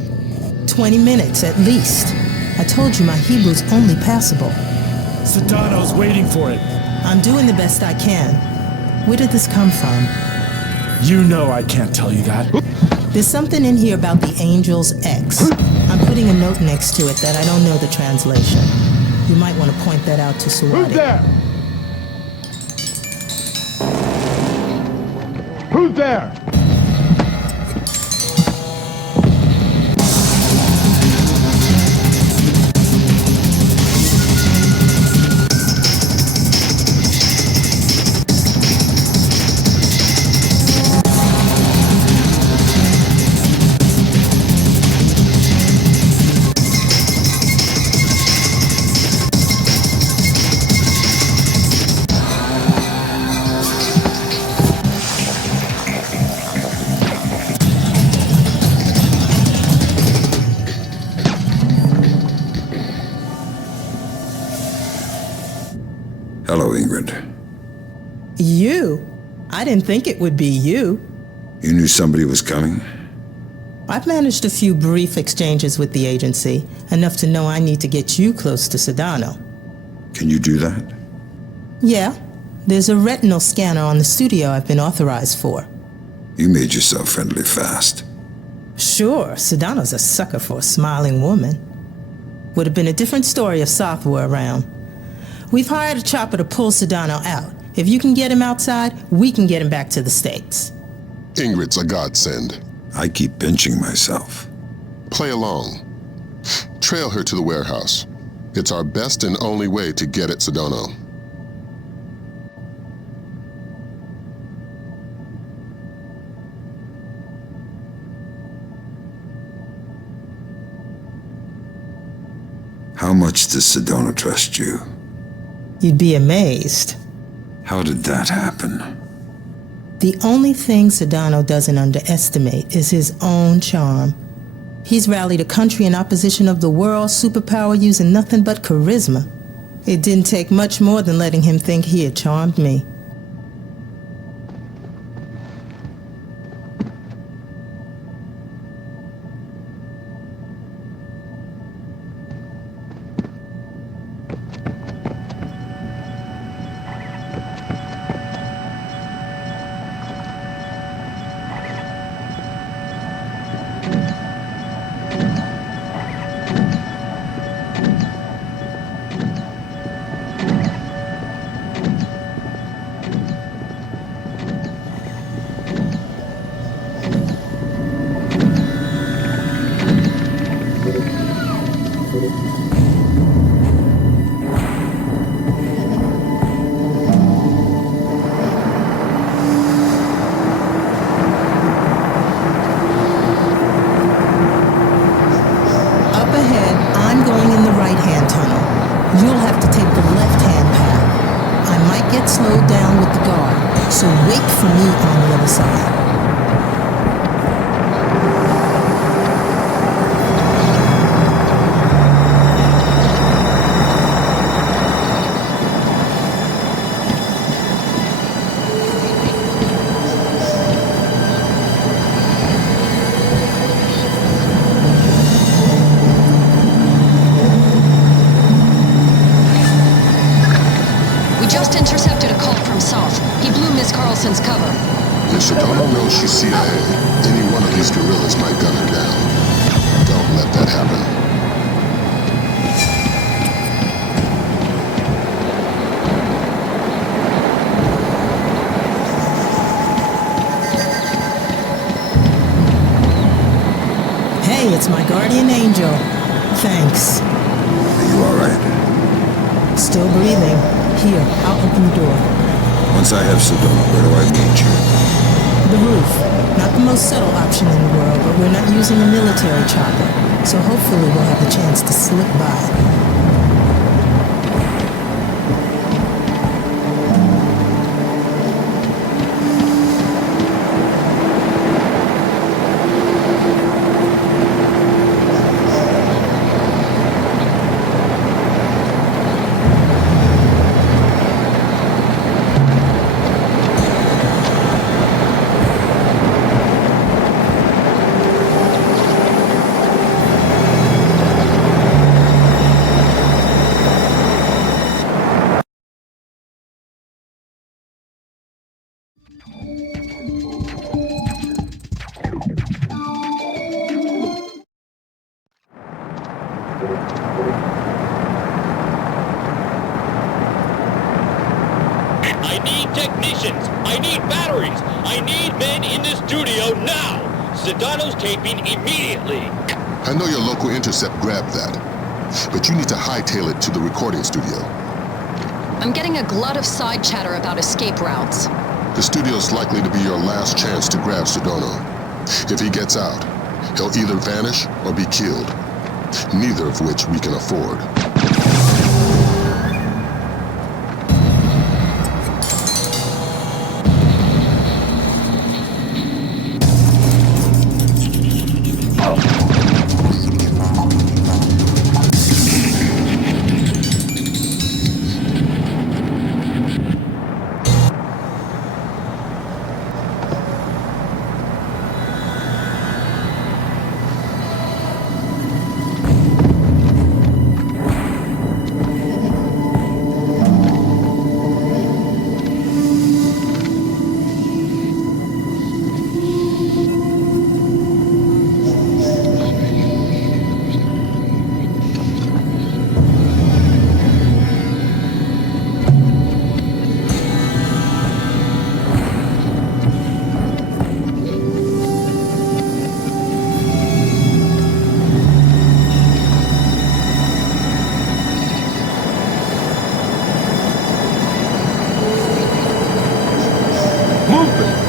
20 minutes at least. I told you my Hebrew's only passable. Sedano's waiting for it. I'm doing the best I can. Where did this come from? You know I can't tell you that. There's something in here about the Angel's X. I'm putting a note next to it that I don't know the translation. You might want to point that out to Suwadi. Who's there? Who's there? I didn't think it would be you. You knew somebody was coming? I've managed a few brief exchanges with the agency, enough to know I need to get you close to Sedano. Can you do that? Yeah, there's a retinal scanner on the studio I've been authorized for. You made yourself friendly fast. Sure, Sedano's a sucker for a smiling woman. Would have been a different story if Soth were around. We've hired a chopper to pull Sedano out. If you can get him outside, we can get him back to the States. Ingrid's a godsend. I keep pinching myself. Play along. Trail her to the warehouse. It's our best and only way to get at Sedano. How much does Sedano trust you? You'd be amazed. How did that happen? The only thing Sedano doesn't underestimate is his own charm. He's rallied a country in opposition of the world's superpower using nothing but charisma. It didn't take much more than letting him think he had charmed me. Slowed down with the guard, so wait for me on the other side. Carlson's cover. If Sedano knows she's CIA, any one of these guerrillas might gun her down. Don't let that happen. Hey, it's my guardian angel. Thanks. Are you all right? Still breathing. Here, I'll open the door. Once I have Sedano, where do I meet you? The roof. Not the most subtle option in the world, but we're not using a military chopper, so hopefully we'll have the chance to slip by. I need technicians. I need batteries. I need men in the studio now. Sedano's taping immediately. I know your local intercept grabbed that, but you need to hightail it to the recording studio. I'm getting a glut of side chatter about escape routes. The studio's likely to be your last chance to grab Sedano. If he gets out, he'll either vanish or be killed, neither of which we can afford. Movement!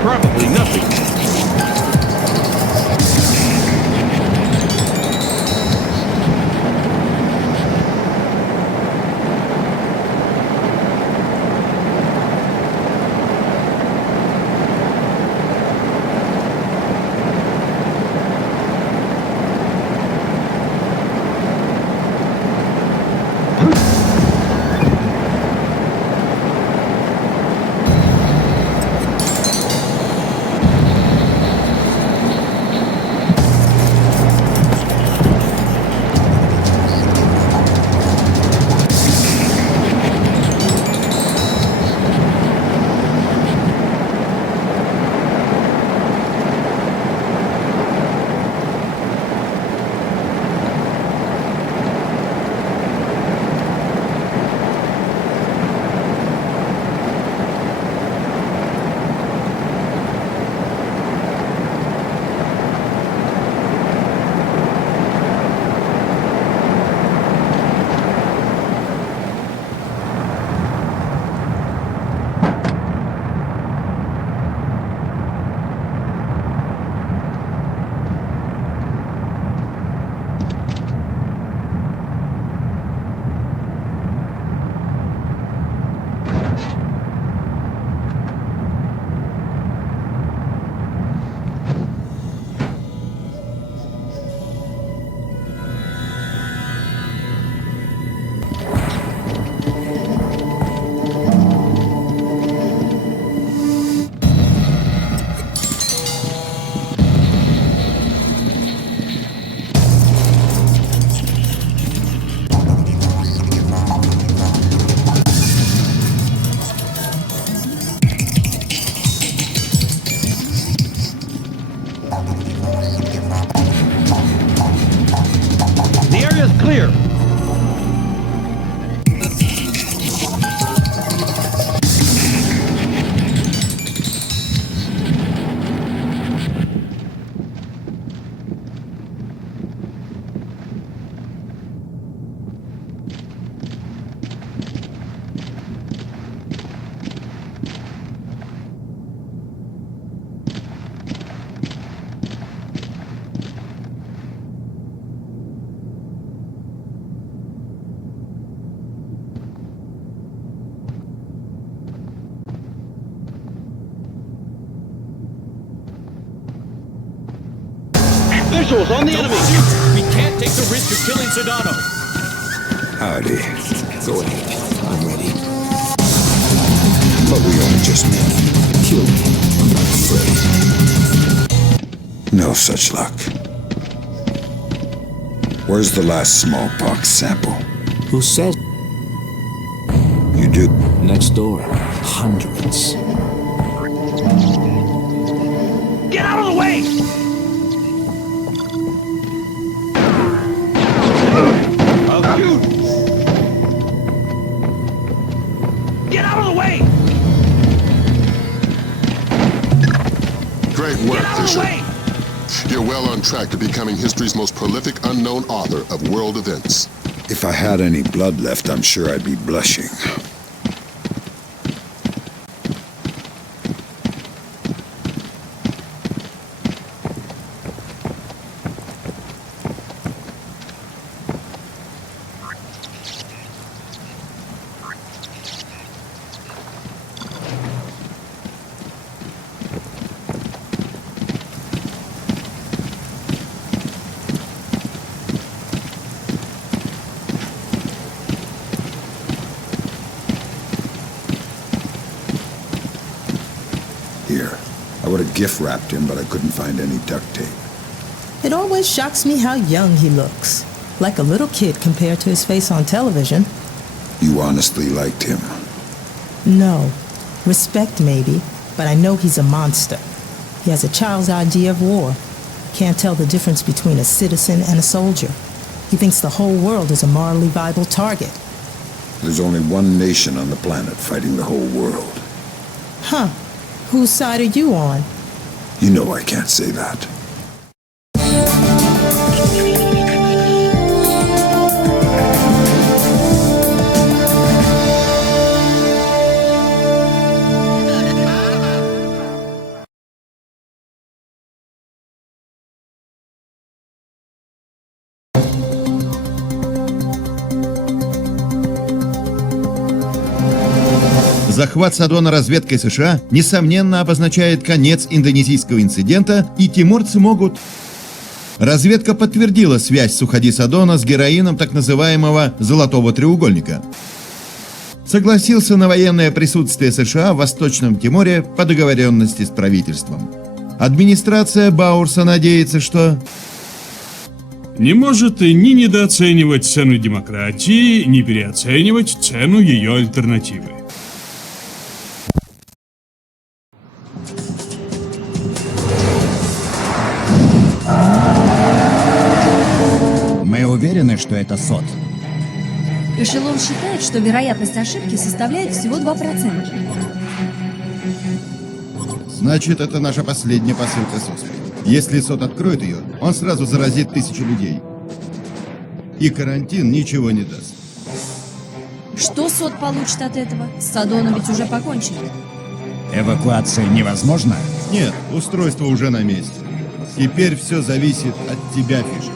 Probably nothing. Clear. Visuals on the enemy! We can't take the risk of killing Sedano! Howdy. Go ahead. I'm ready. But we only just met. Kill me. I'm not afraid. No such luck. Where's the last smallpox sample? Who says? You do? Next door. Hundreds. Get out of the way! I'll shoot! Get out of the way! Great work, Fisher. You're well on track to becoming history's most prolific unknown author of world events. If I had any blood left, I'm sure I'd be blushing. Here. I would have gift wrapped him, but I couldn't find any duct tape. It always shocks me how young he looks. Like a little kid compared to his face on television. You honestly liked him? No. Respect maybe, but I know he's a monster. He has a child's idea of war. can't tell the difference between a citizen and a soldier. He thinks the whole world is a morally viable target. There's only one nation on the planet fighting the whole world. Huh. Whose side are you on? You know I can't say that. Захват Содона разведкой США, несомненно, обозначает конец индонезийского инцидента, и тимурцы могут... Разведка подтвердила связь Суходи Содона с героином так называемого «золотого треугольника». Согласился на военное присутствие США в Восточном Тиморе по договоренности с правительством. Администрация Баурса надеется, что... Не может ни недооценивать цену демократии, ни переоценивать цену ее альтернативы. Мы уверены, что это СОТ. Эшелон считает, что вероятность ошибки составляет всего 2%. Значит, это наша последняя посылка с оспой. Если СОТ откроет ее, он сразу заразит 1000 людей. И карантин ничего не даст. Что СОТ получит от этого? С Содоном ведь уже покончено. Эвакуация невозможна? Нет, устройство уже на месте. Теперь все зависит от тебя, Фишер.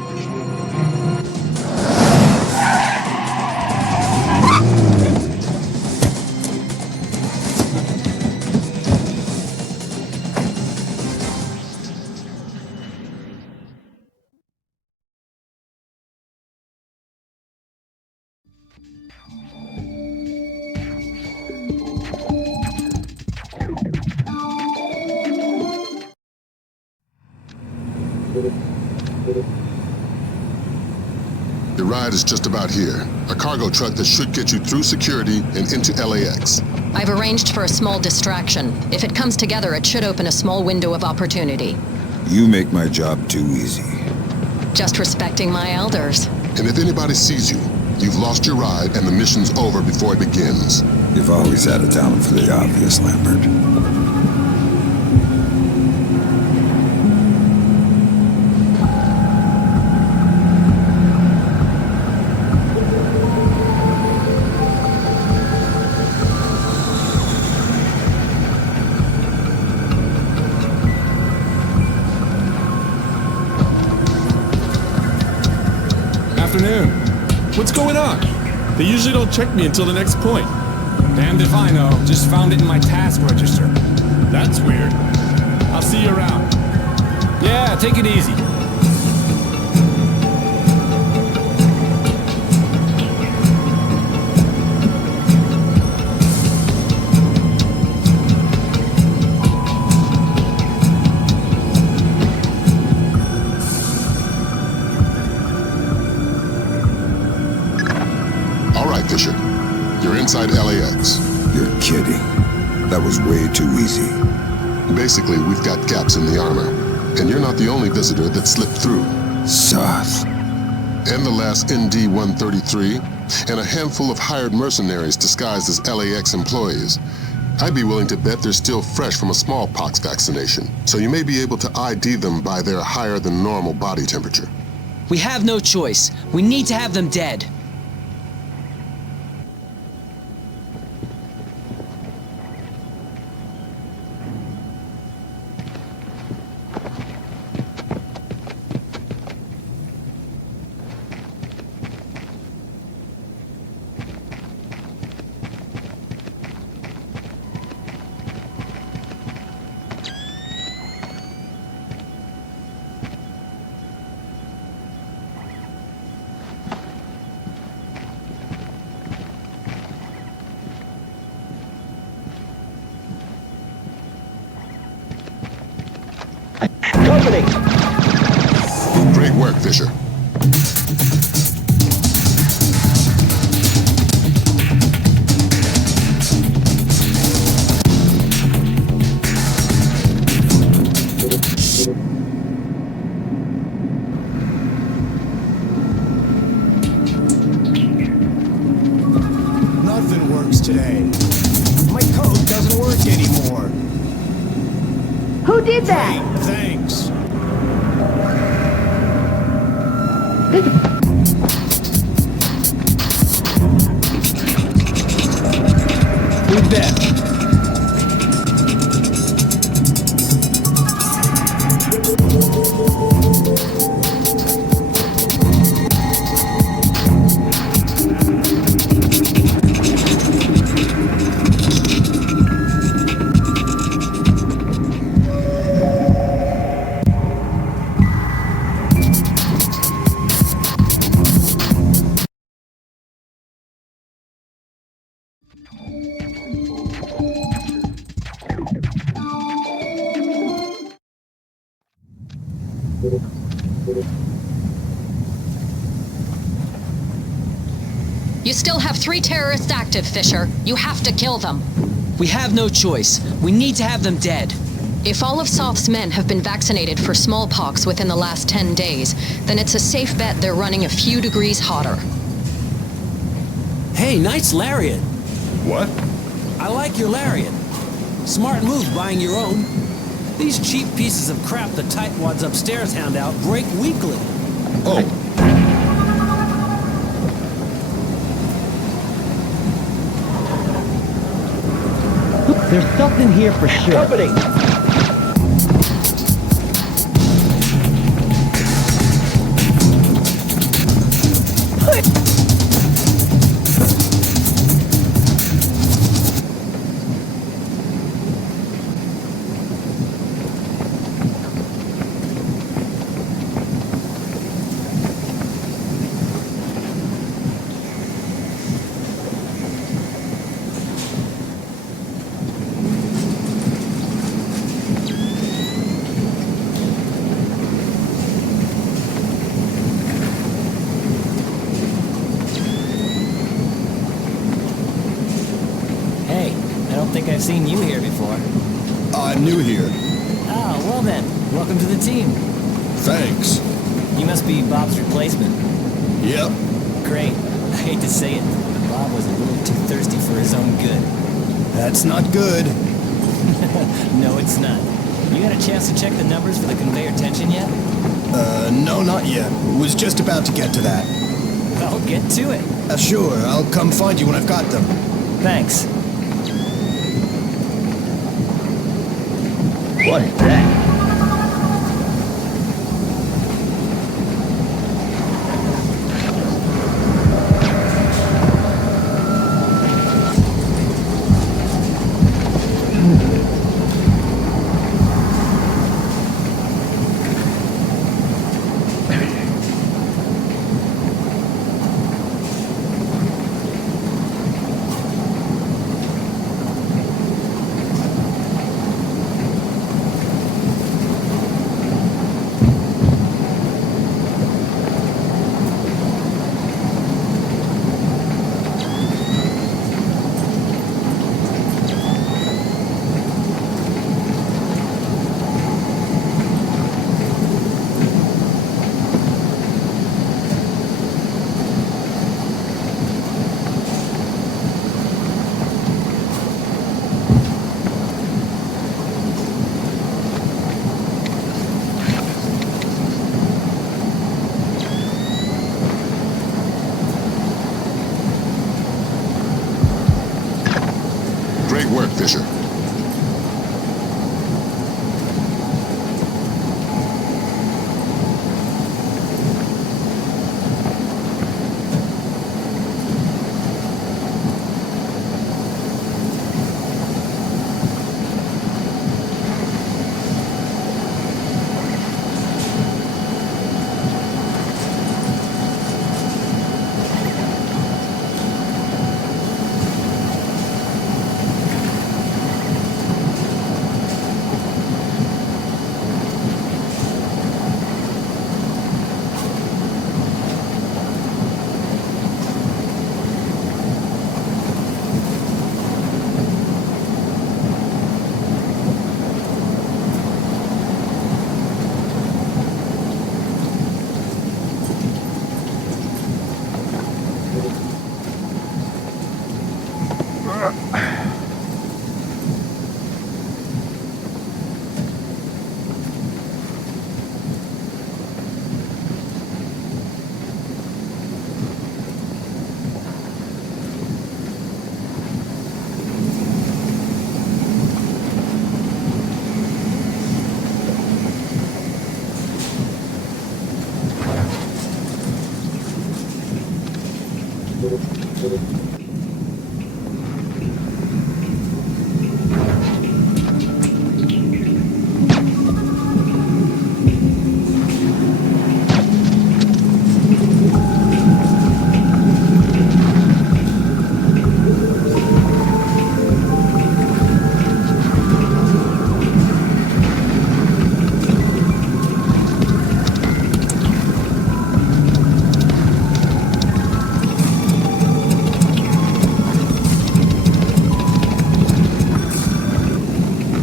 The ride is just about here. A cargo truck that should get you through security and into LAX. I've arranged for a small distraction. If it comes together, it should open a small window of opportunity. You make my job too easy. Just respecting my elders. And if anybody sees you, you've lost your ride and the mission's over before it begins. You've always had a talent for the obvious, Lambert. Afternoon. What's going on? They usually don't check me until the next point. Damned if I know. Just found it in my task register. That's weird. I'll see you around. Yeah, take it easy. Fisher. You're inside LAX. You're kidding. That was way too easy. Basically, we've got gaps in the armor. And you're not the only visitor that slipped through. Soth. And the last ND-133, and a handful of hired mercenaries disguised as LAX employees. I'd be willing to bet they're still fresh from a smallpox vaccination, so you may be able to ID them by their higher than normal body temperature. We have no choice. We need to have them dead. Great work, Fisher. that? Thanks. Who's that? You still have 3 terrorists active, Fisher. You have to kill them. We have no choice. We need to have them dead. If all of Soth's men have been vaccinated for smallpox within the last 10 days, then it's a safe bet they're running a few degrees hotter. Hey, nice lariat. What? I like your lariat. Smart move buying your own. These cheap pieces of crap the tightwads upstairs hand out break weekly. Oh. There's something here for sure. Company! I've seen you here before. I'm new here. Oh, well then, welcome to the team. Thanks. You must be Bob's replacement. Yep. Great. I hate to say it, but Bob was a little too thirsty for his own good. That's not good. No, it's not. You had a chance to check the numbers for the conveyor tension yet? No, not yet. Was just about to get to that. Well, get to it. Sure, I'll come find you when I've got them. Thanks. What is that? Great work, Fisher.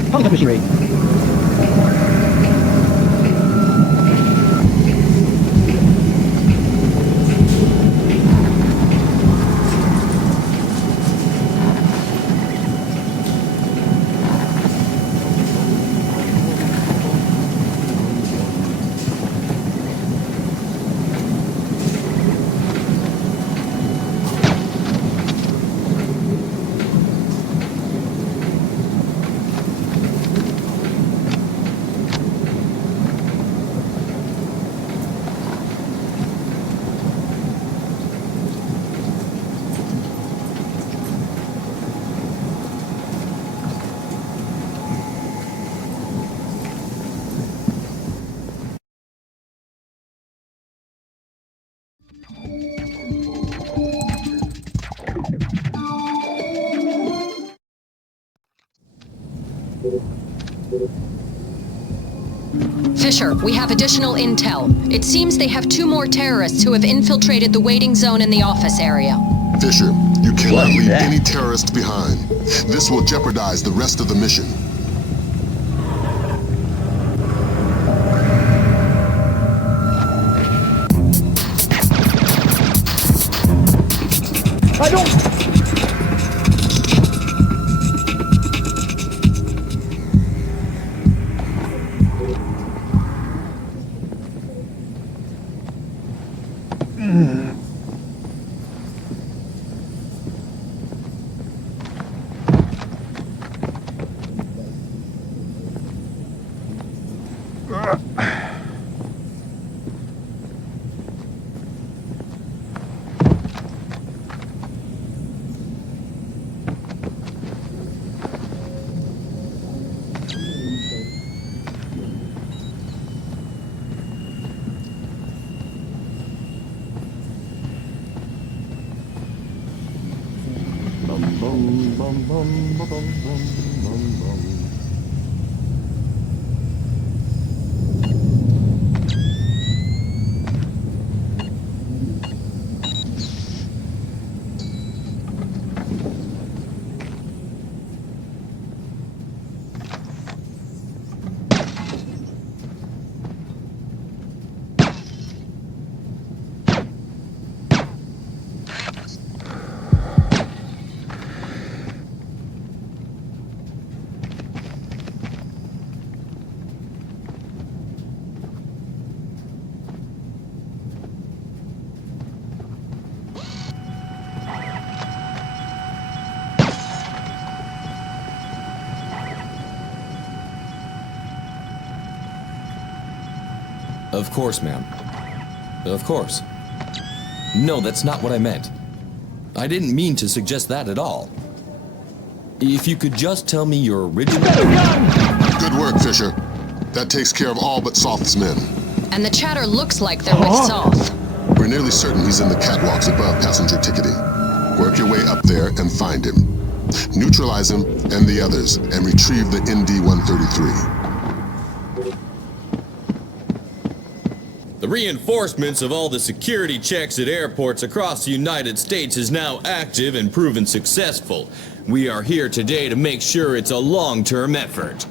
Contact machinery. Fisher, we have additional intel. It seems they have 2 more terrorists who have infiltrated the waiting zone in the office area. Fisher, you cannot leave any terrorists behind. This will jeopardize the rest of the mission. I don't... Of course, ma'am. Of course. No, that's not what I meant. I didn't mean to suggest that at all. If you could just tell me your original... Good work, Fisher. That takes care of all but Soth's men. And the chatter looks like they're with Soth. We're nearly certain he's in the catwalks above passenger ticketing. Work your way up there and find him. Neutralize him and the others, and retrieve the ND-133. The reinforcements of all the security checks at airports across the United States is now active and proven successful. We are here today to make sure it's a long-term effort.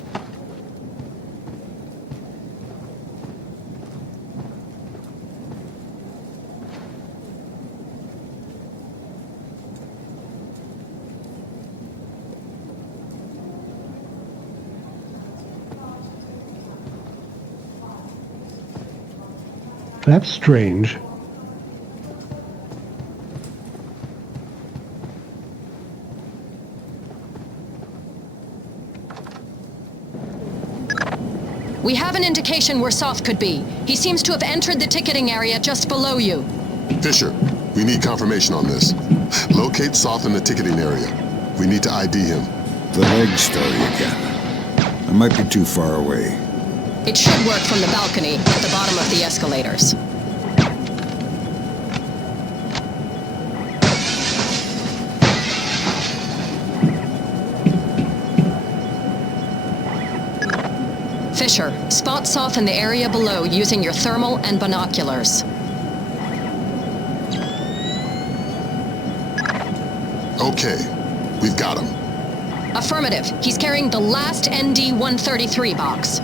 That's strange. We have an indication where Soth could be. He seems to have entered the ticketing area just below you. Fisher, we need confirmation on this. Locate Soth in the ticketing area. We need to ID him. The leg story again. I might be too far away. It should work from the balcony at the bottom of the escalators. Fisher, spot Soth in the area below using your thermal and binoculars. Okay, we've got him. Affirmative. He's carrying the last ND-133 box.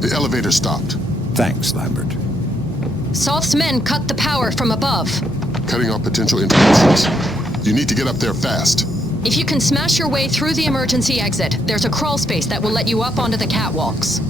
The elevator stopped. Thanks, Lambert. Soth's men cut the power from above. Cutting off potential entrances. You need to get up there fast. If you can smash your way through the emergency exit, there's a crawl space that will let you up onto the catwalks.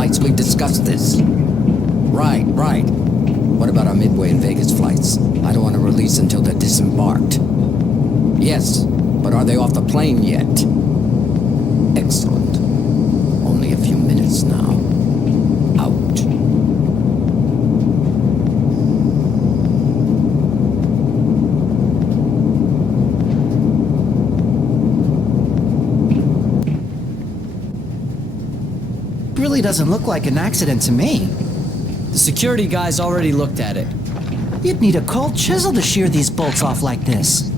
flights. We've discussed this. Right. What about our Midway and Vegas flights? I don't want to release until they're disembarked. Yes, but are they off the plane yet? Excellent. Only a few minutes now. Out. Really doesn't look like an accident to me. The security guys already looked at it. You'd need a cold chisel to shear these bolts off like this.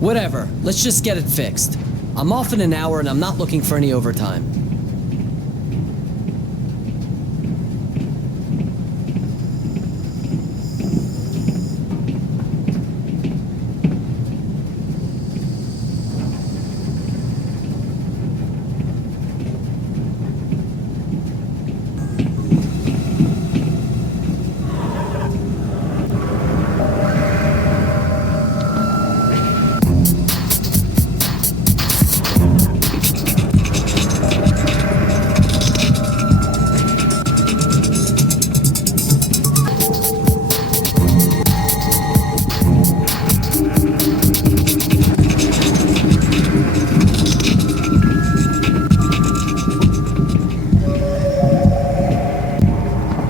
Whatever, let's just get it fixed. I'm off in an hour and I'm not looking for any overtime.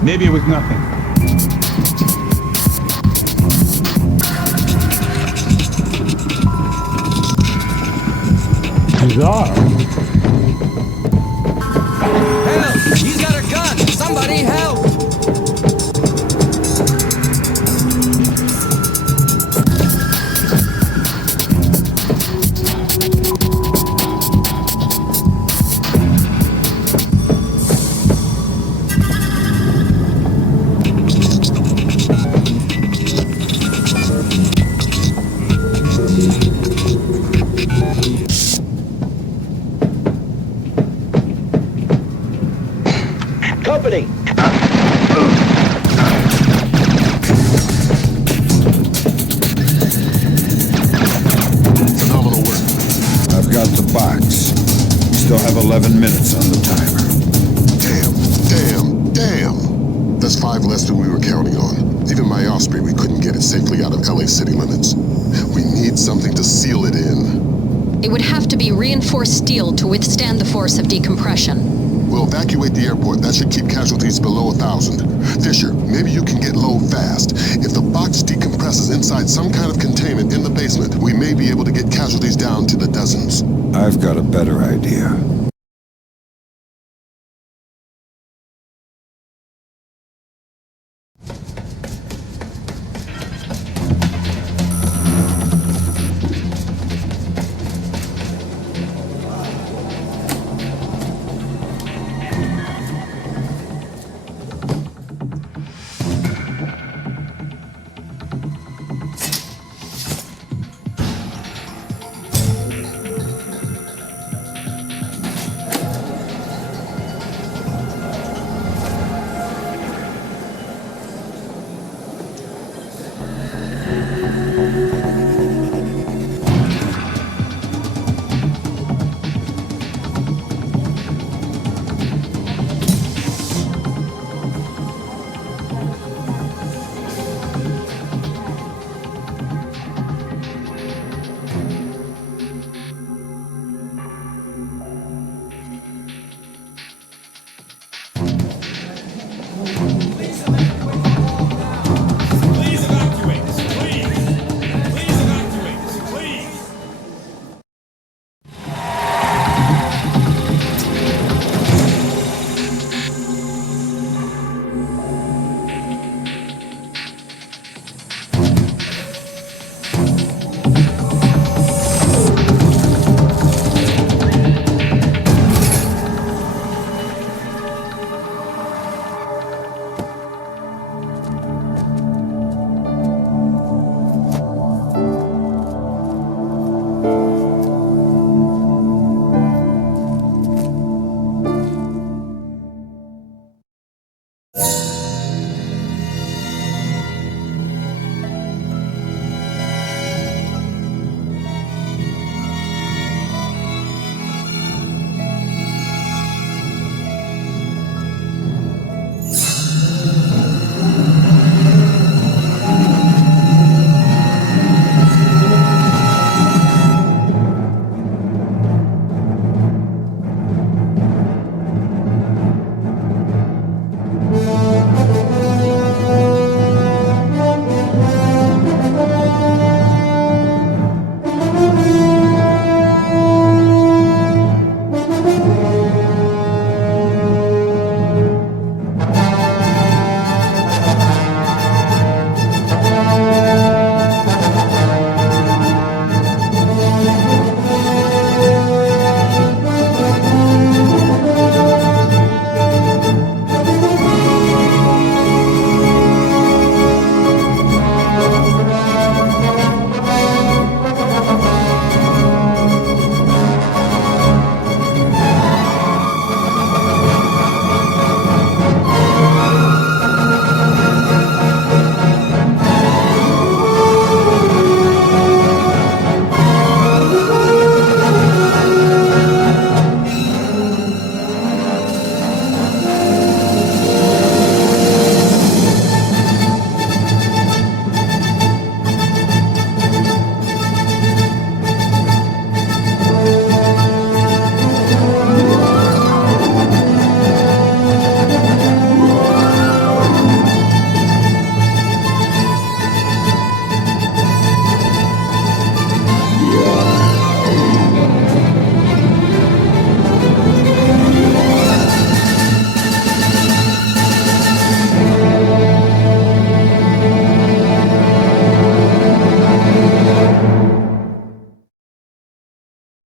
Maybe it was nothing. Bizarre. Help! He's got a gun! Somebody help! Company! Phenomenal work. I've got the box. We still have 11 minutes on the timer. Damn. That's 5 less than we were counting on. Even my Osprey, we couldn't get it safely out of LA city limits. We need something to seal it in. It would have to be reinforced steel to withstand the force of decompression. We'll evacuate the airport. That should keep casualties below 1,000. Fisher, maybe you can get low fast. If the box decompresses inside some kind of containment in the basement, we may be able to get casualties down to the dozens. I've got a better idea.